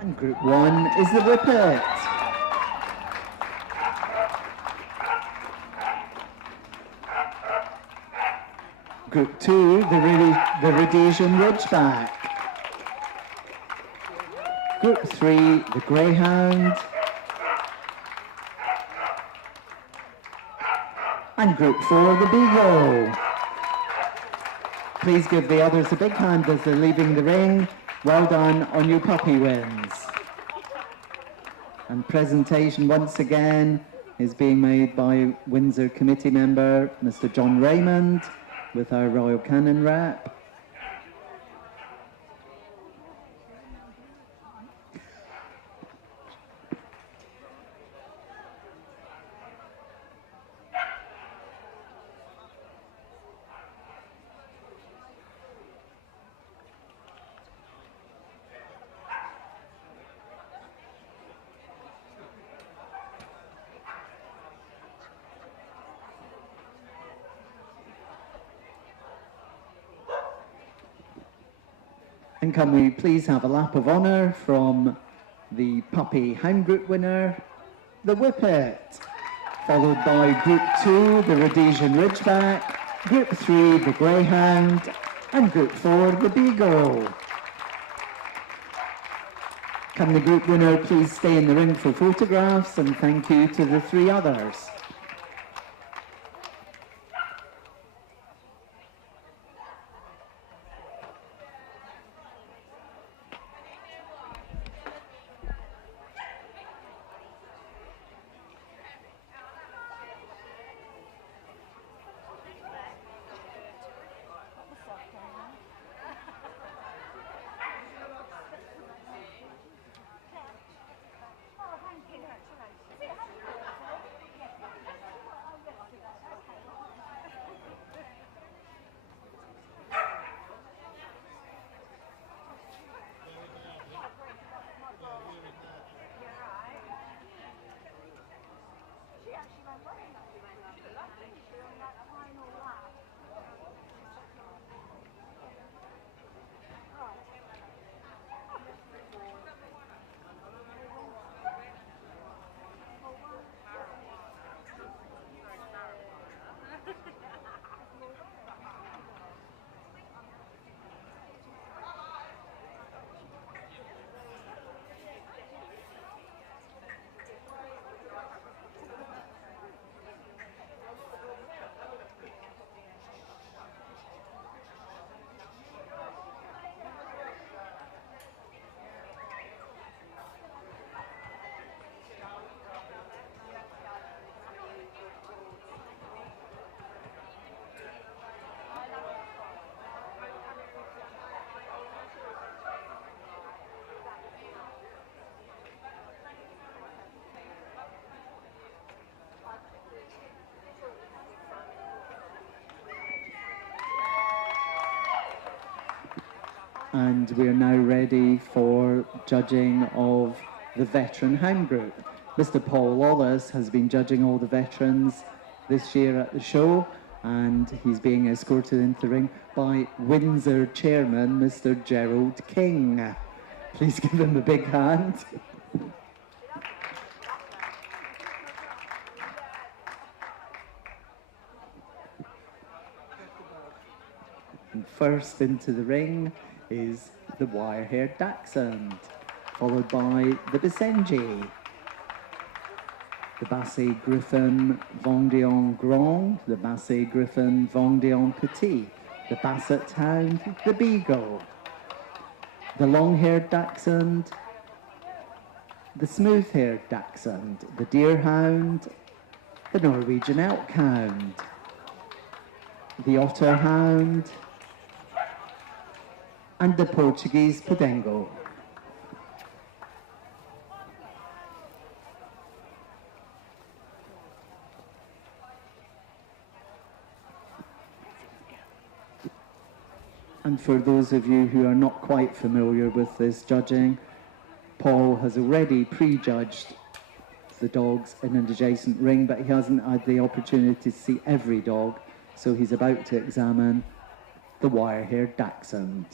And Group 1 is the Whippet. Group 2, the Rhodesian Ridgeback. Group 3, the Greyhound. And Group 4, the Beagle. Please give the others a big hand as they're leaving the ring. Well done on your puppy wins. And presentation once again is being made by Windsor committee member Mr. John Raymond with our Royal Canin rep. And can we please have a lap of honour from the Puppy Hound Group winner, the Whippet, followed by Group 2, the Rhodesian Ridgeback, Group 3, the Greyhound, and Group 4, the Beagle. Can the group winner please stay in the ring for photographs, and thank you to the 3 others. And we are now ready for judging of the veteran hound group. Mr. Paul Wallace has been judging all the veterans this year at the show, and he's being escorted into the ring by Windsor chairman, Mr. Gerald King. Please give him a big hand. And first into the ring is the wire-haired Dachshund, followed by the Basenji, the Basset Griffon Vendéen Grand, the Basset Griffon Vendéen Petit, the Basset Hound, the Beagle, the long-haired Dachshund, the smooth-haired Dachshund, the Deerhound, the Norwegian Elk Hound, the Otter Hound, and the Portuguese Podengo. And for those of you who are not quite familiar with this judging, Paul has already prejudged the dogs in an adjacent ring, but he hasn't had the opportunity to see every dog, so he's about to examine the wire-haired Dachshund.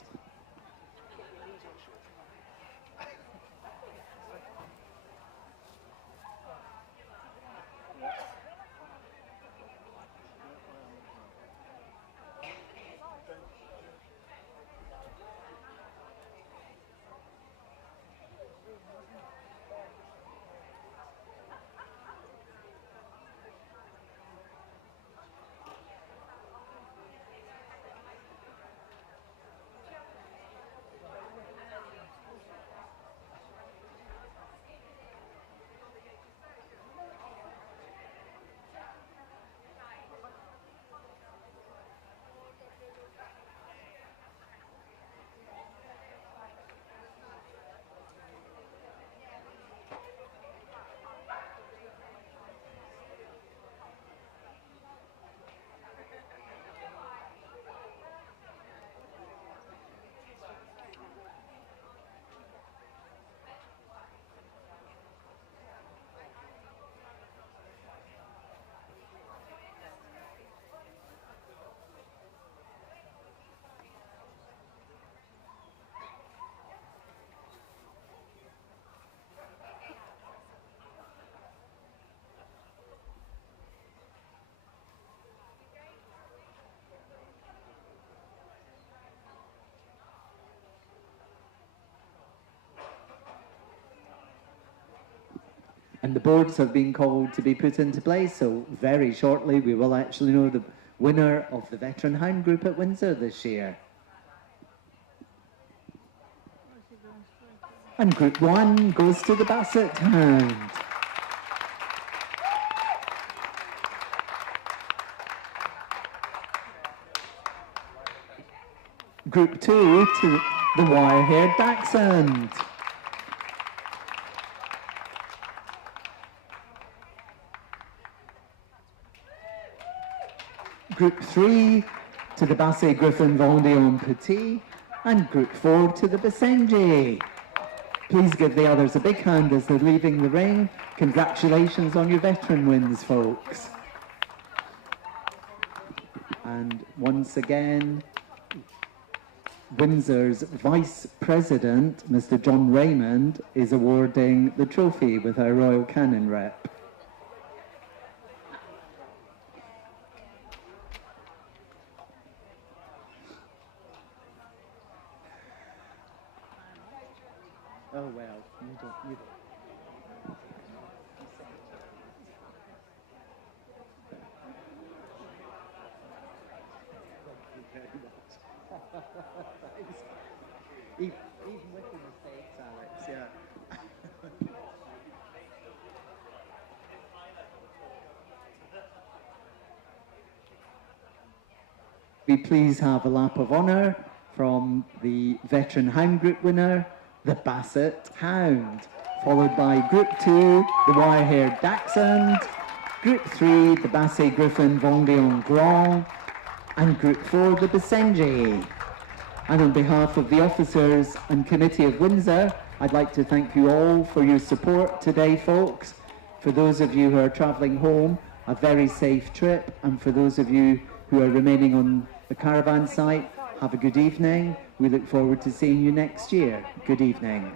And the boards have been called to be put into place, so very shortly we will actually know the winner of the Veteran Hound Group at Windsor this year. And Group 1 goes to the Basset Hound. Group 2 to the wire-haired Dachshund. Group 3 to the Basset Griffon Vendéen Petit, and Group 4 to the Basenji. Please give the others a big hand as they're leaving the ring. Congratulations on your veteran wins, folks. And once again, Windsor's Vice President, Mr. John Raymond, is awarding the trophy with our Royal Canin rep. Oh well, you don't. Even with the mistakes, Alex, yeah. We please have a lap of honour from the Veteran Hound Group winner, the Basset Hound, followed by Group 2, the wire-haired Dachshund, Group 3, the Basset Griffon Vendéen Grand, and Group 4, the Basenji. And on behalf of the officers and committee of Windsor, I'd like to thank you all for your support today, folks. For those of you who are travelling home, a very safe trip, and for those of you who are remaining on the caravan site, have a good evening. We look forward to seeing you next year. Good evening.